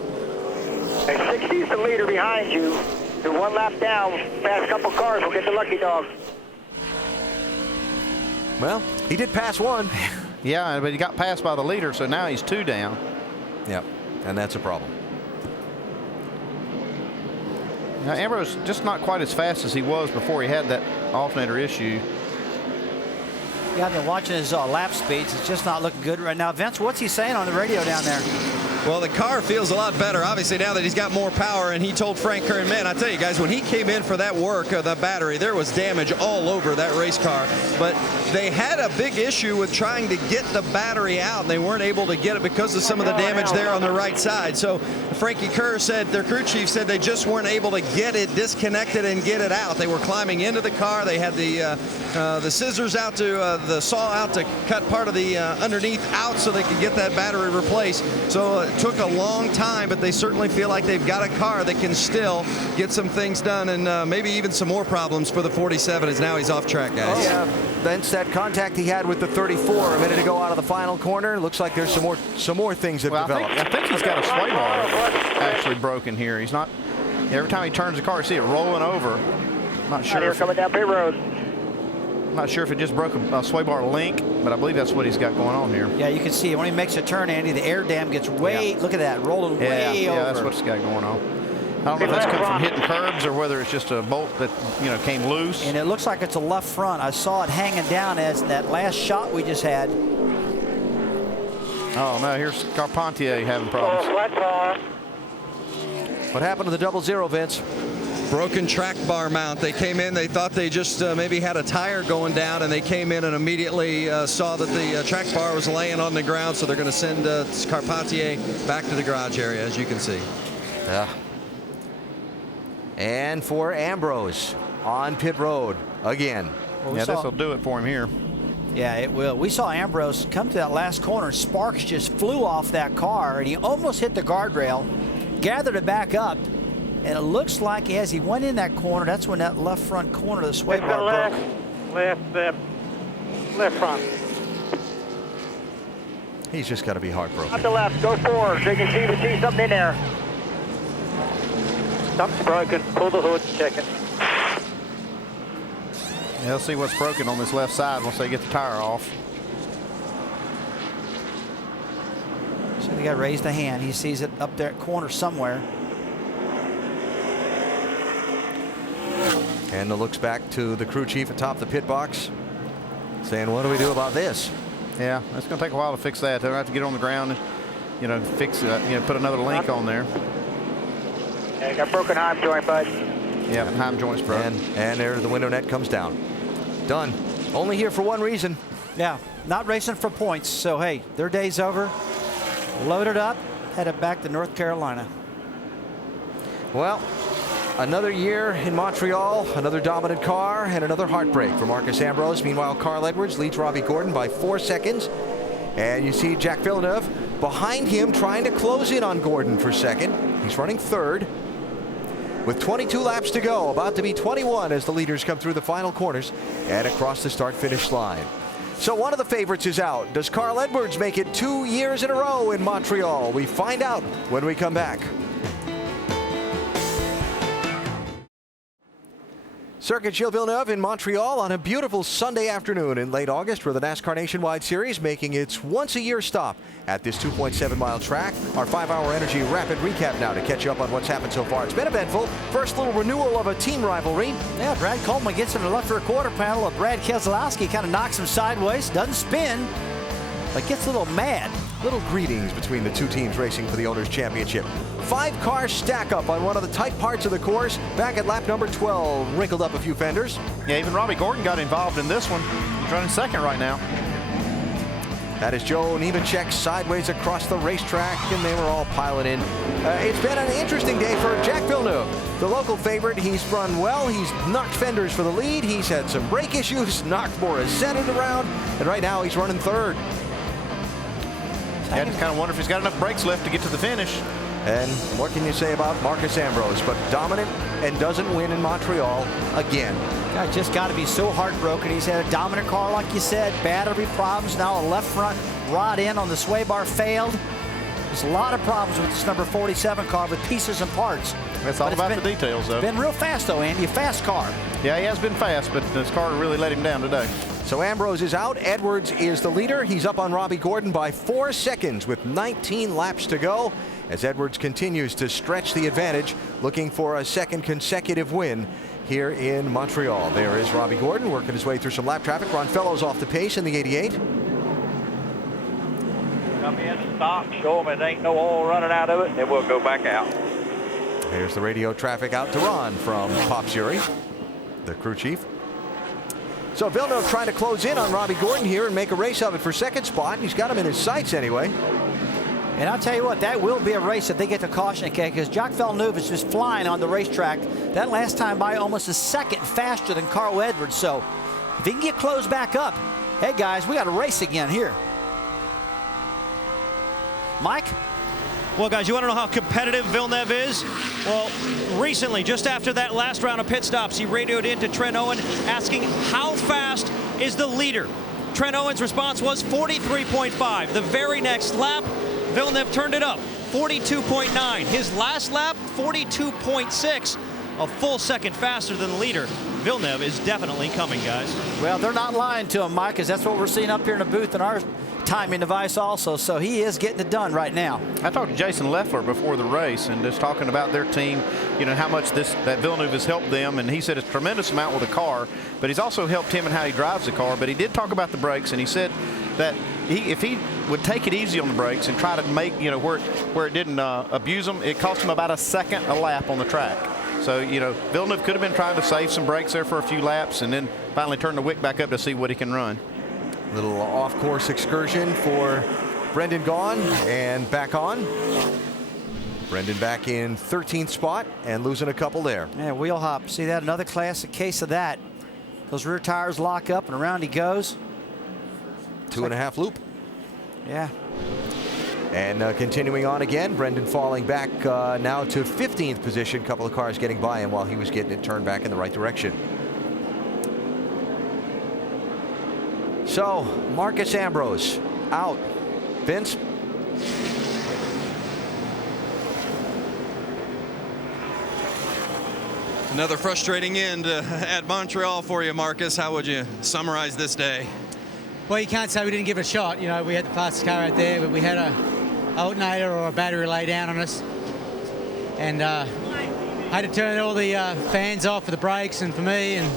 Hey, 60 is the leader behind you. You're 1 lap down. Past a couple cars, we'll get the lucky dog. Well, he did pass one. Yeah, but he got passed by the leader, so now he's 2 down. Yep, and that's a problem. Now, Ambrose just not quite as fast as he was before he had that alternator issue. Yeah, I've been watching his lap speeds. It's just not looking good right now. Vince, what's he saying on the radio down there? Well, the car feels a lot better, obviously, now that he's got more power, and he told Frank Kerr, man, I tell you guys, when he came in for that work of the battery, there was damage all over that race car. But they had a big issue with trying to get the battery out, and they weren't able to get it because of some of the damage there on the right side. So Frankie Kerr said, their crew chief said they just weren't able to get it disconnected and get it out. They were climbing into the car. They had the scissors out to, the saw out to cut part of the underneath out so they could get that battery replaced. So it took a long time, but they certainly feel like they've got a car that can still get some things done, and maybe even some more problems for the 47 as now he's off track, guys. Oh, yeah. Vince, that contact he had with the 34 a minute ago out of the final corner, looks like there's some more things that developed. I think he's got a sway bar actually broken here. He's not, every time he turns the car, you see it rolling over. Not sure. Here coming down pit road. Not sure if it just broke a sway bar link, but I believe that's what he's got going on here. Yeah, you can see when he makes a turn, Andy, the air dam gets way, look at that, rolling way over. Yeah, that's what's got going on. I don't know if that's come from hitting curbs or whether it's just a bolt that, came loose. And it looks like it's a left front. I saw it hanging down as that last shot we just had. Oh, no, here's Carpentier having problems. What happened to the 00, Vince? Broken track bar mount. They came in, they thought they just maybe had a tire going down, and they came in and immediately saw that the track bar was laying on the ground, so they're going to send Carpentier back to the garage area, as you can see. Yeah. And for Ambrose on pit road again. Well, this will do it for him here. Yeah, it will. We saw Ambrose come to that last corner. Sparks just flew off that car, and he almost hit the guardrail, gathered it back up. And it looks like as he went in that corner, that's when that left front corner of the sway bar broke. Left front. He's just got to be heartbroken. Up the left, go forward. So you can see something in there. Something's broken. Pull the hood, check it. They'll see what's broken on this left side once they get the tire off. So the guy raised a hand. He sees it up there at corner somewhere. And looks back to the crew chief atop the pit box, saying, what do we do about this? Yeah, it's going to take a while to fix that. They'll have to get on the ground and, fix it, put another link on there. Yeah, you got broken arm joint, bud. Yeah, heim joint's broken. And there the window net comes down. Done. Only here for one reason. Yeah, not racing for points. So, hey, their day's over. Loaded up, headed back to North Carolina. Well, another year in Montreal, another dominant car, and another heartbreak for Marcus Ambrose. Meanwhile, Carl Edwards leads Robbie Gordon by 4 seconds. And you see Jack Villeneuve behind him trying to close in on Gordon for second. He's running third with 22 laps to go, about to be 21 as the leaders come through the final corners and across the start-finish line. So one of the favorites is out. Does Carl Edwards make it 2 years in a row in Montreal? We find out when we come back. Circuit Gilles Villeneuve in Montreal on a beautiful Sunday afternoon in late August for the NASCAR Nationwide Series, making its once-a-year stop at this 2.7-mile track. Our 5-hour energy rapid recap now to catch you up on what's happened so far. It's been eventful. First little renewal of a team rivalry. Yeah, Brad Coleman gets him to left for a quarter panel. Brad Keselowski kind of knocks him sideways, doesn't spin, but gets a little mad. Little greetings between the two teams racing for the Owners' Championship. 5 cars stack up on one of the tight parts of the course. Back at lap number 12, wrinkled up a few fenders. Yeah, even Robbie Gordon got involved in this one. He's running second right now. That is Joe Nemechek sideways across the racetrack, and they were all piling in. It's been an interesting day for Jack Villeneuve, the local favorite. He's run well. He's knocked fenders for the lead. He's had some brake issues, knocked Morissette around, and right now he's running third. Yeah, I just kind of wonder if he's got enough brakes left to get to the finish. And what can you say about Marcus Ambrose? But dominant and doesn't win in Montreal again. Guy just got to be so heartbroken. He's had a dominant car, like you said, battery problems. Now a left front rod end on the sway bar failed. There's a lot of problems with this number 47 car with pieces and parts. It's all about the details, though. It's been real fast, though, Andy. A fast car. Yeah, he has been fast, but this car really let him down today. So Ambrose is out. Edwards is the leader. He's up on Robbie Gordon by 4 seconds with 19 laps to go as Edwards continues to stretch the advantage, looking for a second consecutive win here in Montreal. There is Robbie Gordon working his way through some lap traffic. Ron Fellows off the pace in the 88. Come in, stop, show them it ain't no oil running out of it, and we'll go back out. There's the radio traffic out to Ron from Pop Fury, the crew chief. So Villeneuve trying to close in on Robbie Gordon here and make a race of it for second spot. He's got him in his sights anyway. And I'll tell you what, that will be a race if they get to caution, okay, because Jacques Villeneuve is just flying on the racetrack. That last time by almost a second faster than Carl Edwards. So if he can get closed back up, hey guys, we got a race again here. Mike? Well, guys, you want to know how competitive Villeneuve is? Well, recently, just after that last round of pit stops, he radioed into Trent Owen asking how fast is the leader. Trent Owen's response was 43.5. The very next lap, Villeneuve turned it up, 42.9. His last lap, 42.6. A full second faster than the leader. Villeneuve is definitely coming, guys. Well, they're not lying to him, Mike, because that's what we're seeing up here in the booth in our timing device also. So he is getting it done right now. I talked to Jason Leffler before the race and just talking about their team, you know, how much that Villeneuve has helped them. And he said it's a tremendous amount with the car, but he's also helped him in how he drives the car. But he did talk about the brakes, and he said that if he would take it easy on the brakes and try to make, you know, where it didn't abuse them, it cost him about a second a lap on the track. So, you know, Villeneuve could have been trying to save some brakes there for a few laps and then finally turn the wick back up to see what he can run. Little off-course excursion for Brendan Gaughan and back on. Brendan back in 13th spot and losing a couple there. Yeah, wheel hop. See that? Another classic case of that. Those rear tires lock up and around he goes. 2.5 loop. Yeah. And continuing on again, Brendan falling back now to 15th position. Couple of cars getting by him while he was getting it turned back in the right direction. So Marcus Ambrose out. Vince? Another frustrating end at Montreal for you, Marcus. How would you summarize this day? Well, you can't say we didn't give it a shot. You know, we had the fastest car out there, but we had a alternator or a battery lay down on us. And had to turn all the fans off for the brakes and for me and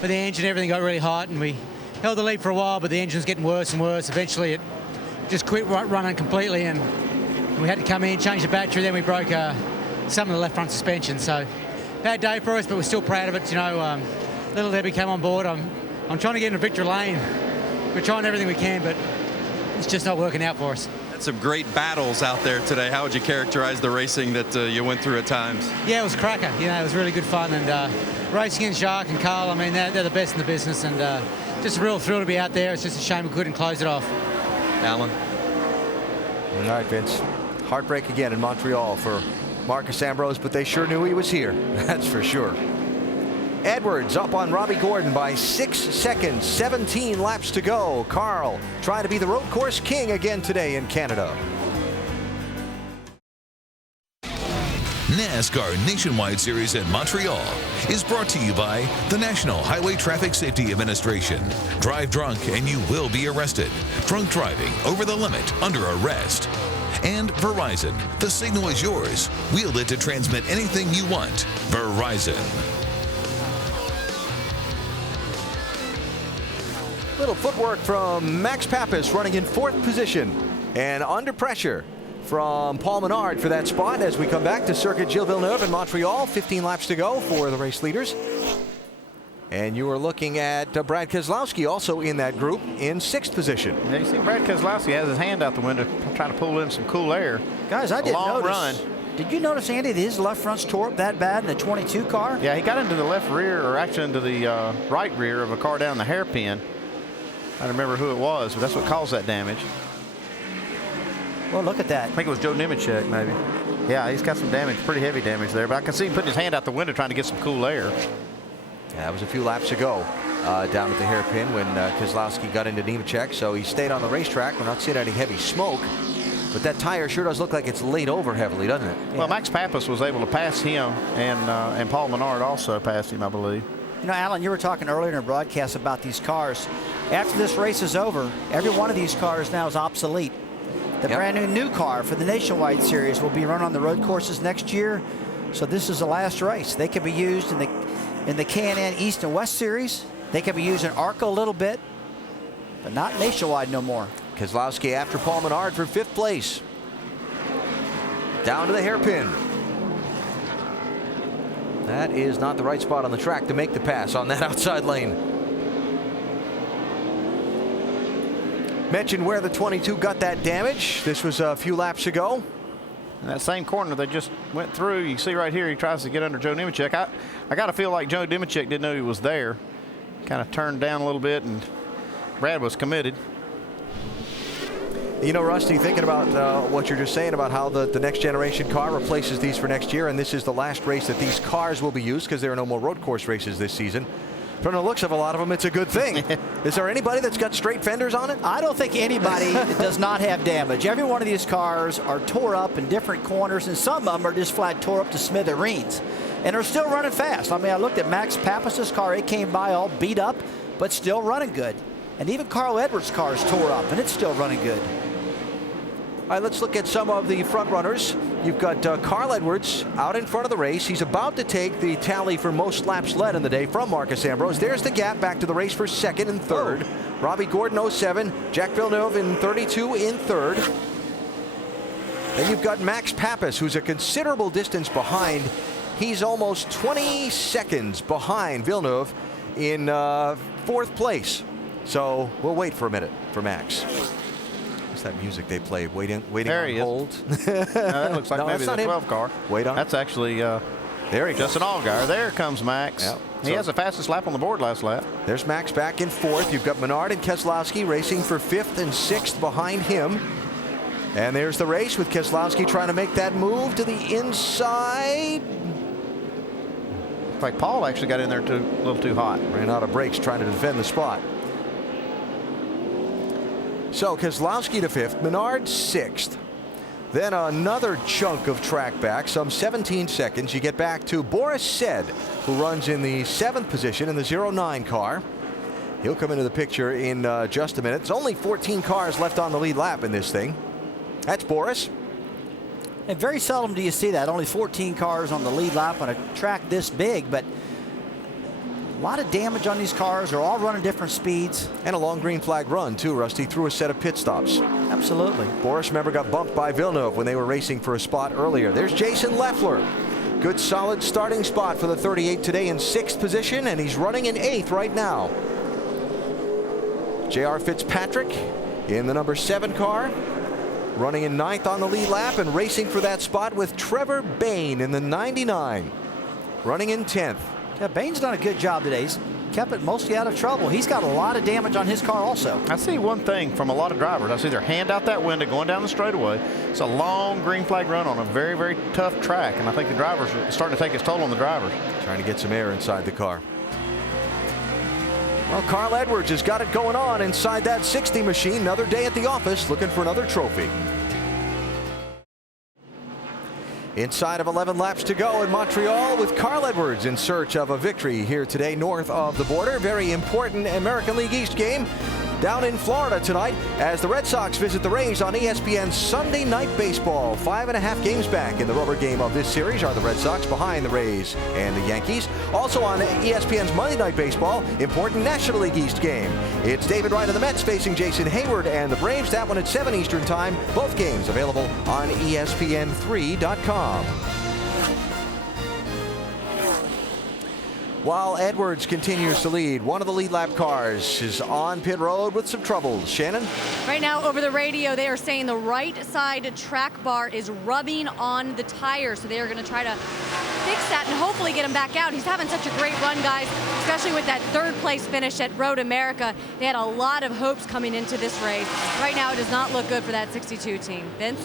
for the engine. Everything got really hot, and we held the lead for a while, but the engine was getting worse and worse. Eventually, it just quit running completely, and we had to come in, change the battery. Then we broke some of the left front suspension. So bad day for us, but we're still proud of it. You know, little Debbie came on board. I'm trying to get into victory lane. We're trying everything we can, but it's just not working out for us. Had some great battles out there today. How would you characterize the racing that you went through at times? Yeah, it was a cracker. You know, it was really good fun, and racing against Jacques and Carl, I mean, they're the best in the business, and just a real thrill to be out there. It's just a shame we couldn't close it off. Alan? All right, Vince. Heartbreak again in Montreal for Marcus Ambrose, but they sure knew he was here. That's for sure. Edwards up on Robbie Gordon by 6 seconds, 17 laps to go. Carl trying to be the road course king again today in Canada. NASCAR Nationwide Series at Montreal is brought to you by the National Highway Traffic Safety Administration. Drive drunk and you will be arrested. Drunk driving over the limit under arrest. And Verizon. The signal is yours. Wield it to transmit anything you want. Verizon. Little footwork from Max Pappas running in 4th position and under pressure from Paul Menard for that spot as we come back to Circuit Gilles Villeneuve in Montreal. 15 laps to go for the race leaders. And you are looking at Brad Keselowski also in that group in 6th position. Yeah, you see Brad Keselowski has his hand out the window trying to pull in some cool air. Guys, I didn't long notice. Run. Did you notice, Andy, that his left front's tore up that bad in the 22 car? Yeah, he got into the left rear, or actually into the right rear of a car down the hairpin. I don't remember who it was, but that's what caused that damage. Well, look at that. I think it was Joe Nemechek, maybe. Yeah, he's got some damage, pretty heavy damage there. But I can see him putting his hand out the window trying to get some cool air. Yeah, that was a few laps ago down at the hairpin when Keselowski got into Nemechek. So he stayed on the racetrack. We're not seeing any heavy smoke. But that tire sure does look like it's laid over heavily, doesn't it? Well, Max Pappas was able to pass him, and Paul Menard also passed him, I believe. You know, Alan, you were talking earlier in a broadcast about these cars. After this race is over, every one of these cars now is obsolete. The brand new car for the Nationwide Series will be run on the road courses next year. So this is the last race. They can be used in the K&N East and West Series. They can be used in ARCA a little bit, but not Nationwide no more. Keselowski after Paul Menard for 5th place. Down to the hairpin. That is not the right spot on the track to make the pass on that outside lane. Mentioned where the 22 got that damage. This was a few laps ago. And that same corner they just went through, you see right here, he tries to get under Joe Nemechek. I got to feel like Joe Nemechek didn't know he was there. Kind of turned down a little bit, and Brad was committed. You know, Rusty, thinking about what you're just saying about how the next generation car replaces these for next year, and this is the last race that these cars will be used because there are no more road course races this season. From the looks of a lot of them, it's a good thing. Is there anybody that's got straight fenders on it? I don't think anybody does not have damage. Every one of these cars are tore up in different corners, and some of them are just flat tore up to smithereens. And they're still running fast. I mean, I looked at Max Pappas's car. It came by all beat up, but still running good. And even Carl Edwards' car is tore up, and it's still running good. All right, let's look at some of the front runners. You've got Carl Edwards out in front of the race. He's about to take the tally for most laps led in the day from Marcus Ambrose. There's the gap back to the race for 2nd and 3rd. Robbie Gordon 07, Jack Villeneuve in 32 in 3rd. Then you've got Max Pappas, who's a considerable distance behind. He's almost 20 seconds behind Villeneuve in 4th place. So we'll wait for a minute for Max. What's that music they play? Waiting there on hold. That looks like maybe the 12 car. Wait on. That's actually there he Justin Allgaier. There comes Max. Yep. He has the fastest lap on the board last lap. There's Max back in 4th. You've got Menard and Keselowski racing for 5th and 6th behind him. And there's the race with Keselowski trying to make that move to the inside. Looks like Paul actually got in there a little too hot. Ran out of brakes trying to defend the spot. So Keselowski to 5th, Menard 6th. Then another chunk of track back, some 17 seconds. You get back to Boris Said, who runs in the 7th position in the 09 car. He'll come into the picture in just a minute. There's only 14 cars left on the lead lap in this thing. That's Boris. And very seldom do you see that. Only 14 cars on the lead lap on a track this big, but a lot of damage on these cars. They're all running different speeds. And a long green flag run, too, Rusty, through a set of pit stops. Absolutely. Boris, remember, got bumped by Villeneuve when they were racing for a spot earlier. There's Jason Leffler. Good, solid starting spot for the 38 today in 6th position, and he's running in 8th right now. J.R. Fitzpatrick in the number 7 car, running in 9th on the lead lap and racing for that spot with Trevor Bayne in the 99, running in 10th. Yeah, Bain's done a good job today. He's kept it mostly out of trouble. He's got a lot of damage on his car also. I see one thing from a lot of drivers. I see their hand out that window going down the straightaway. It's a long green flag run on a very, very tough track, and I think the drivers are starting to take its toll on the drivers. Trying to get some air inside the car. Well, Carl Edwards has got it going on inside that 60 machine. Another day at the office looking for another trophy. Inside of 11 laps to go in Montreal with Carl Edwards in search of a victory here today north of the border. Very important American League East game down in Florida tonight as the Red Sox visit the Rays on ESPN Sunday Night Baseball. 5.5 games back in the rubber game of this series are the Red Sox behind the Rays and the Yankees. Also on ESPN's Monday Night Baseball, important National League East game. It's David Wright of the Mets facing Jason Hayward and the Braves. That one at 7 Eastern time. Both games available on ESPN3.com. While Edwards continues to lead, one of the lead lap cars is on pit road with some troubles. Shannon? Right now, over the radio, they are saying the right side track bar is rubbing on the tire, so they are going to try to fix that and hopefully get him back out. He's having such a great run, guys, especially with that third place finish at Road America. They had a lot of hopes coming into this race. Right now, it does not look good for that 62 team. Vince?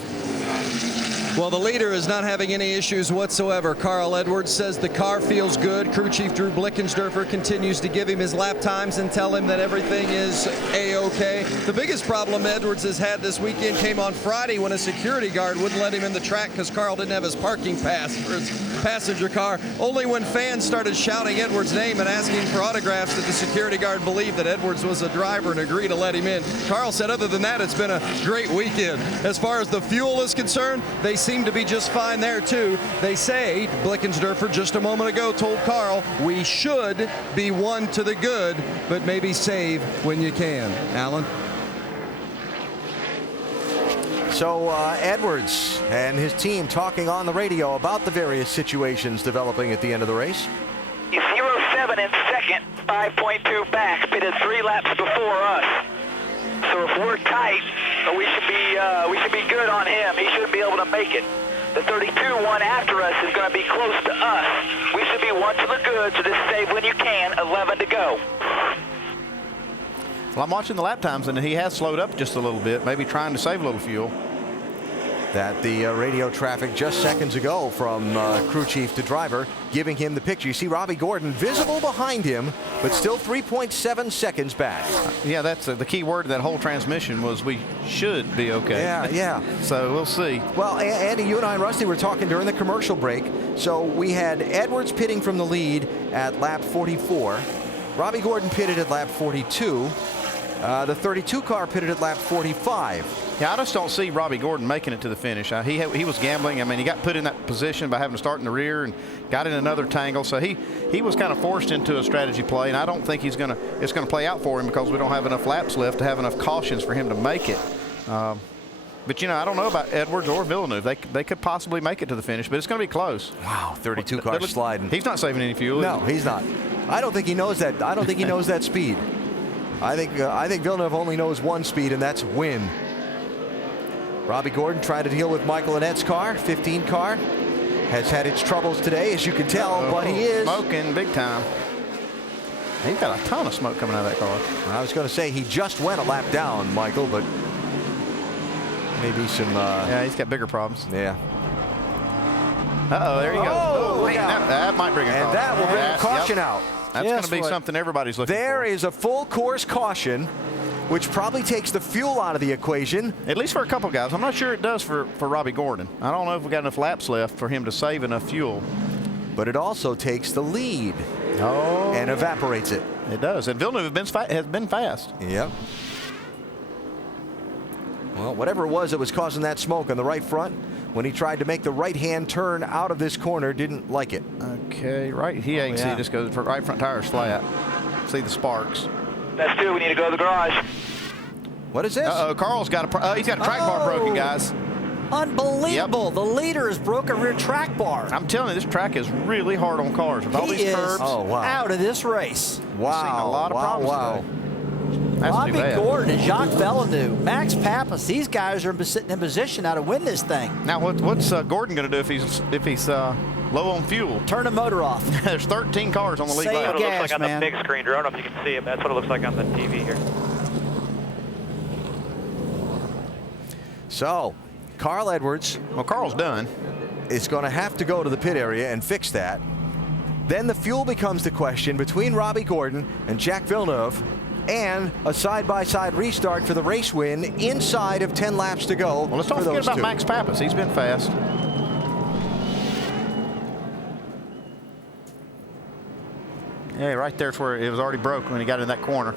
Well, the leader is not having any issues whatsoever. Carl Edwards says the car feels good. Crew Chief Drew Blickensderfer continues to give him his lap times and tell him that everything is A-OK. The biggest problem Edwards has had this weekend came on Friday when a security guard wouldn't let him in the track because Carl didn't have his parking pass for his passenger car. Only when fans started shouting Edwards' name and asking for autographs did the security guard believe that Edwards was a driver and agree to let him in. Carl said other than that, it's been a great weekend. As far as the fuel is concerned, they seem to be just fine there too. They say, Blickensderfer just a moment ago told Carl, we should be one to the good, but maybe save when you can. Alan? So Edwards and his team talking on the radio about the various situations developing at the end of the race. 0.7 in second, 5.2 back, pitted 3 laps before us. So if we're tight, we should be good on him. He should be able to make it. The 32 one after us is going to be close to us. We should be one to the good, so just save when you can. 11 to go. Well, I'm watching the lap times, and he has slowed up just a little bit, maybe trying to save a little fuel. That the radio traffic just seconds ago from crew chief to driver, giving him the picture. You see Robbie Gordon visible behind him, but still 3.7 seconds back. Yeah, that's the key word of that whole transmission was we should be okay. Yeah. So we'll see. Well, Andy, you and I and Rusty were talking during the commercial break. So we had Edwards pitting from the lead at lap 44. Robbie Gordon pitted at lap 42. The 32 car pitted at lap 45. Yeah, I just don't see Robbie Gordon making it to the finish. He was gambling. I mean, he got put in that position by having to start in the rear and got in another tangle. So he was kind of forced into a strategy play, and I don't think it's going to play out for him because we don't have enough laps left to have enough cautions for him to make it. But, you know, I don't know about Edwards or Villeneuve. They could possibly make it to the finish, but it's going to be close. Wow, 32 cars sliding. He's not saving any fuel. No, he's not. I don't think he knows that. I don't think he knows that speed. I think Villeneuve only knows one speed, and that's win. Robbie Gordon tried to deal with Michael Annette's car, 15 car. Has had its troubles today, as you can tell, but he is smoking big time. He's got a ton of smoke coming out of that car. I was going to say he just went a lap down, Michael, but maybe some. Yeah, he's got bigger problems. Yeah. Uh-oh, there you go. Oh, that might bring a caution. And that will bring a caution out. That's going to be something everybody's looking for. There is a full course caution, which probably takes the fuel out of the equation. At least for a couple guys. I'm not sure it does for Robbie Gordon. I don't know if we got enough laps left for him to save enough fuel. But it also takes the lead and evaporates it. It does. And Villeneuve has been fast. Yep. Well, whatever it was that was causing that smoke on the right front, when he tried to make the right-hand turn out of this corner, didn't like it. Okay, right. He ain't see this goes for right front tire's flat. See the sparks. That's 2. We need to go to the garage. What is this? Uh-oh, Carl's got he's got a track bar broken, guys. Unbelievable. Yep. The leader has broken a rear track bar. I'm telling you, this track is really hard on cars with all these curbs. Out of this race. Wow. A lot of problems today. Robbie Gordon and Jacques Villeneuve, Max Pappas, these guys are sitting in position now to win this thing. Now, what's Gordon going to do if he's low on fuel? Turn the motor off. There's 13 cars on the lead lap. That's what it looks like on the big screen, Drew. I don't know if you can see it, but that's what it looks like on the TV here. So, Carl Edwards. Well, Carl's done. Is going to have to go to the pit area and fix that. Then the fuel becomes the question between Robbie Gordon and Jacques Villeneuve, and a side-by-side restart for the race win inside of 10 laps to go. Well, let's not forget about Max Pappas. He's been fast. Yeah, right there's where it was already broke when he got in that corner.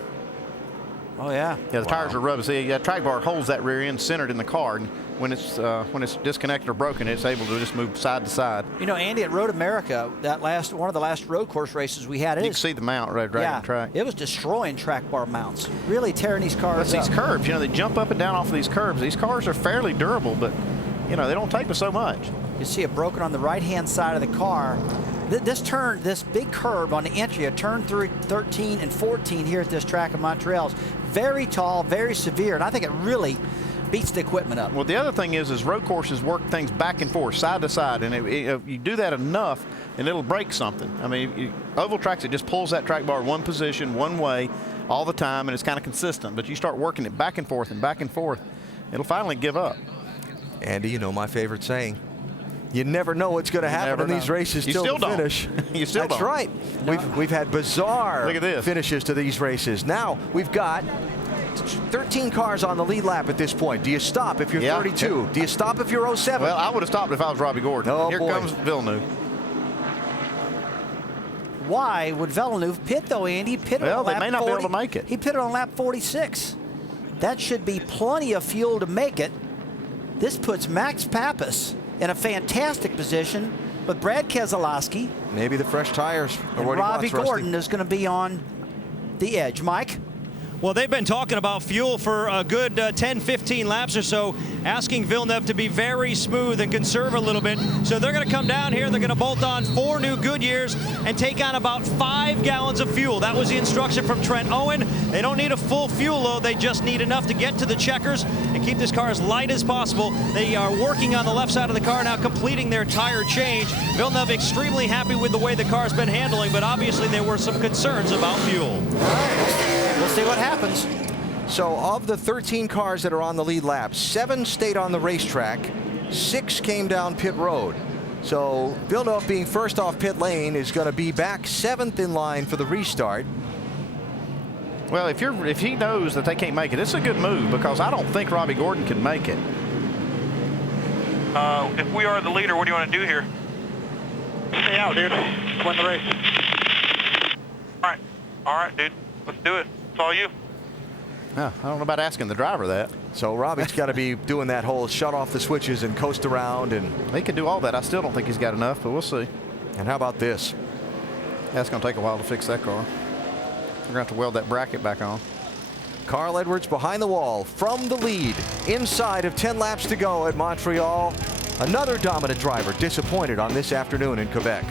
Oh, yeah. Yeah, the tires are rubbing. See, that track bar holds that rear end centered in the car, and when it's disconnected or broken, it's able to just move side to side. You know, Andy, at Road America, one of the last road course races we had, you can see the mount right dragging the track. It was destroying track bar mounts, really tearing these cars up. These curbs, you know, they jump up and down off of these curbs. These cars are fairly durable, but you know, they don't take but so much. You see it broken on the right-hand side of the car. This big curve on the entry of turn through 13 and 14 here at this track in Montreal is very tall, very severe, and I think it really beats the equipment up. Well, the other thing is road courses work things back and forth, side to side, and if you do that enough, and it'll break something. I mean, oval tracks, it just pulls that track bar one position, one way, all the time, and it's kind of consistent. But you start working it back and forth, it'll finally give up. Andy, you know my favorite saying. You never know what's going to happen in these races till the finish. You still That's don't. right. We've had bizarre finishes to these races. Now we've got 13 cars on the lead lap at this point. Do you stop if you're 32? Do you stop if you're 07? Well, I would have stopped if I was Robbie Gordon. Oh, Here comes Villeneuve. Why would Villeneuve pit, though, Andy? Well, they may not be able to make it. He pitted on lap 46. That should be plenty of fuel to make it. This puts Max Pappas in a fantastic position, but Brad Keselowski, maybe the fresh tires, and Robbie Gordon is going to be on the edge. Mike? Well, they've been talking about fuel for a good 10, 15 laps or so, asking Villeneuve to be very smooth and conserve a little bit. So they're going to come down here, they're going to bolt on 4 new Goodyears and take on about 5 gallons of fuel. That was the instruction from Trent Owen. They don't need a full fuel load, they just need enough to get to the checkers and keep this car as light as possible. They are working on the left side of the car now, completing their tire change. Villeneuve extremely happy with the way the car's been handling, but obviously there were some concerns about fuel. We'll see what happens. So of the 13 cars that are on the lead lap, 7 stayed on the racetrack, 6 came down pit road. So Villeneuve, being first off pit lane, is going to be back 7th in line for the restart. Well, if he knows that they can't make it, it's a good move, because I don't think Robbie Gordon can make it. If we are the leader, what do you want to do here? Stay out, dude. Win the race. All right, dude. Let's do it. It's all you. I don't know about asking the driver that. So Robbie's got to be doing that whole shut off the switches and coast around, and he can do all that. I still don't think he's got enough, but we'll see. And how about this? That's going to take a while to fix that car. We're going to have to weld that bracket back on. Carl Edwards behind the wall from the lead, inside of 10 laps to go at Montreal. Another dominant driver disappointed on this afternoon in Quebec.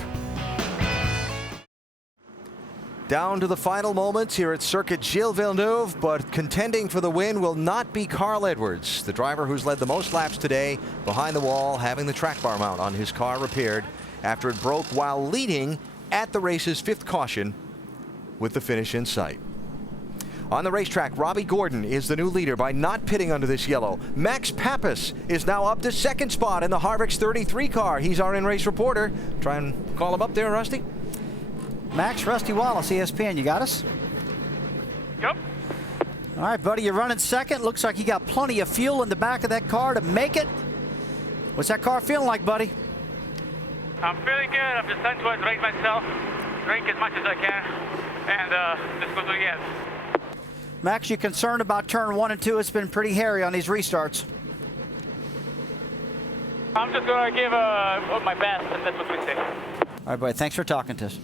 Down to the final moments here at Circuit Gilles Villeneuve, but contending for the win will not be Carl Edwards, the driver who's led the most laps today, behind the wall, having the track bar mount on his car repaired after it broke while leading at the race's 5th caution with the finish in sight. On the racetrack, Robbie Gordon is the new leader by not pitting under this yellow. Max Pappas is now up to 2nd spot in the Harvick's 33 car. He's our in-race reporter. Try and call him up there, Rusty. Max, Rusty Wallace, ESPN, you got us? Yep. All right, buddy, you're running 2nd. Looks like you got plenty of fuel in the back of that car to make it. What's that car feeling like, buddy? I'm feeling good. I'm just trying to hydrate myself, drink as much as I can, and just go to the end. Max, you concerned about turn 1 and 2? It's been pretty hairy on these restarts. I'm just going to give my best, and that's what we say. All right, buddy, thanks for talking to us.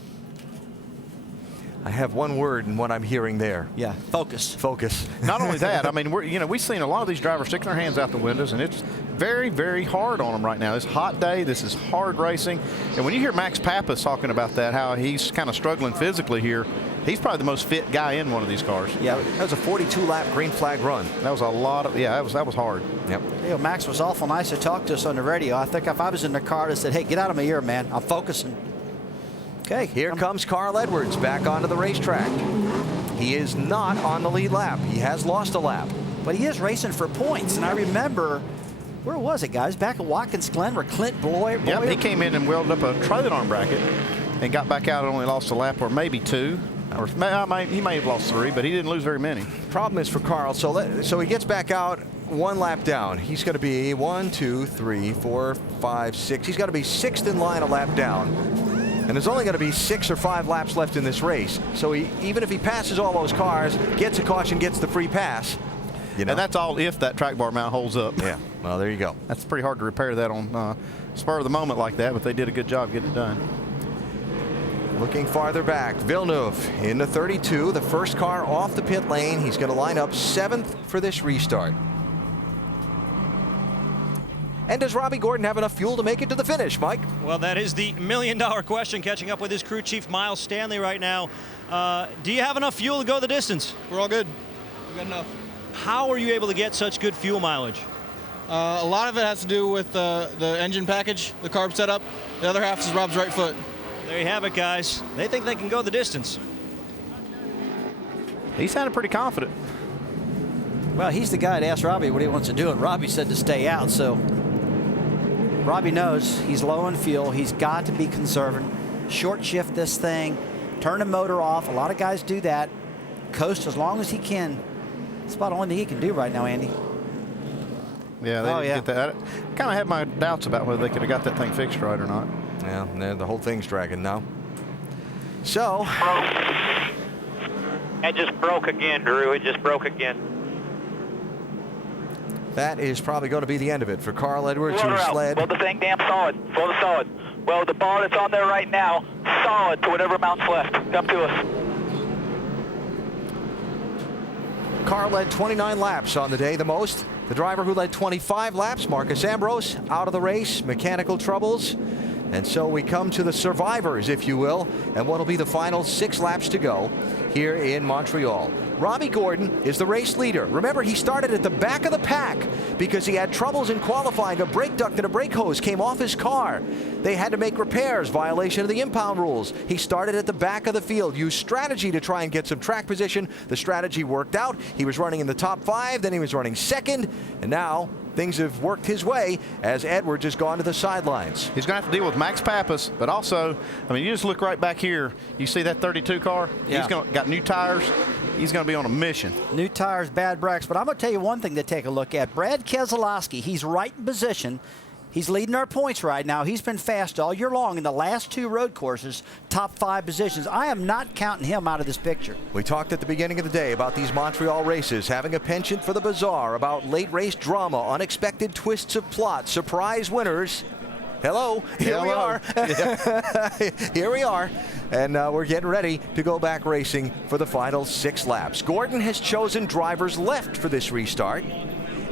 I have one word in what I'm hearing there. Yeah, focus. Focus. Not only that, I mean, we've seen a lot of these drivers sticking their hands out the windows, and it's very, very hard on them right now. It's a hot day. This is hard racing. And when you hear Max Pappas talking about that, how he's kind of struggling physically here, he's probably the most fit guy in one of these cars. Yeah, that was a 42-lap green flag run. That was a lot of, that was hard. Yep. You know, Max was awful nice to talk to us on the radio. I think if I was in the car, I'd said, hey, get out of my ear, man. I'm focusing. Okay, here comes Carl Edwards back onto the racetrack. He is not on the lead lap. He has lost a lap. But he is racing for points. And I remember, where was it, guys? Back at Watkins Glen where Clint Boyer. Yep, he came in and welded up a trailing arm bracket and got back out and only lost a lap or maybe 2. Or he may have lost 3, but he didn't lose very many. Problem is for Carl, so he gets back out 1 lap down. He's going to be 1, 2, 3, 4, 5, 6. He's got to be 6th in line, a lap down. And there's only going to be 6 or 5 laps left in this race. So even if he passes all those cars, gets a caution, gets the free pass. You know? And that's all if that track bar mount holds up. Yeah, well, there you go. That's pretty hard to repair that on spur of the moment like that, but they did a good job getting it done. Looking farther back, Villeneuve in the 32, the first car off the pit lane. He's going to line up 7th for this restart. And does Robbie Gordon have enough fuel to make it to the finish, Mike? Well, that is the million-dollar question, catching up with his crew chief, Miles Stanley, right now. Do you have enough fuel to go the distance? We're all good. We got enough. How are you able to get such good fuel mileage? A lot of it has to do with the engine package, the carb setup. The other half is Rob's right foot. There you have it, guys. They think they can go the distance. He sounded pretty confident. Well, he's the guy to ask Robbie what he wants to do, and Robbie said to stay out, so Robbie knows he's low on fuel. He's got to be conserving. Short shift this thing, turn the motor off. A lot of guys do that. Coast as long as he can. It's about the only thing he can do right now, Andy. Yeah, they didn't get that. I kind of had my doubts about whether they could have got that thing fixed right or not. Yeah, the whole thing's dragging now. So. It just broke again, Drew. It just broke again. That is probably going to be the end of it for Carl Edwards, Float who's out. led. Well, the thing damn solid. Float it solid. Well, the bar that's on there right now, solid to whatever amount's left. Come to us. Carl led 29 laps on the day, the most. The driver who led 25 laps, Marcus Ambrose, out of the race, mechanical troubles. And so we come to the survivors, if you will, and what will be the final 6 laps to go here in Montreal. Robbie Gordon is the race leader. Remember, he started at the back of the pack because he had troubles in qualifying. A brake duct and a brake hose came off his car. They had to make repairs, violation of the impound rules. He started at the back of the field, used strategy to try and get some track position. The strategy worked out. He was running in the top 5, then he was running second, and now things have worked his way as Edwards has gone to the sidelines. He's going to have to deal with Max Pappas, but also, I mean, you just look right back here. You see that 32 car? Yeah. He's got new tires. He's going to be on a mission. New tires, bad brakes. But I'm going to tell you one thing to take a look at. Brad Keselowski, he's right in position. He's leading our points right now. He's been fast all year long in the last 2 road courses, top 5 positions. I am not counting him out of this picture. We talked at the beginning of the day about these Montreal races having a penchant for the bizarre, about late race drama, unexpected twists of plot, surprise winners. Hello, here we are. Here we are. And we're getting ready to go back racing for the final 6 laps. Gordon has chosen drivers left for this restart.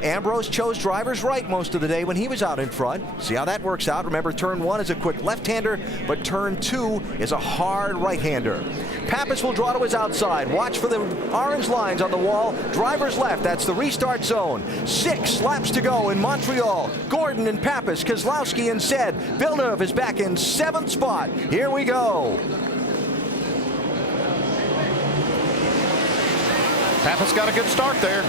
Ambrose chose drivers right most of the day when he was out in front. See how that works out. Remember, turn 1 is a quick left-hander, but turn 2 is a hard right-hander. Pappas will draw to his outside. Watch for the orange lines on the wall. Drivers left. That's the restart zone. 6 laps to go in Montreal. Gordon and Pappas, Keselowski and Said. Villeneuve is back in 7th spot. Here we go. Pappas got a good start there.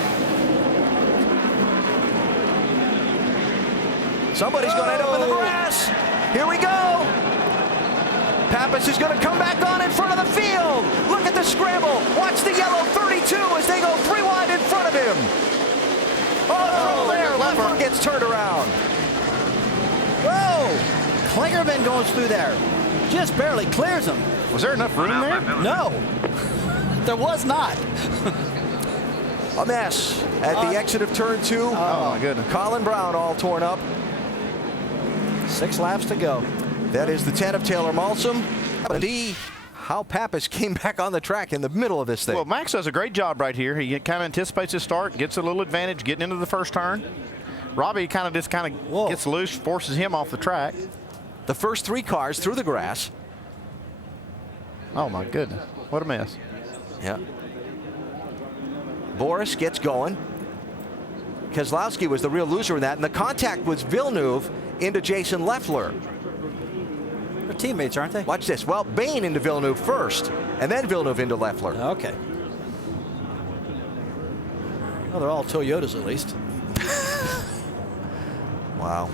Somebody's going to end up in the grass. Here we go. Pappas is going to come back on in front of the field. Look at the scramble. Watch the yellow 32 as they go 3 wide in front of him. Oh, there. Leffer gets turned around. Whoa. Klingerman goes through there. Just barely clears him. Was there enough room there? No. There was not. A mess at the exit of turn 2. Oh, my goodness. Colin Brown all torn up. 6 laps to go. That is the 10 of Taylor Malsom. And how Pappas came back on the track in the middle of this thing. Well, Max does a great job right here. He kind of anticipates his start, gets a little advantage getting into the first turn. Robbie kind of gets loose, forces him off the track. The first 3 cars through the grass. Oh, my goodness. What a mess. Yeah. Boris gets going. Keselowski was the real loser in that, and the contact was Villeneuve into Jason Leffler. They're teammates, aren't they? Watch this. Well, Bain into Villeneuve first, and then Villeneuve into Leffler. Okay. Well, they're all Toyotas at least. Wow.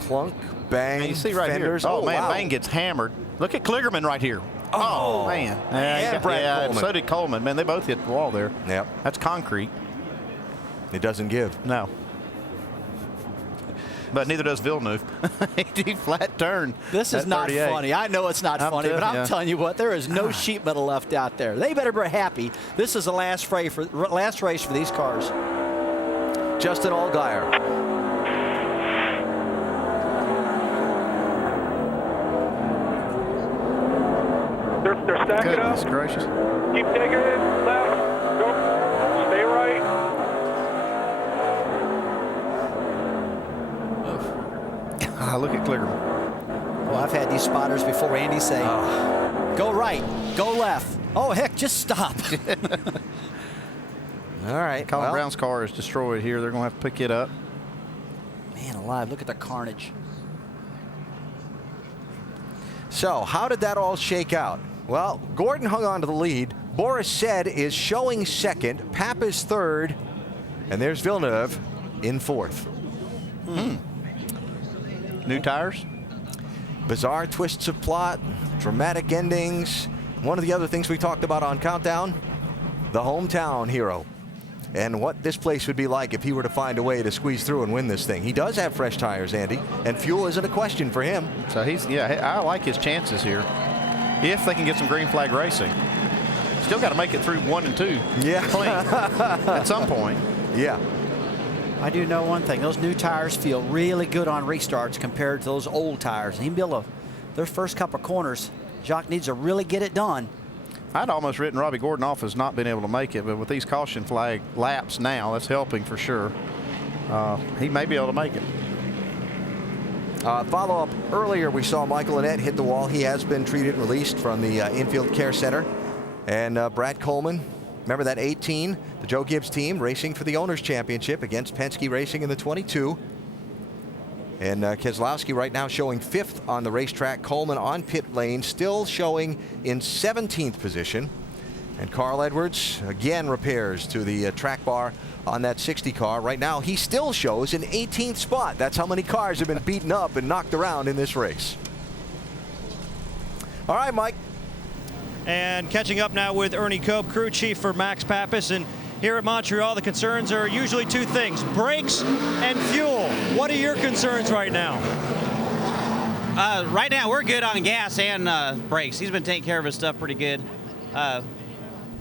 Clunk, bang, and you see right fenders. here. Oh, man, wow. Bang gets hammered. Look at Kligerman right here. Oh, man. And Brad Coleman. So did Coleman. Man, they both hit the wall there. Yep. That's concrete. It doesn't give. No. But neither does Villeneuve. He flat turned. This is not 38. funny. I know it's not funny, but I'm telling you what, there is no sheet metal left out there. They better be happy. This is the last race for these cars. Justin Allgaier. They're stacking Goodness up. gracious. Keep taking it left. Go. Stay right. look at Clickerman. Well, I've had these spotters before, Andy, say, go right, go left. Oh, heck, just stop. All right. Colin Brown's car is destroyed here. They're going to have to pick it up. Man alive, look at the carnage. So how did that all shake out? Well, Gordon hung on to the lead. Boris Said is showing second. Pappas third. And there's Villeneuve in fourth. New tires? Bizarre twists of plot, dramatic endings. One of the other things we talked about on Countdown, the hometown hero. And what this place would be like if he were to find a way to squeeze through and win this thing. He does have fresh tires, Andy, and fuel isn't a question for him. So I like his chances here. If they can get some green flag racing. Still got to make it through 1 and 2. Yeah. Clean at some point. Yeah. I do know one thing. Those new tires feel really good on restarts compared to those old tires. He'll be able to, their first couple of corners, Jacques needs to really get it done. I'd almost written Robbie Gordon off as not being able to make it, but with these caution flag laps now, that's helping for sure. He may be able to make it. Follow-up earlier, we saw Michael Annett hit the wall. He has been treated and released from the infield care center. And Brad Coleman, remember that 18, the Joe Gibbs team racing for the Owners Championship against Penske Racing in the 22. And Keselowski right now showing 5th on the racetrack. Coleman on pit lane, still showing in 17th position. And Carl Edwards again repairs to the track bar on that 60 car. Right now he still shows in 18th spot. That's how many cars have been beaten up and knocked around in this race. All right, Mike. And catching up now with Ernie Cope, crew chief for Max Pappas. And here at Montreal, the concerns are usually two things: brakes and fuel. What are your concerns right now? Right now, we're good on gas and brakes. He's been taking care of his stuff pretty good.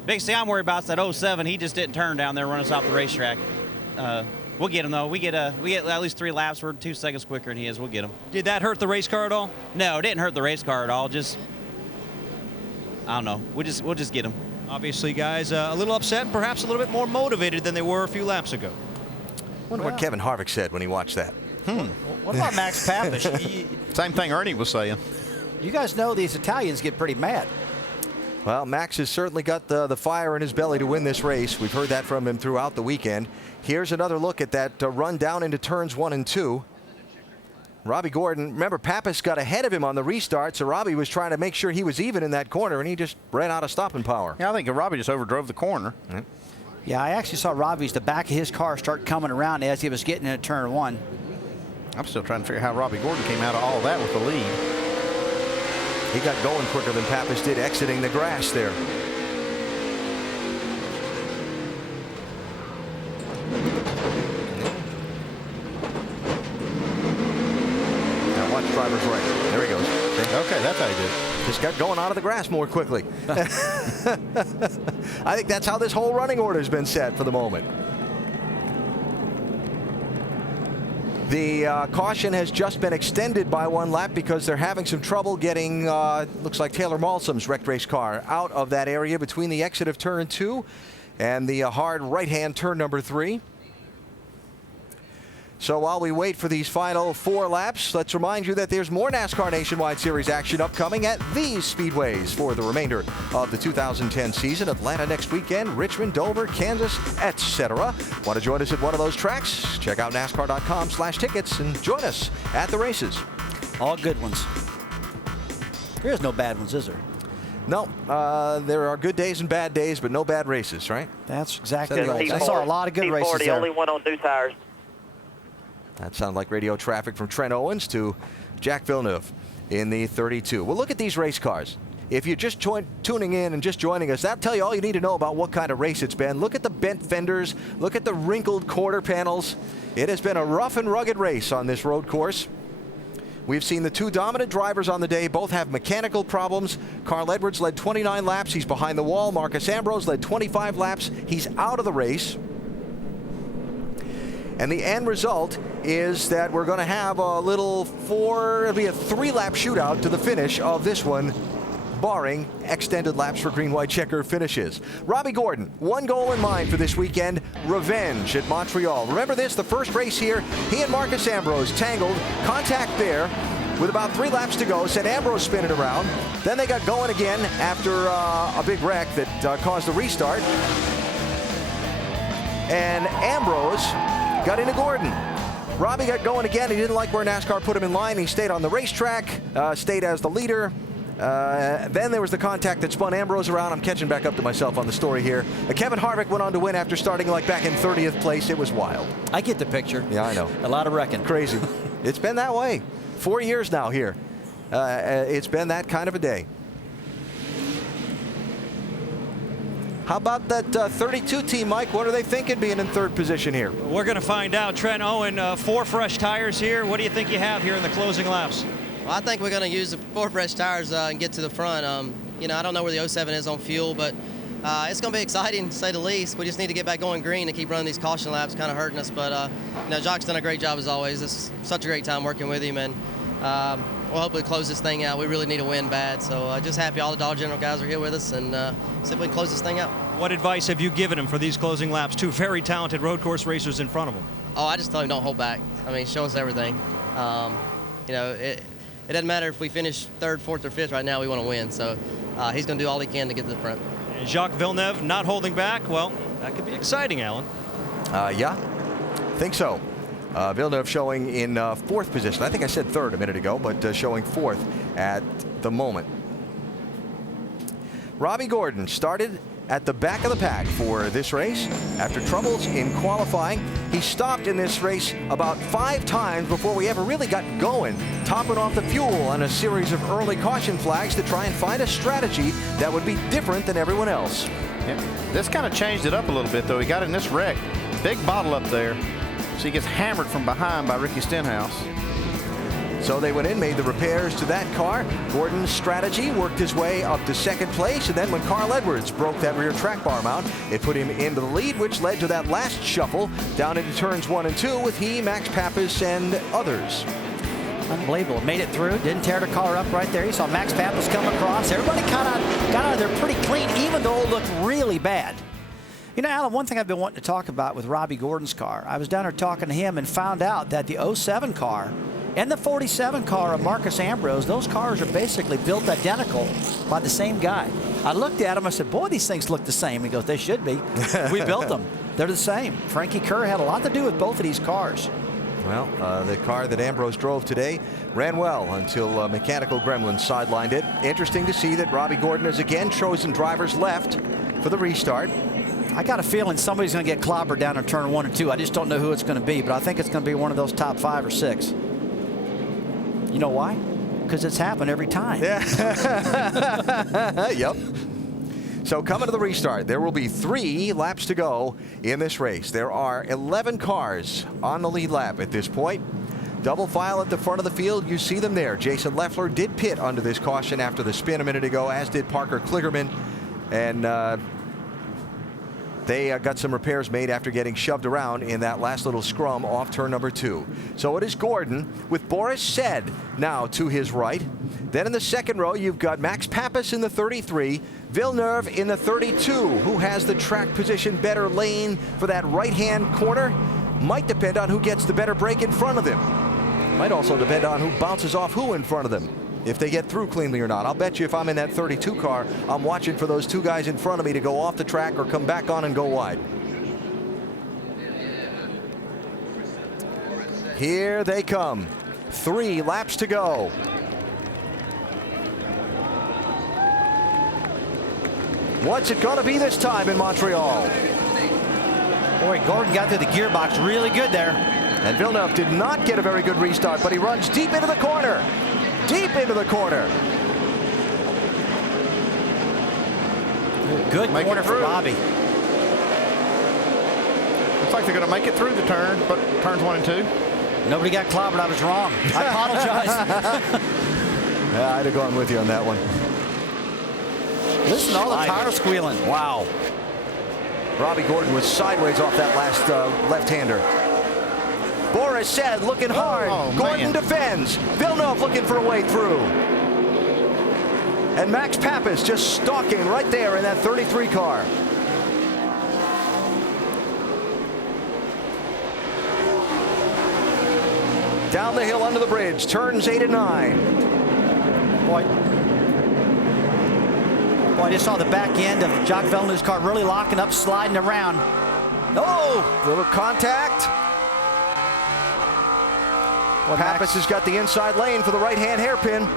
Biggest thing I'm worried about is that 07. He just didn't turn down there, run us off the racetrack. We'll get him though. We get at least 3 laps. We're 2 seconds quicker than he is. We'll get him. Did that hurt the race car at all? No, it didn't hurt the race car at all. Just I don't know. We'll just get him. Obviously, guys, a little upset, perhaps a little bit more motivated than they were a few laps ago. Wonder what Kevin Harvick said when he watched that. What about Max Pappas? Same thing Ernie was saying. You guys know these Italians get pretty mad. Well, Max has certainly got the fire in his belly to win this race. We've heard that from him throughout the weekend. Here's another look at that run down into turns 1 and 2. Robbie Gordon, remember, Pappas got ahead of him on the restart, so Robbie was trying to make sure he was even in that corner, and he just ran out of stopping power. Yeah, I think Robbie just overdrove the corner. Yeah, I actually saw the back of his car start coming around as he was getting into turn 1. I'm still trying to figure out how Robbie Gordon came out of all that with the lead. He got going quicker than Pappas did exiting the grass there. Now watch driver's right. There he goes. Okay, that's how he did it. Just got going out of the grass more quickly. I think that's how this whole running order has been set for the moment. The caution has just been extended by 1 lap because they're having some trouble getting, looks like Taylor Malsom's wrecked race car out of that area between the exit of turn 2 and the hard right-hand turn number 3. So while we wait for these final 4 laps, let's remind you that there's more NASCAR Nationwide Series action upcoming at these speedways for the remainder of the 2010 season. Atlanta next weekend, Richmond, Dover, Kansas, etc. Want to join us at one of those tracks? Check out NASCAR.com/tickets and join us at the races. All good ones. There's no bad ones, is there? No, there are good days and bad days, but no bad races, right? That's exactly right. I saw a lot of good races there. Only one on new tires. That sounded like radio traffic from Trent Owens to Jack Villeneuve in the 32. Well, look at these race cars. If you're just tuning in and just joining us, that'll tell you all you need to know about what kind of race it's been. Look at the bent fenders. Look at the wrinkled quarter panels. It has been a rough and rugged race on this road course. We've seen the 2 dominant drivers on the day both have mechanical problems. Carl Edwards led 29 laps. He's behind the wall. Marcus Ambrose led 25 laps. He's out of the race. And the end result is that we're going to have a little it'll be a 3-lap shootout to the finish of this one. barring extended laps for green-white checker finishes. Robbie Gordon, one goal in mind for this weekend, revenge at Montreal. Remember this, the first race here, he and Marcus Ambrose tangled, contact there, with about 3 laps to go, sent Ambrose spinning around. Then they got going again after a big wreck that caused a restart. And Ambrose got into Gordon. Robbie got going again. He didn't like where NASCAR put him in line. He stayed on the racetrack, stayed as the leader. Then there was the contact that spun Ambrose around. I'm catching back up to myself on the story here. Kevin Harvick went on to win after starting like back in 30th place. It was wild. I get the picture. Yeah, I know. A lot of wrecking. Crazy. It's been that way. 4 years now here. It's been that kind of a day. How about that 32 team, Mike? What are they thinking being in third position here? We're going to find out. Trent Owen, 4 fresh tires here. What do you think you have here in the closing laps? Well, I think we're going to use the 4 fresh tires and get to the front. You know, I don't know where the 07 is on fuel, but it's going to be exciting, to say the least. We just need to get back going green and keep running these caution laps, kind of hurting us. But, you know, Jacques done a great job as always. It's such a great time working with him, and we'll hopefully close this thing out. We really need a win bad, so just happy all the Dollar General guys are here with us, and see if we can close this thing out. What advice have you given him for these closing laps? 2 very talented road course racers in front of him. Oh, I just tell him don't hold back. I mean, show us everything. You know, it doesn't matter if we finish 3rd, 4th, or 5th right now. We want to win, so he's going to do all he can to get to the front. And Jacques Villeneuve not holding back. Well, that could be exciting, Alan. Yeah, think so. Villeneuve showing in 4th position. I think I said 3rd a minute ago, but showing 4th at the moment. Robbie Gordon started at the back of the pack for this race. After troubles in qualifying, he stopped in this race about 5 times before we ever really got going, topping off the fuel on a series of early caution flags to try and find a strategy that would be different than everyone else. Yeah. This kind of changed it up a little bit, though. He got in this wreck. Big bottle up there. So he gets hammered from behind by Ricky Stenhouse. So they went in, made the repairs to that car. Gordon's strategy worked his way up to 2nd place, and then when Carl Edwards broke that rear track bar mount, it put him into the lead, which led to that last shuffle down into turns 1 and 2 with he, Max Pappas, and others. Unbelievable. Made it through. Didn't tear the car up right there. You saw Max Pappas come across. Everybody kind of got out of there pretty clean, even though it looked really bad. You know, Alan, one thing I've been wanting to talk about with Robbie Gordon's car, I was down there talking to him and found out that the 07 car and the 47 car of Marcus Ambrose, those cars are basically built identical by the same guy. I looked at him, I said, boy, these things look the same. He goes, they should be. We built them. They're the same. Frankie Kerr had a lot to do with both of these cars. Well, the car that Ambrose drove today ran well until mechanical gremlins sidelined it. Interesting to see that Robbie Gordon has again chosen drivers left for the restart. I got a feeling somebody's going to get clobbered down in turn 1 and 2. I just don't know who it's going to be, but I think it's going to be one of those top 5 or 6. You know why? Because it's happened every time. Yeah. Yep. So coming to the restart, there will be 3 laps to go in this race. There are 11 cars on the lead lap at this point. Double file at the front of the field. You see them there. Jason Leffler did pit under this caution after the spin a minute ago, as did Parker Kligerman. And they got some repairs made after getting shoved around in that last little scrum off turn number 2. So it is Gordon with Boris Said now to his right. Then in the 2nd row, you've got Max Pappas in the 33, Villeneuve in the 32. Who has the track position better lane for that right-hand corner? Might depend on who gets the better break in front of them. Might also depend on who bounces off who in front of them, if they get through cleanly or not. I'll bet you if I'm in that 32 car, I'm watching for those 2 guys in front of me to go off the track or come back on and go wide. Here they come. 3 laps to go. What's it going to be this time in Montreal? Boy, Gordon got through the gearbox really good there. And Villeneuve did not get a very good restart, but he runs deep into the corner. Deep into the corner. Good corner for Robbie. Looks like they're going to make it through the turn, but turns 1 and 2. Nobody got clobbered. I was wrong. I apologize. Yeah, I'd have gone with you on that one. Listen to all the tires squealing. Wow. Robbie Gordon was sideways off that last left-hander. Boris Said looking hard. Gordon defends. Villeneuve looking for a way through. And Max Pappas just stalking right there in that 33 car. Down the hill under the bridge, turns 8 and 9. Boy, I just saw the back end of Jacques Villeneuve's car really locking up, sliding around. Oh, little contact. Well, Pappas has got the inside lane for the right-hand hairpin.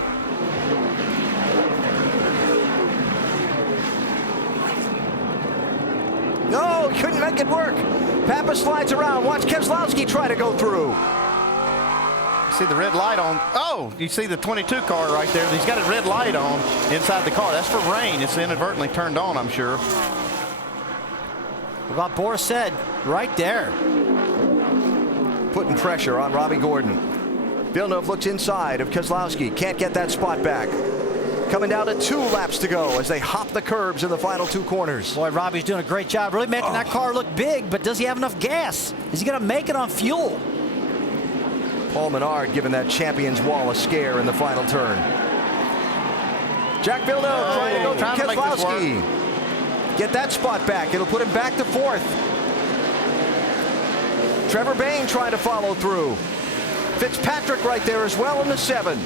No, couldn't make it work. Pappas slides around. Watch Keselowski try to go through. See the red light on. Oh, you see the 22 car right there. He's got a red light on inside the car. That's for rain. It's inadvertently turned on, I'm sure. What Boris said right there. Putting pressure on Robbie Gordon. Villeneuve looks inside of Keselowski. Can't get that spot back. Coming down to 2 laps to go as they hop the curbs in the final 2 corners. Boy, Robbie's doing a great job really making that car look big, but does he have enough gas? Is he going to make it on fuel? Paul Menard giving that champion's wall a scare in the final turn. Jack Villeneuve trying to go through Keselowski. Get that spot back. It'll put him back to 4th. Trevor Bayne trying to follow through. Fitzpatrick right there as well in the 7.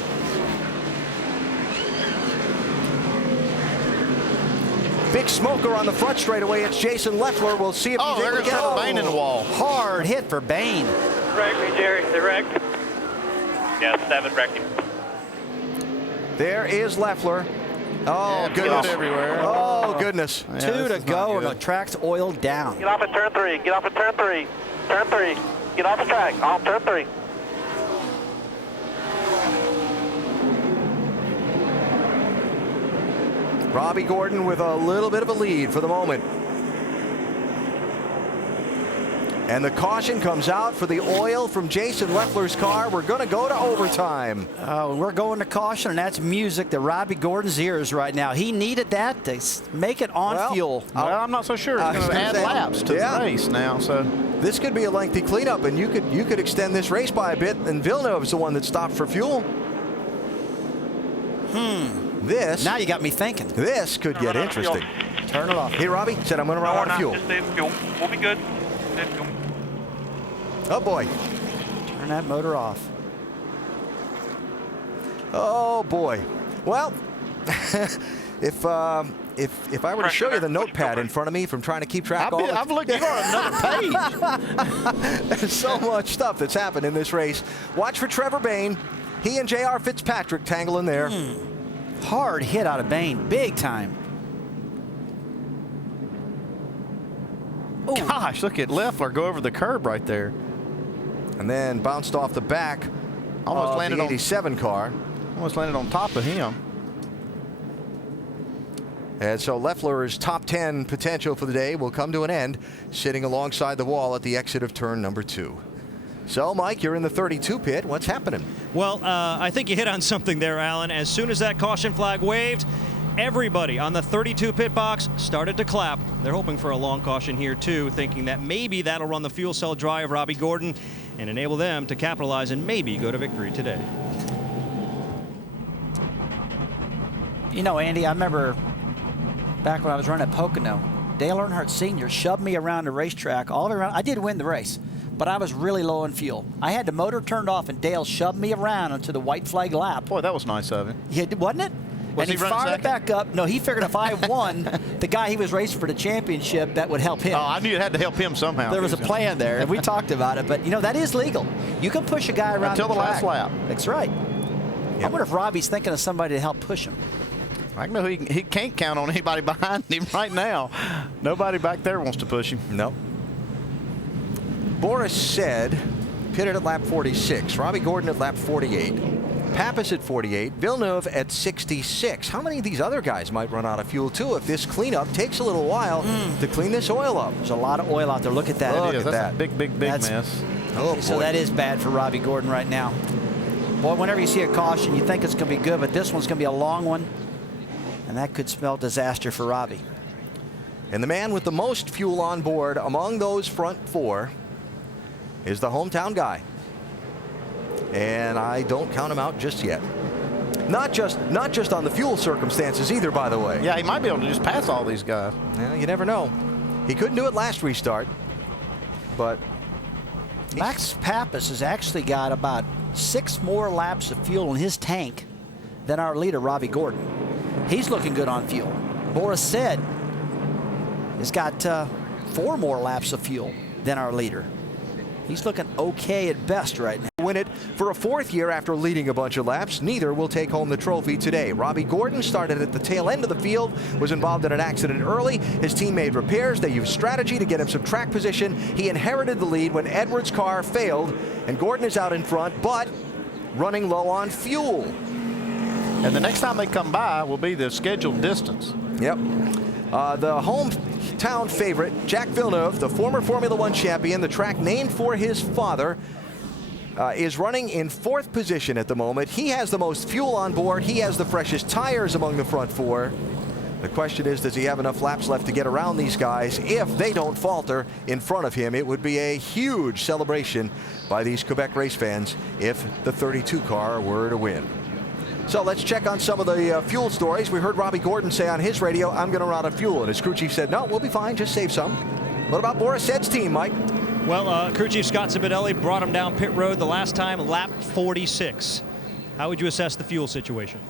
Big smoker on the front straightaway. It's Jason Leffler. We'll see if he's able to get Trevor Bayne in the wall. Hard hit for Bayne. Wrecked me, Jerry. They wrecked. Yeah, 7 wrecked him. There is Leffler. Oh, yeah, goodness. Everywhere. Oh, goodness. Yeah, 2 to go, and the track's oiled down. Get off at turn 3. Get off at turn 3. Turn 3. Get off the track. Off turn 3. Robbie Gordon with a little bit of a lead for the moment. And the caution comes out for the oil from Jason Leffler's car. We're going to go to overtime. Oh, we're going to caution, and that's music to Robbie Gordon's ears right now. He needed that to make it on fuel. Well, I'm not so sure. It's going to add laps to the race now. So this could be a lengthy cleanup, and you could extend this race by a bit. And Villeneuve is the one that stopped for fuel. This. Now you got me thinking. This could get interesting. Turn it off. Hey, Robbie said I'm going to run out of fuel. Just save fuel. We'll be good. Save fuel. Oh boy. Turn that motor off. Oh boy. Well, if I were to show you the notepad in front of me from trying to keep track of all I've looked at another page. There's so much stuff that's happened in this race. Watch for Trevor Bayne. He and J.R. Fitzpatrick tangling there. Hard hit out of Bayne, big time. Ooh. Gosh, look at Leffler go over the curb right there. And then bounced off the back almost of landed the on 87 car. Almost landed on top of him. And so Leffler's top 10 potential for the day will come to an end sitting alongside the wall at the exit of turn number 2. So, Mike, you're in the 32 pit. What's happening? Well, I think you hit on something there, Alan. As soon as that caution flag waved, everybody on the 32 pit box started to clap. They're hoping for a long caution here, too, thinking that maybe that'll run the fuel cell dry of Robbie Gordon and enable them to capitalize and maybe go to victory today. You know, Andy, I remember back when I was running at Pocono, Dale Earnhardt Sr. shoved me around the racetrack all the way around. I did win the race, but I was really low on fuel. I had the motor turned off, and Dale shoved me around onto the white flag lap. Boy, that was nice of him. Yeah, wasn't it? Was and he fired it back up. No, he figured if I won, the guy he was racing for the championship, that would help him. Oh, I knew it had to help him somehow. There was a plan there, and we talked about it. But, you know, that is legal. You can push a guy around until the last lap. That's right. I wonder if Robbie's thinking of somebody to help push him. I know he can't count on anybody behind him right now. Nobody back there wants to push him. No. Boris said pitted at lap 46. Robbie Gordon at lap 48. Pappas at 48. Villeneuve at 66. How many of these other guys might run out of fuel, too, if this cleanup takes a little while to clean this oil up? There's a lot of oil out there. Look at that. Look at That's that. a big mess. Oh, boy. So that is bad for Robbie Gordon right now. Boy, whenever you see a caution, you think it's going to be good, but this one's going to be a long one, and that could spell disaster for Robbie. And the man with the most fuel on board among those front 4 is the hometown guy. And I don't count him out just yet. Not just on the fuel circumstances either, by the way. Yeah, he might be able to just pass all these guys. Well, you never know. He couldn't do it last restart, but Max Pappas has actually got about 6 more laps of fuel in his tank than our leader, Robbie Gordon. He's looking good on fuel. Boris Said has got 4 more laps of fuel than our leader. He's looking okay at best right now. Win it for a 4th year after leading a bunch of laps. Neither will take home the trophy today. Robbie Gordon started at the tail end of the field, was involved in an accident early. His team made repairs. They used strategy to get him some track position. He inherited the lead when Edwards' car failed, and Gordon is out in front, but running low on fuel. And the next time they come by will be the scheduled distance. Yep. The hometown favorite, Jack Villeneuve, the former Formula One champion, the track named for his father, is running in 4th position at the moment. He has the most fuel on board. He has the freshest tires among the front 4. The question is, does he have enough laps left to get around these guys? If they don't falter in front of him, it would be a huge celebration by these Quebec race fans if the 32 car were to win. So let's check on some of the fuel stories. We heard Robbie Gordon say on his radio, I'm going to run out of fuel. And his crew chief said, no, we'll be fine. Just save some. What about Boris Said's team, Mike? Well, crew chief Scott Zibidelli brought him down pit road the last time, lap 46. How would you assess the fuel situation?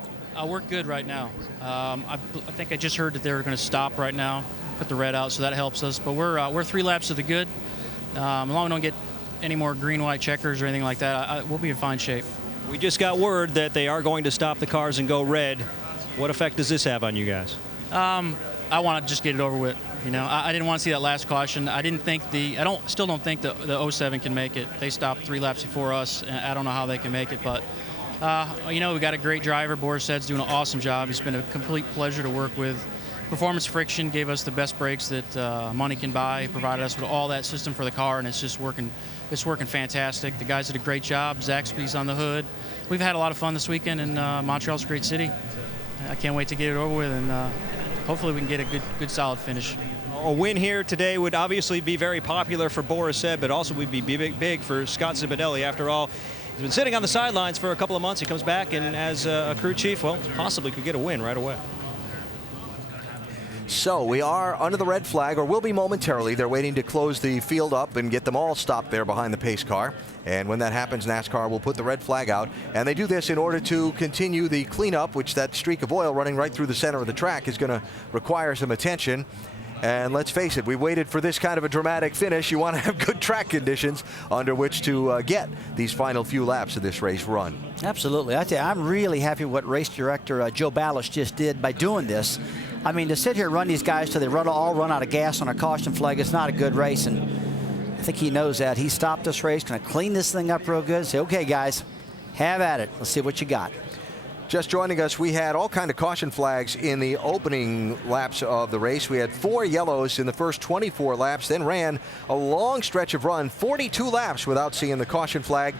We're good right now. I think I just heard that they were going to stop right now, put the red out, so that helps us. But we're 3 laps to the good. As long as we don't get any more green-white checkers or anything like that, we'll be in fine shape. We just got word that they are going to stop the cars and go red. What effect does this have on you guys? I want to just get it over with. You know, I didn't want to see that last caution. I still don't think the 07 can make it. They stopped 3 laps before us, and I don't know how they can make it. But you know, we got a great driver. Boris Said's doing an awesome job. He's been a complete pleasure to work with. Performance Friction gave us the best brakes that money can buy. Provided us with all that system for the car, and it's just working. It's working fantastic. The guys did a great job. Zaxby's on the hood. We've had a lot of fun this weekend, and Montreal's a great city. I can't wait to get it over with, and hopefully we can get a good solid finish. A win here today would obviously be very popular for Boris Said, but also would be big for Scott Zibidelli. After all, he's been sitting on the sidelines for a couple of months. He comes back, and as a crew chief, well, possibly could get a win right away. So we are under the red flag, or will be momentarily. They're waiting to close the field up and get them all stopped there behind the pace car. And when that happens, NASCAR will put the red flag out. And they do this in order to continue the cleanup, which that streak of oil running right through the center of the track is going to require some attention. And let's face it, we waited for this kind of a dramatic finish. You want to have good track conditions under which to get these final few laps of this race run. Absolutely. I tell you, I'm really happy what race director Joe Ballas just did by doing this. I mean, to sit here and run these guys till they all run out of gas on a caution flag, it's not a good race. And I think he knows that. He stopped this race, going to clean this thing up real good. Say, okay, guys, have at it. Let's see what you got. Just joining us, we had all kind of caution flags in the opening laps of the race. We had 4 yellows in the first 24 laps, then ran a long stretch of run, 42 laps without seeing the caution flag.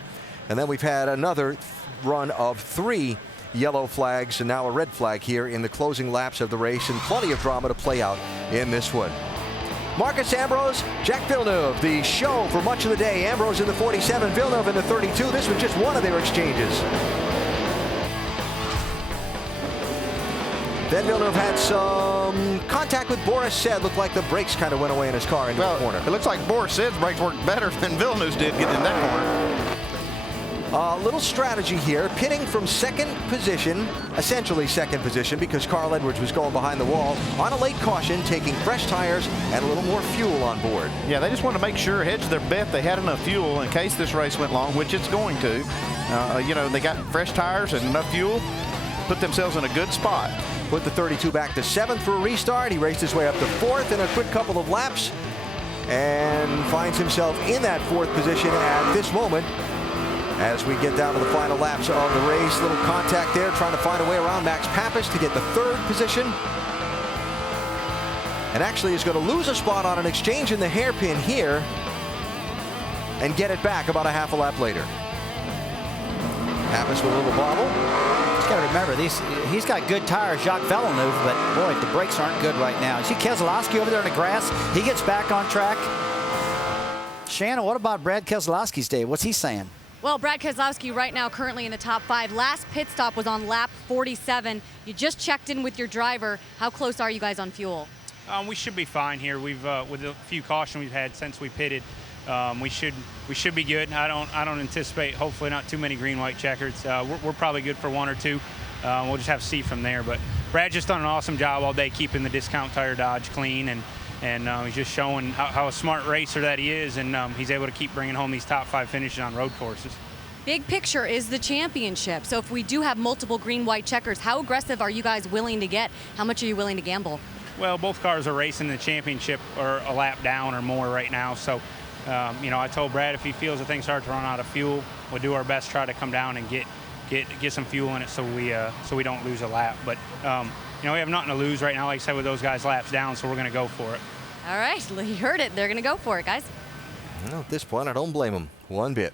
And then we've had another run of 3 yellow flags and now a red flag here in the closing laps of the race, and plenty of drama to play out in this one. Marcus Ambrose, Jack Villeneuve, the show for much of the day. Ambrose in the 47, Villeneuve in the 32. This was just one of their exchanges. Then Villeneuve had some contact with Boris Said. Looked like the brakes kind of went away in his car in the corner. It looks like Boris Said's brakes worked better than Villeneuve's did getting in that corner. A little strategy here, pitting from second position, essentially second position, because Carl Edwards was going behind the wall on a late caution, taking fresh tires and a little more fuel on board. Yeah, they just wanted to make sure, hedge their bet, they had enough fuel in case this race went long, which it's going to. You know, they got fresh tires and enough fuel, put themselves in a good spot. Put the 32 back to 7th for a restart. He raced his way up to 4th in a quick couple of laps and finds himself in that 4th position at this moment. As we get down to the final laps of the race, little contact there, trying to find a way around Max Pappas to get the 3rd position. And actually is going to lose a spot on an exchange in the hairpin here and get it back about a half a lap later. Pappas with a little bobble. Just got to remember, he's got good tires, Jacques Villeneuve, but boy, the brakes aren't good right now. You see Keselowski over there in the grass? He gets back on track. Shannon, what about Brad Keselowski's day? What's he saying? Well, Brad Keselowski right now currently in the top 5. Last pit stop was on lap 47. You just checked in with your driver. How close are you guys on fuel? We should be fine here. We've with a few caution we've had since we pitted, we should be good. I don't anticipate, hopefully not too many green white checkers. We're probably good for 1 or 2. We'll just have to see from there. But Brad's just done an awesome job all day keeping the discount tire Dodge clean, and he's just showing how a smart racer that he is, and he's able to keep bringing home these top 5 finishes on road courses. Big picture is the championship. So if we do have multiple green white checkers, how aggressive are you guys willing to get? How much are you willing to gamble? Well, both cars are racing the championship or a lap down or more right now. So, I told Brad if he feels the thing starts to run out of fuel, we'll do our best to try to come down and get some fuel in it so we don't lose a lap. But we have nothing to lose right now, like I said, with those guys laps down, so we're going to go for it. All right, you heard it. They're going to go for it, guys. Well, at this point, I don't blame them one bit.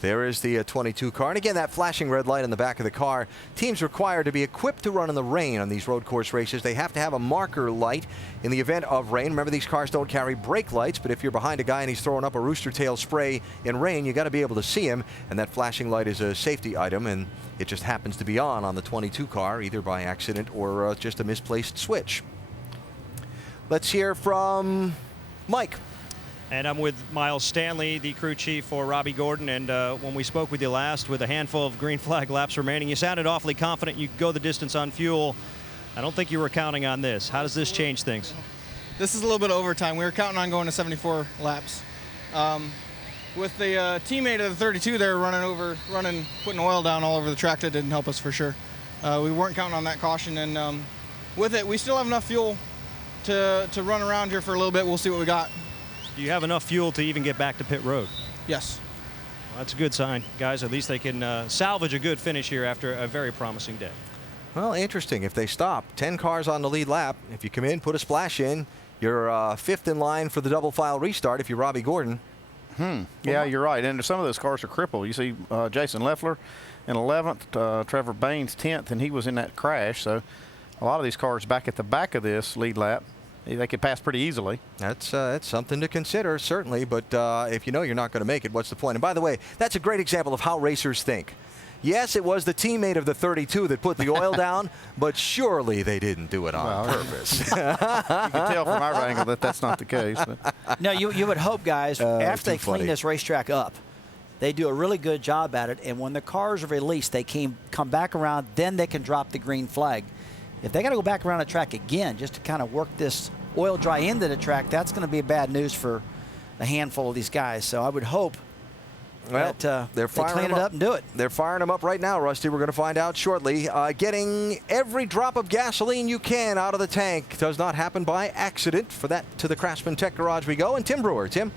There is the 22 car. And again, that flashing red light in the back of the car. Teams required to be equipped to run in the rain on these road course races. They have to have a marker light in the event of rain. Remember, these cars don't carry brake lights, but if you're behind a guy and he's throwing up a rooster tail spray in rain, you got to be able to see him. And that flashing light is a safety item, and it just happens to be on the 22 car, either by accident or just a misplaced switch. Let's hear from Mike. And I'm with Miles Stanley, the crew chief for Robbie Gordon. And when we spoke with you last, with a handful of green flag laps remaining, you sounded awfully confident you could go the distance on fuel. I don't think you were counting on this. How does this change things? This is a little bit of overtime. We were counting on going to 74 laps. With the teammate of the 32 there putting oil down all over the track, that didn't help us for sure. We weren't counting on that caution, and with it, we still have enough fuel to run around here for a little bit. We'll see what we got. Do you have enough fuel to even get back to pit road? Yes. Well, that's a good sign, guys. At least they can salvage a good finish here after a very promising day. Well, interesting. If they stop 10 cars on the lead lap, if you come in, put a splash in, you're 5th in line for the double file restart if you're Robbie Gordon. Yeah, you're right. And some of those cars are crippled. You see Jason Leffler in 11th, Trevor Baines 10th, and he was in that crash. So a lot of these cars back at the back of this lead lap, they could pass pretty easily. That's something to consider, certainly. But if you know you're not going to make it, what's the point? And by the way, that's a great example of how racers think. Yes, it was the teammate of the 32 that put the oil down, but surely they didn't do it on purpose. You can tell from our angle that that's not the case. But. No, you would hope, guys, after they clean this racetrack up, they do a really good job at it. And when the cars are released, they come back around, then they can drop the green flag. If they got to go back around the track again just to kind of work this oil dry into the track, that's going to be bad news for a handful of these guys. So I would hope that they're firing clean it up and do it. They're firing them up right now, Rusty. We're going to find out shortly. Getting every drop of gasoline you can out of the tank does not happen by accident. For that, to the Craftsman Tech Garage we go. And Tim Brewer. Tim?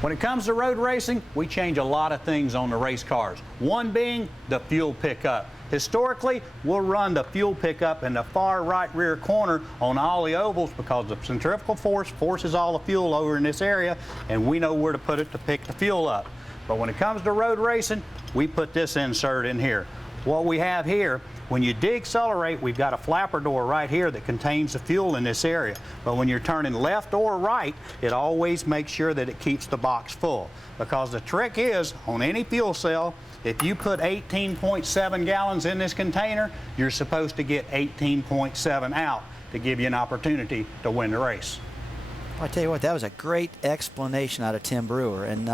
When it comes to road racing, we change a lot of things on the race cars. One being the fuel pickup. Historically, we'll run the fuel pickup in the far right rear corner on all the ovals because the centrifugal force forces all the fuel over in this area, and we know where to put it to pick the fuel up. But when it comes to road racing, we put this insert in here. What we have here, when you deaccelerate, we've got a flapper door right here that contains the fuel in this area. But when you're turning left or right, it always makes sure that it keeps the box full. Because the trick is, on any fuel cell, if you put 18.7 gallons in this container, you're supposed to get 18.7 out to give you an opportunity to win the race. I tell you what, that was a great explanation out of Tim Brewer. And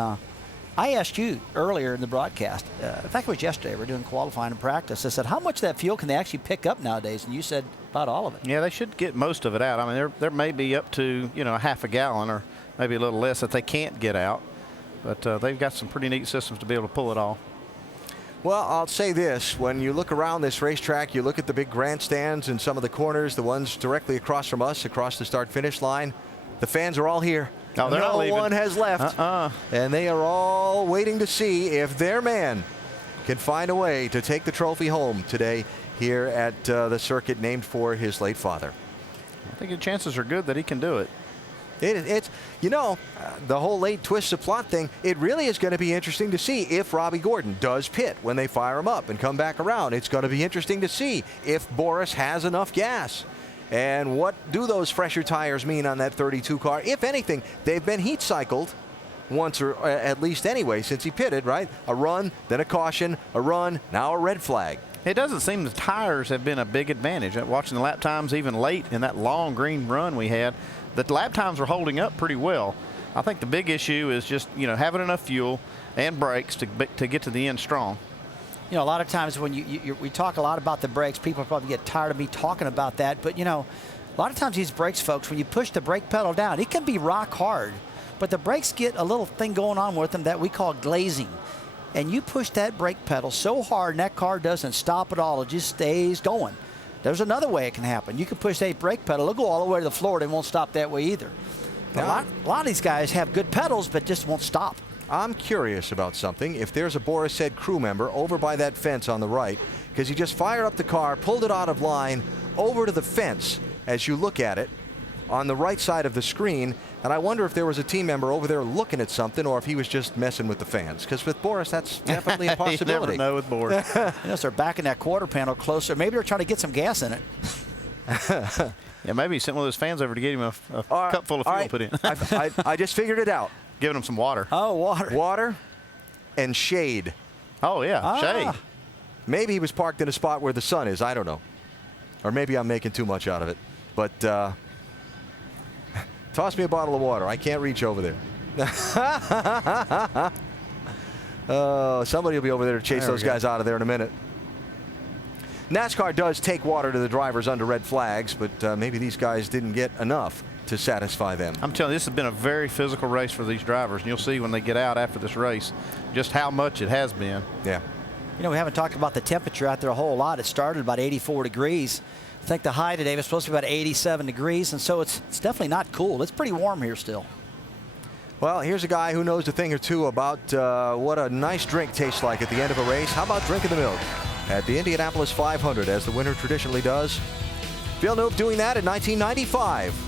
I asked you earlier in the broadcast, in fact, it was yesterday, we're doing qualifying and practice. I said, how much of that fuel can they actually pick up nowadays? And you said about all of it. Yeah, they should get most of it out. I mean, there may be up to, a half a gallon or maybe a little less that they can't get out. But they've got some pretty neat systems to be able to pull it all. Well, I'll say this. When you look around this racetrack, you look at the big grandstands and some of the corners, the ones directly across from us, across the start-finish line. The fans are all here. No, they're not leaving. No one has left. And they are all waiting to see if their man can find a way to take the trophy home today here at the circuit named for his late father. I think the chances are good that he can do it. It's the whole late twist of plot thing, it really is going to be interesting to see if Robbie Gordon does pit when they fire him up and come back around. It's going to be interesting to see if Boris has enough gas. And what do those fresher tires mean on that 32 car? If anything, they've been heat cycled once or at least anyway since he pitted, right? A run, then a caution, a run, now a red flag. It doesn't seem the tires have been a big advantage. Watching the lap times even late in that long green run we had, the lap times were holding up pretty well. I think the big issue is just, having enough fuel and brakes to get to the end strong. A lot of times when we talk a lot about the brakes, people probably get tired of me talking about that. But, a lot of times these brakes, folks, when you push the brake pedal down, it can be rock hard. But the brakes get a little thing going on with them that we call glazing. And you push that brake pedal so hard and that car doesn't stop at all. It just stays going. There's another way it can happen. You can push that brake pedal. It'll go all the way to the floor. It won't stop that way either. A lot of these guys have good pedals but just won't stop. I'm curious about something. If there's a Boris Said crew member over by that fence on the right, because he just fired up the car, pulled it out of line over to the fence as you look at it on the right side of the screen, and I wonder if there was a team member over there looking at something or if he was just messing with the fans. Because with Boris, that's definitely a possibility. You never know with Boris. They're backing that quarter panel closer. Maybe they're trying to get some gas in it. Yeah, maybe he sent one of those fans over to get him a cup full of fuel put in. I just figured it out. Giving him some water. Oh, water. Water and shade. Oh, yeah, shade. Maybe he was parked in a spot where the sun is. I don't know. Or maybe I'm making too much out of it. But toss me a bottle of water. I can't reach over there. Somebody will be over there to chase those guys out of there in a minute. NASCAR does take water to the drivers under red flags, but maybe these guys didn't get enough to satisfy them. I'm telling you, this has been a very physical race for these drivers, and you'll see when they get out after this race just how much it has been. Yeah. We haven't talked about the temperature out there a whole lot. It started about 84 degrees. I think the high today was supposed to be about 87 degrees, and so it's definitely not cool. It's pretty warm here still. Well, here's a guy who knows a thing or two about what a nice drink tastes like at the end of a race. How about drinking the milk at the Indianapolis 500, as the winner traditionally does? Villeneuve doing that in 1995.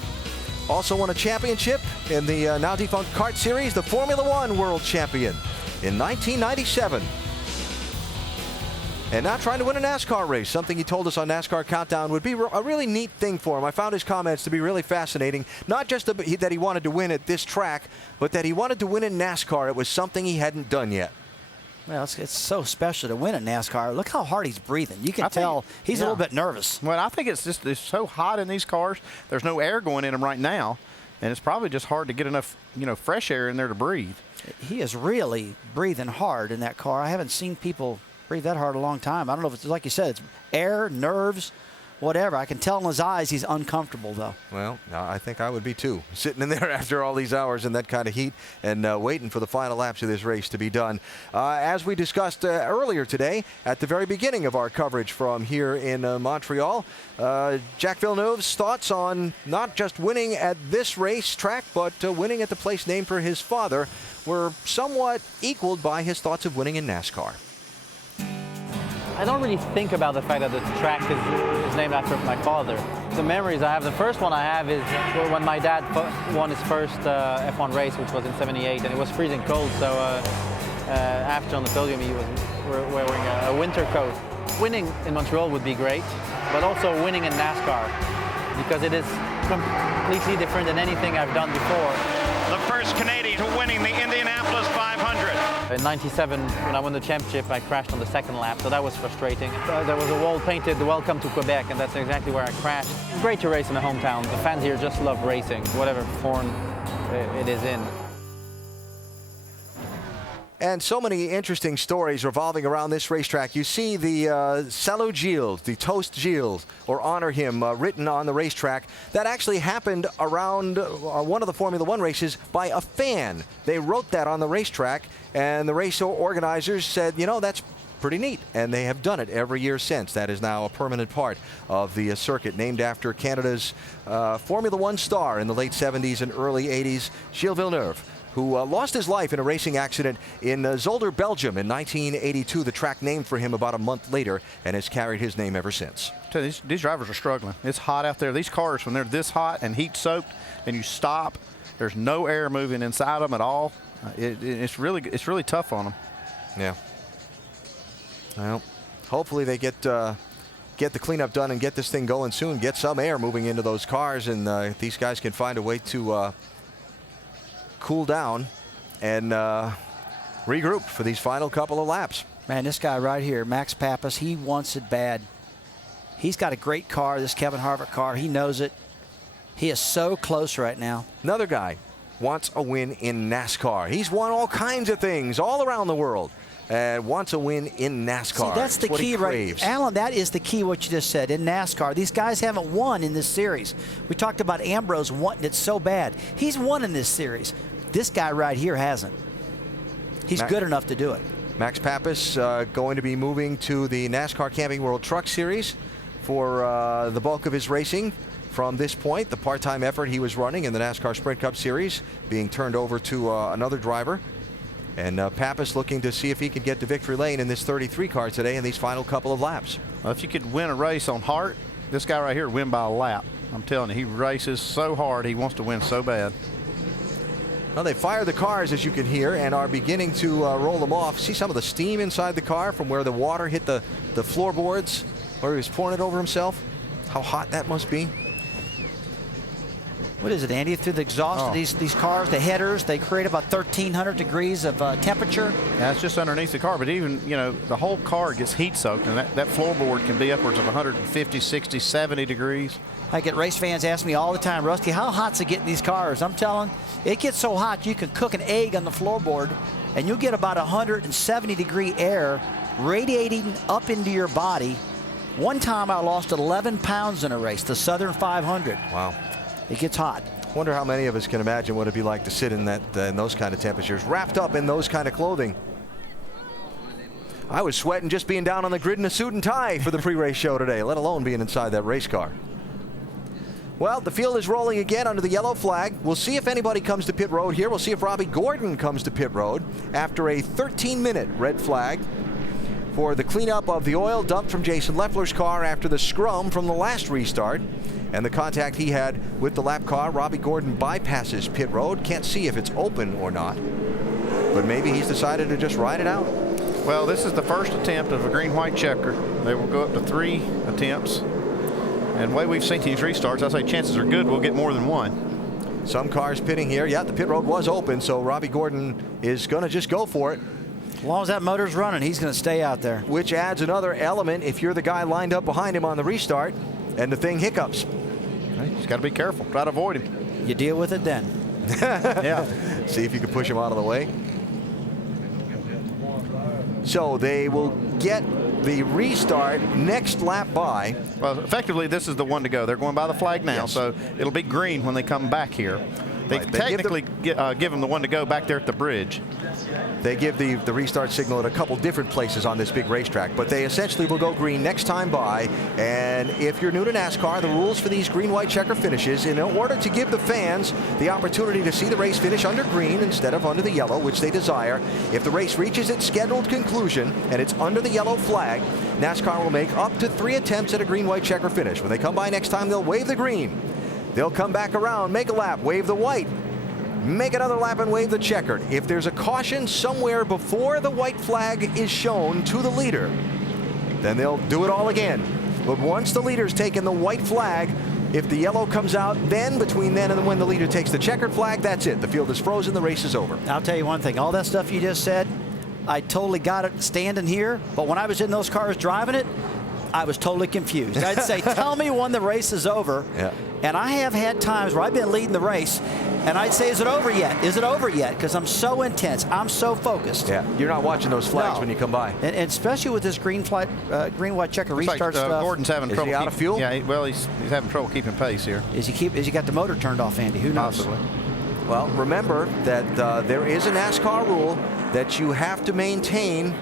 Also won a championship in the now defunct kart series, the Formula One World Champion in 1997. And now trying to win a NASCAR race, something he told us on NASCAR Countdown would be a really neat thing for him. I found his comments to be really fascinating. Not just that he wanted to win at this track, but that he wanted to win in NASCAR. It was something he hadn't done yet. Well, it's so special to win in NASCAR. Look how hard he's breathing. You can tell he's a little bit nervous. Well, I think it's so hot in these cars. There's no air going in them right now, and it's probably just hard to get enough, fresh air in there to breathe. He is really breathing hard in that car. I haven't seen people breathe that hard a long time. I don't know if it's like you said, it's air, nerves, whatever. I can tell in his eyes he's uncomfortable, though. Well, I think I would be too, sitting in there after all these hours in that kind of heat and waiting for the final laps of this race to be done. As we discussed earlier today, at the very beginning of our coverage from here in Montreal, Jacques Villeneuve's thoughts on not just winning at this racetrack, but winning at the place named for his father were somewhat equaled by his thoughts of winning in NASCAR. I don't really think about the fact that the track is named after my father. The memories I have, the first one I have is when my dad won his first F1 race, which was in '78, and it was freezing cold, so after on the podium he was wearing a winter coat. Winning in Montreal would be great, but also winning in NASCAR, because it is completely different than anything I've done before. The first Canadian to winning the Indianapolis 500. In '97, when I won the championship, I crashed on the second lap, so that was frustrating. There was a wall painted, "Welcome to Quebec," and that's exactly where I crashed. It's great to race in the hometown. The fans here just love racing, whatever form it is in. And so many interesting stories revolving around this racetrack. You see the Salut Gilles, the Toast Gilles, or honor him, written on the racetrack. That actually happened around one of the Formula One races by a fan. They wrote that on the racetrack, and the race organizers said, that's pretty neat. And they have done it every year since. That is now a permanent part of the circuit, named after Canada's Formula One star in the late 70s and early 80s, Gilles Villeneuve, who lost his life in a racing accident in Zolder, Belgium in 1982. The track named for him about a month later, and has carried his name ever since. These drivers are struggling. It's hot out there. These cars, when they're this hot and heat soaked and you stop, there's no air moving inside them at all. It's really tough on them. Yeah. Well, hopefully they get the cleanup done and get this thing going soon, get some air moving into those cars, and these guys can find a way to cool down and regroup for these final couple of laps. Man, this guy right here, Max Pappas, he wants it bad. He's got a great car, this Kevin Harvick car. He knows it. He is so close right now. Another guy wants a win in NASCAR. He's won all kinds of things all around the world and wants a win in NASCAR. See, that's the key, right? Alan, that is the key, what you just said, in NASCAR. These guys haven't won in this series. We talked about Ambrose wanting it so bad. He's won in this series. This guy right here hasn't. He's good enough to do it. Max Pappas going to be moving to the NASCAR Camping World Truck Series for the bulk of his racing. From this point, the part-time effort he was running in the NASCAR Sprint Cup Series being turned over to another driver. And Pappas looking to see if he can get to victory lane in this 33 car today in these final couple of laps. Well, if you could win a race on heart, this guy right here would win by a lap. I'm telling you, he races so hard. He wants to win so bad. Well, they fire the cars, as you can hear, and are beginning to roll them off. See some of the steam inside the car from where the water hit the floorboards, where he was pouring it over himself. How hot that must be. What is it, Andy? Through the exhaust of these cars, the headers, they create about 1,300 degrees of temperature. That's just underneath the car, but even, you know, the whole car gets heat soaked, and that floorboard can be upwards of 150, 60, 70 degrees. I get race fans ask me all the time, Rusty, how hot's it getting these cars? I'm telling them, it gets so hot you can cook an egg on the floorboard, and you'll get about 170 degree air radiating up into your body. One time I lost 11 pounds in a race, the Southern 500. Wow. It gets hot. Wonder how many of us can imagine what it'd be like to sit in that in those kind of temperatures, wrapped up in those kind of clothing. I was sweating just being down on the grid in a suit and tie for the pre-race show today, let alone being inside that race car. Well, the field is rolling again under the yellow flag. We'll see if anybody comes to pit road here. We'll see if Robbie Gordon comes to pit road after a 13-minute red flag for the cleanup of the oil dumped from Jason Leffler's car after the scrum from the last restart. And the contact he had with the lap car. Robbie Gordon bypasses pit road. Can't see if it's open or not. But maybe he's decided to just ride it out. Well, this is the first attempt of a green-white checker. They will go up to 3 attempts. And the way we've seen these restarts, I say chances are good we'll get more than one. Some cars pitting here. Yeah, the pit road was open, so Robbie Gordon is going to just go for it. As long as that motor's running, he's going to stay out there. Which adds another element if you're the guy lined up behind him on the restart and the thing hiccups. Just got to be careful. Try to avoid him. You deal with it then. Yeah. See if you can push him out of the way. So they will get the restart next lap by. Well, effectively, this is the one to go. They're going by the flag now, so it'll be green when they come back here. They technically give them the one to go back there at the bridge. They give the restart signal at a couple different places on this big racetrack, but they essentially will go green next time by. And if you're new to NASCAR, the rules for these green-white checker finishes, in order to give the fans the opportunity to see the race finish under green instead of under the yellow, which they desire, if the race reaches its scheduled conclusion and it's under the yellow flag, NASCAR will make up to 3 attempts at a green-white checker finish. When they come by next time, they'll wave the green. They'll come back around, make a lap, wave the white, make another lap and wave the checkered. If there's a caution somewhere before the white flag is shown to the leader, then they'll do it all again. But once the leader's taken the white flag, if the yellow comes out, then between then and when the leader takes the checkered flag, that's it. The field is frozen, the race is over. I'll tell you one thing, all that stuff you just said, I totally got it standing here, but when I was in those cars driving it, I was totally confused. I'd say, tell me when the race is over. Yeah. And I have had times where I've been leading the race, and I'd say, is it over yet? Is it over yet? Because I'm so intense. I'm so focused. Yeah, you're not watching those flags when you come by. And especially with this green-white checker restart stuff. Gordon's having trouble. Is he out of fuel? Yeah, well, he's having trouble keeping pace here. Is he got the motor turned off, Andy? Who knows? Possibly. Well, remember that there is a NASCAR rule that you have to maintain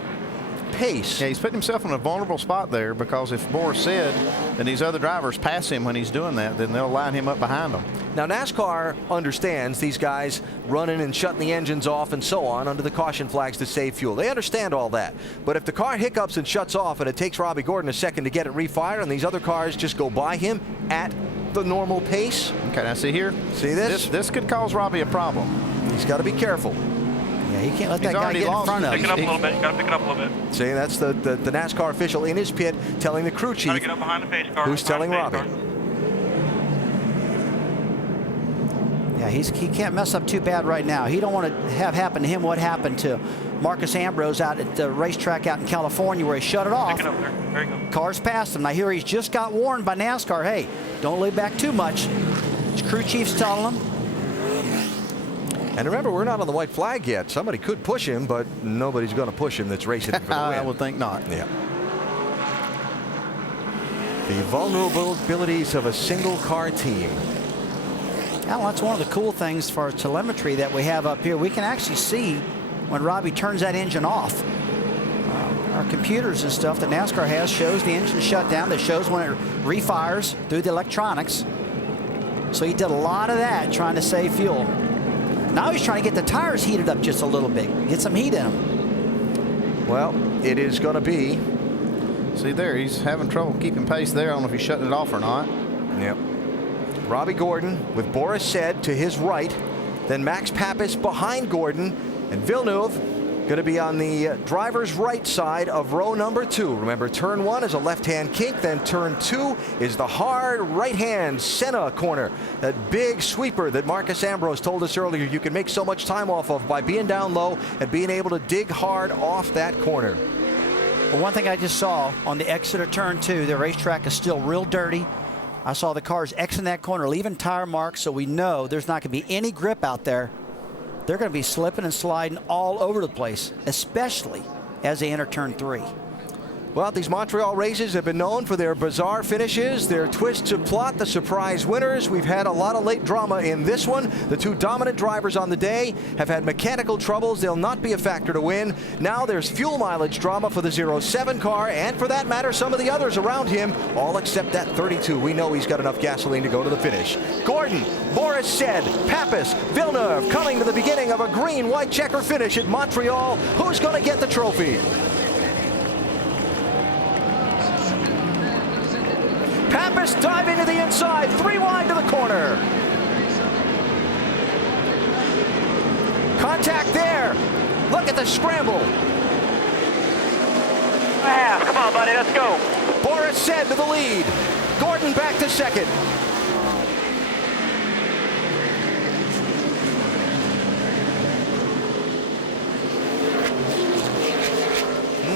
pace. Yeah, he's putting himself in a vulnerable spot there, because if Boris said and these other drivers pass him when he's doing that, then they'll line him up behind them. Now, NASCAR understands these guys running and shutting the engines off and so on under the caution flags to save fuel. They understand all that. But if the car hiccups and shuts off and it takes Robbie Gordon a second to get it refired and these other cars just go by him at the normal pace. Okay, now see here. See this? This could cause Robbie a problem. He's got to be careful. Yeah, he can't let that guy get in front of him. Pick it up a little bit. You got to pick it up a little bit. See, that's the NASCAR official in his pit telling the crew chief. Got to get up behind the pace car. Who's telling Robbie. Yeah, he can't mess up too bad right now. He don't want to have happen to him what happened to Marcus Ambrose out at the racetrack out in California where he shut it off. There you go. Cars passed him. I hear he's just got warned by NASCAR, hey, don't lay back too much. His crew chief's telling him. And remember, we're not on the white flag yet. Somebody could push him, but nobody's going to push him that's racing for the win. I would think not. Yeah. The vulnerabilities of a single car team. Well, that's one of the cool things for telemetry that we have up here. We can actually see when Robbie turns that engine off. Our computers and stuff that NASCAR has shows the engine shut down. That shows when it refires through the electronics. So he did a lot of that trying to save fuel. Now he's trying to get the tires heated up just a little bit. Get some heat in them. Well, it is going to be. See there, he's having trouble keeping pace there. I don't know if he's shutting it off or not. Yep. Robbie Gordon with Boris Said to his right. Then Max Pappas behind Gordon. And Villeneuve going to be on the driver's right side of row number 2. Remember, turn 1 is a left-hand kink. Then turn 2 is the hard right-hand Senna corner. That big sweeper that Marcus Ambrose told us earlier you can make so much time off of by being down low and being able to dig hard off that corner. Well, one thing I just saw on the exit of turn 2, the racetrack is still real dirty. I saw the cars exiting that corner, leaving tire marks, so we know there's not going to be any grip out there. They're going to be slipping and sliding all over the place, especially as they enter turn 3. Well, these Montreal races have been known for their bizarre finishes, their twists of plot, the surprise winners. We've had a lot of late drama in this one. The 2 dominant drivers on the day have had mechanical troubles. They'll not be a factor to win. Now there's fuel mileage drama for the 07 car, and for that matter, some of the others around him, all except that 32. We know he's got enough gasoline to go to the finish. Gordon, Boris Said, Pappas, Villeneuve coming to the beginning of a green-white checker finish at Montreal. Who's going to get the trophy? Pappas diving to the inside, 3 wide to the corner. Contact there. Look at the scramble. Come on, buddy, let's go. Boris Said to the lead. Gordon back to second.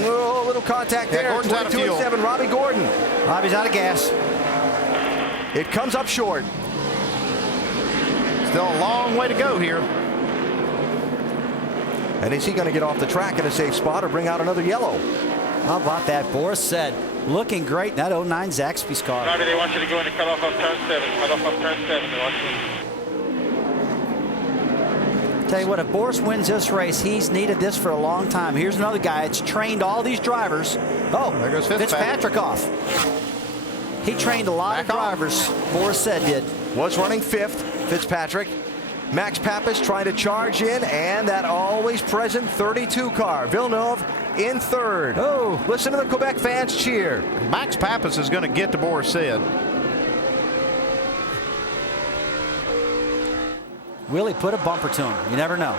Oh, little contact there. Gordon's out of fuel. 22-7, Robbie Gordon. Robbie's out of gas. It comes up short. Still a long way to go here. And is he going to get off the track in a safe spot or bring out another yellow? How about that? Boris Said, looking great in that 09 Zaxby's car. Robbie, they want you to go in the cutoff of turn 7. Cutoff of turn 7. They want you. Tell you what, if Boris wins this race, he's needed this for a long time. Here's another guy that's trained all these drivers. Oh, there goes Fitzpatrick off. He trained a lot of drivers. Boris Said did. Was running 5th, Fitzpatrick. Max Pappas trying to charge in, and that always present 32 car. Villeneuve in 3rd. Oh, listen to the Quebec fans cheer. Max Pappas is going to get to Boris Said. Willie put a bumper to him. You never know.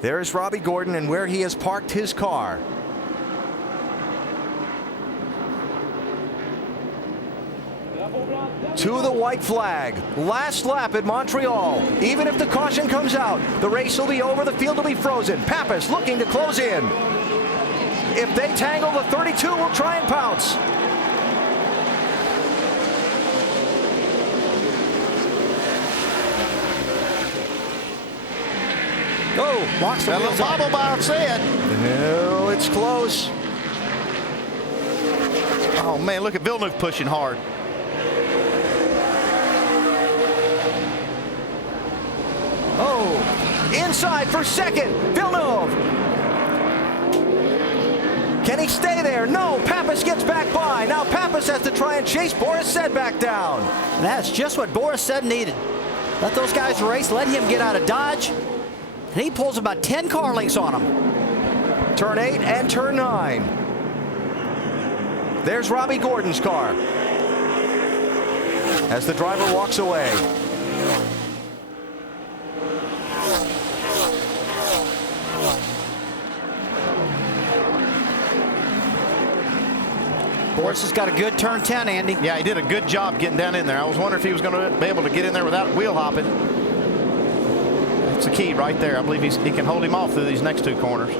There's Robbie Gordon and where he has parked his car. To the white flag. Last lap at Montreal. Even if the caution comes out, the race will be over, the field will be frozen. Pappas looking to close in. If they tangle, the 32 will try and pounce. Oh, walks the little bobble by Said. No, it's close. Oh man, look at Villeneuve pushing hard. Oh, inside for second, Villeneuve. Can he stay there? No, Pappas gets back by. Now Pappas has to try and chase Boris Said back down. That's just what Boris Said needed. Let those guys race, let him get out of Dodge. And he pulls about 10 car lengths on him. Turn 8 and turn 9. There's Robbie Gordon's car as the driver walks away. Boris has got a good turn 10, Andy. Yeah, he did a good job getting down in there. I was wondering if he was going to be able to get in there without wheel hopping. That's the key right there. I believe he can hold him off through these next two corners.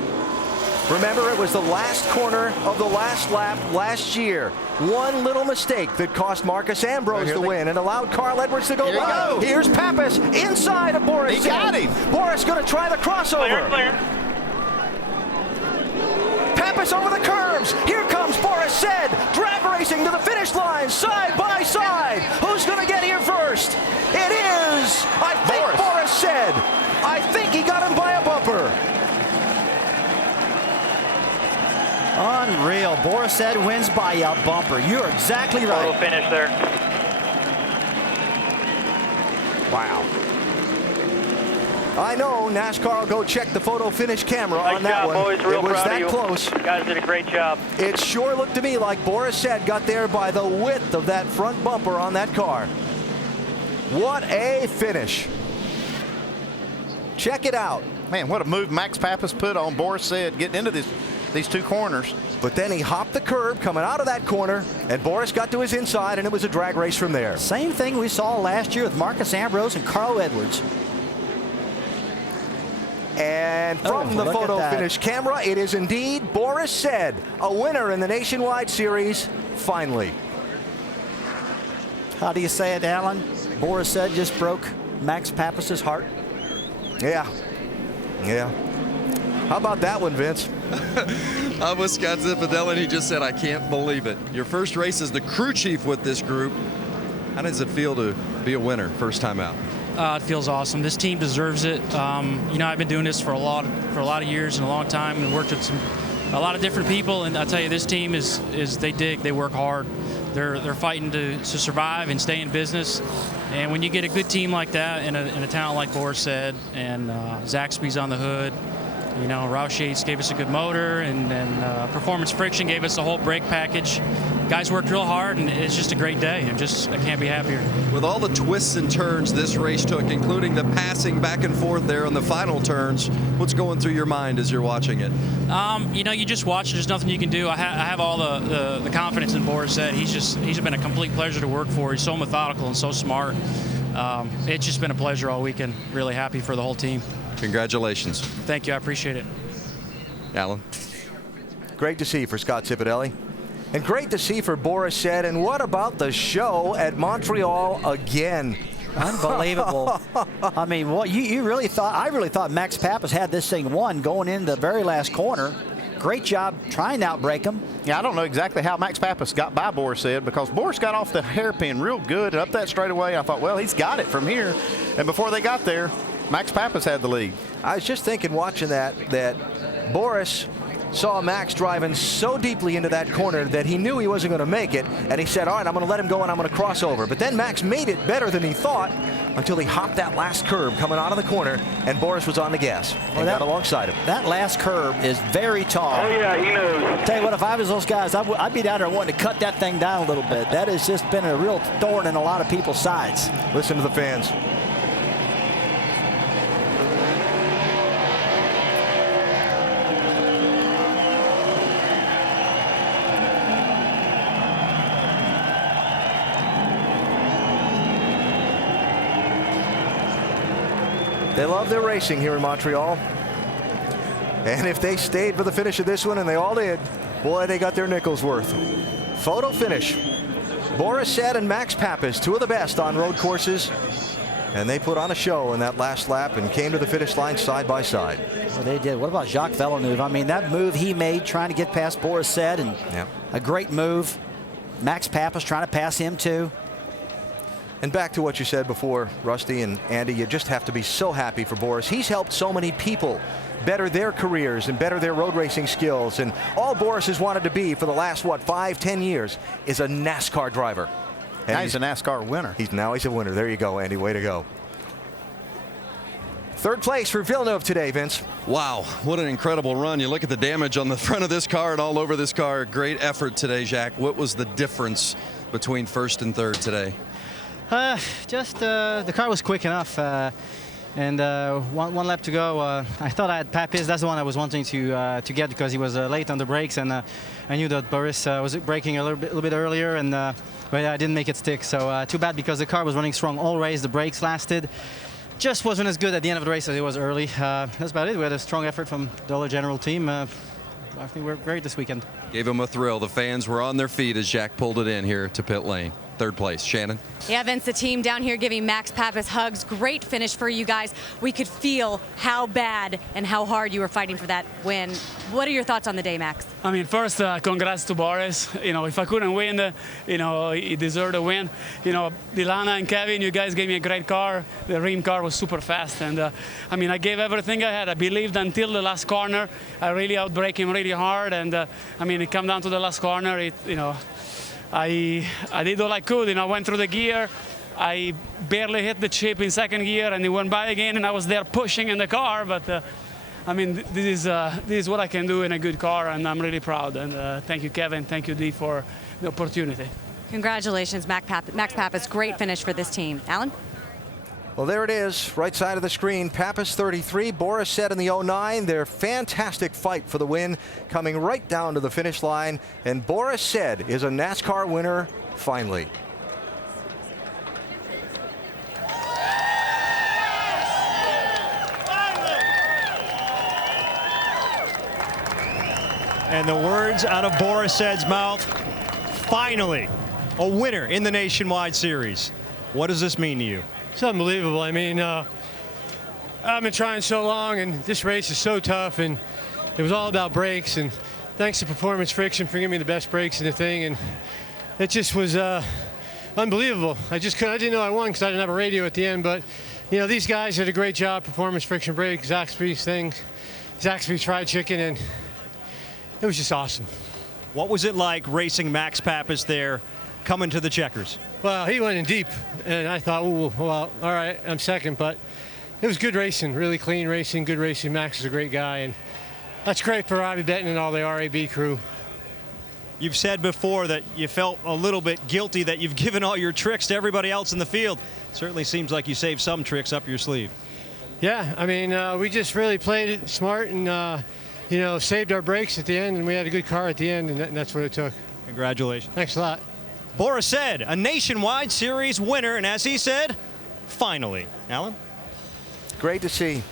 Remember, it was the last corner of the last lap last year. One little mistake that cost Marcus Ambrose the win and allowed Carl Edwards to go by. Here's Pappas inside of Boris. He got him. Boris going to try the crossover. Clear. Pappas over the curbs. Here comes Boris Said, drag racing to the finish line, side by side. Who's going to get here first? It is, I think, Boris Said. I think he got him by a bumper. Unreal. Boris Said wins by a bumper. You're exactly right. Photo finish there. Wow. I know NASCAR will go check the photo finish camera on that one. Boys, real it was proud that of you. close. You guys did a great job. It sure looked to me like Boris Said got there by the width of that front bumper on that car. What a finish. Check it out. Man, what a move Max Pappas put on Boris Said getting into these two corners. But then he hopped the curb coming out of that corner, and Boris got to his inside, and it was a drag race from there. Same thing we saw last year with Marcus Ambrose and Carl Edwards. And from the photo finish camera, it is indeed Boris Said, a winner in the Nationwide Series, finally. How do you say it, Alan? Boris Said just broke Max Pappas's heart. Yeah. How about that one, Vince? I'm with Scott Zipadelli, and he just said, I can't believe it. Your first race as the crew chief with this group. How does it feel to be a winner first time out? It feels awesome. This team deserves it. You know, I've been doing this for a lot of years and a long time, and worked with a lot of different people. And I tell you, this team is they work hard. They're fighting to survive and stay in business. And when you get a good team like that and a talent like Boris Said and Zaxby's on the hood, you know, Roush Yates gave us a good motor, and Performance Friction gave us the whole brake package. Guys worked real hard, and it's just a great day. I can't be happier. With all the twists and turns this race took, including the passing back and forth there on the final turns, what's going through your mind as you're watching it? You know, you just watch. There's nothing you can do. I have all the confidence in Boris Said. He's been a complete pleasure to work for. He's so methodical and so smart. It's just been a pleasure all weekend. Really happy for the whole team. Congratulations. Thank you. I appreciate it. Alan. Great to see for Scott Zipadelli. And great to see for Boris Said. And what about the show at Montreal again? Unbelievable. I mean, what you really thought? I really thought Max Pappas had this thing won going in the very last corner. Great job trying to outbrake him. Yeah, I don't know exactly how Max Pappas got by Boris Said, because Boris got off the hairpin real good and up that straightaway. I thought, well, he's got it from here. And before they got there, Max Pappas had the lead. I was just thinking watching that Boris saw Max driving so deeply into that corner that he knew he wasn't going to make it, and he said, all right, I'm going to let him go and I'm going to cross over. But then Max made it better than he thought until he hopped that last curb coming out of the corner, and Boris was on the gas and got alongside him. That last curb is very tall. Oh, yeah, he knows. Tell you what, if I was those guys, I'd be down there wanting to cut that thing down a little bit. That has just been a real thorn in a lot of people's sides. Listen to the fans. They love their racing here in Montreal. And if they stayed for the finish of this one, and they all did, boy, they got their nickels worth. Photo finish. Boris Said and Max Pappas, two of the best on road courses. And they put on a show in that last lap and came to the finish line side by side. Well, they did. What about Jacques Villeneuve? I mean, that move he made trying to get past Boris Said, and a great move. Max Pappas trying to pass him too. And back to what you said before, Rusty and Andy, you just have to be so happy for Boris. He's helped so many people better their careers and better their road racing skills. And all Boris has wanted to be for the last, 5-10 years is a NASCAR driver. And now he's a NASCAR winner. He's a winner. There you go, Andy. Way to go. Third place for Villeneuve today, Vince. Wow, what an incredible run. You look at the damage on the front of this car and all over this car. Great effort today, Jacques. What was the difference between first and third today? Just the car was quick enough. And one lap to go. I thought I had Papis. That's the one I was wanting to get because he was late on the brakes, and I knew that Boris was braking a little bit earlier, and but I didn't make it stick. So too bad because the car was running strong all race. The brakes lasted. Just wasn't as good at the end of the race as it was early. That's about it. We had a strong effort from the Dollar General team. I think we're great this weekend. Gave them a thrill. The fans were on their feet as Jack pulled it in here to pit lane. Third place. Shannon? Yeah, Vince, the team down here giving Max Papis hugs. Great finish for you guys. We could feel how bad and how hard you were fighting for that win. What are your thoughts on the day, Max? I mean, first, congrats to Boris. You know, if I couldn't win, you know, he deserved a win. You know, Dilana and Kevin, you guys gave me a great car. The Ream car was super fast. And, I mean, I gave everything I had. I believed until the last corner. I really outbraked him really hard. And, I mean, it came down to the last corner. You know, I did all I could. You know, I went through the gear. I barely hit the chip in second gear, and it went by again, and I was there pushing in the car. But I mean, this is what I can do in a good car, and I'm really proud. And thank you, Kevin. Thank you, Dee, for the opportunity. Congratulations, Max Papis. Great finish for this team. Alan? Well, there it is, right side of the screen. Papis 33, Boris said in the 09. Their fantastic fight for the win coming right down to the finish line. And Boris said is a NASCAR winner finally. And the words out of Boris Said's mouth, finally, a winner in the Nationwide Series. What does this mean to you? It's unbelievable. I mean, I've been trying so long, and this race is so tough, and it was all about brakes, and thanks to Performance Friction for giving me the best brakes in the thing, and it just was unbelievable. I didn't know I won because I didn't have a radio at the end, but, you know, these guys did a great job, Performance Friction brake, Zaxby's thing, Zaxby's fried chicken, and it was just awesome. What was it like racing Max Papis there, coming to the checkers? Well, he went in deep, and I thought, ooh, well, all right, I'm second, but it was good racing, really clean racing, good racing. Max is a great guy, and that's great for Robbie Benton and all the RAB crew. You've said before that you felt a little bit guilty that you've given all your tricks to everybody else in the field. Certainly seems like you saved some tricks up your sleeve. Yeah, I mean, we just really played it smart and, you know, saved our brakes at the end, and we had a good car at the end, and that's what it took. Congratulations. Thanks a lot. Boris Said, a Nationwide Series winner, and as he said, finally. Alan? Great to see.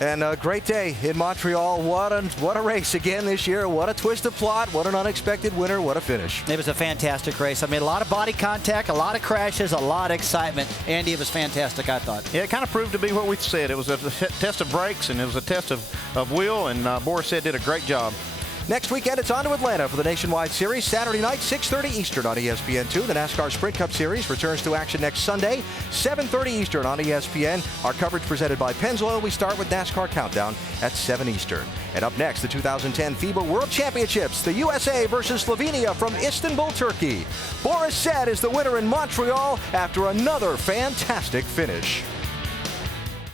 And a great day in Montreal. What a race again this year. What a twist of plot. What an unexpected winner. What a finish. It was a fantastic race. I mean, a lot of body contact, a lot of crashes, a lot of excitement. Andy, it was fantastic, I thought. Yeah, it kind of proved to be what we said. It was a test of brakes, and it was a test of wheel, and Boris Said did a great job. Next weekend, it's on to Atlanta for the Nationwide Series. Saturday night, 6:30 Eastern on ESPN2. The NASCAR Sprint Cup Series returns to action next Sunday, 7:30 Eastern on ESPN. Our coverage presented by Pennzoil. We start with NASCAR Countdown at 7 Eastern. And up next, the 2010 FIBA World Championships, the USA versus Slovenia from Istanbul, Turkey. Boris Said is the winner in Montreal after another fantastic finish.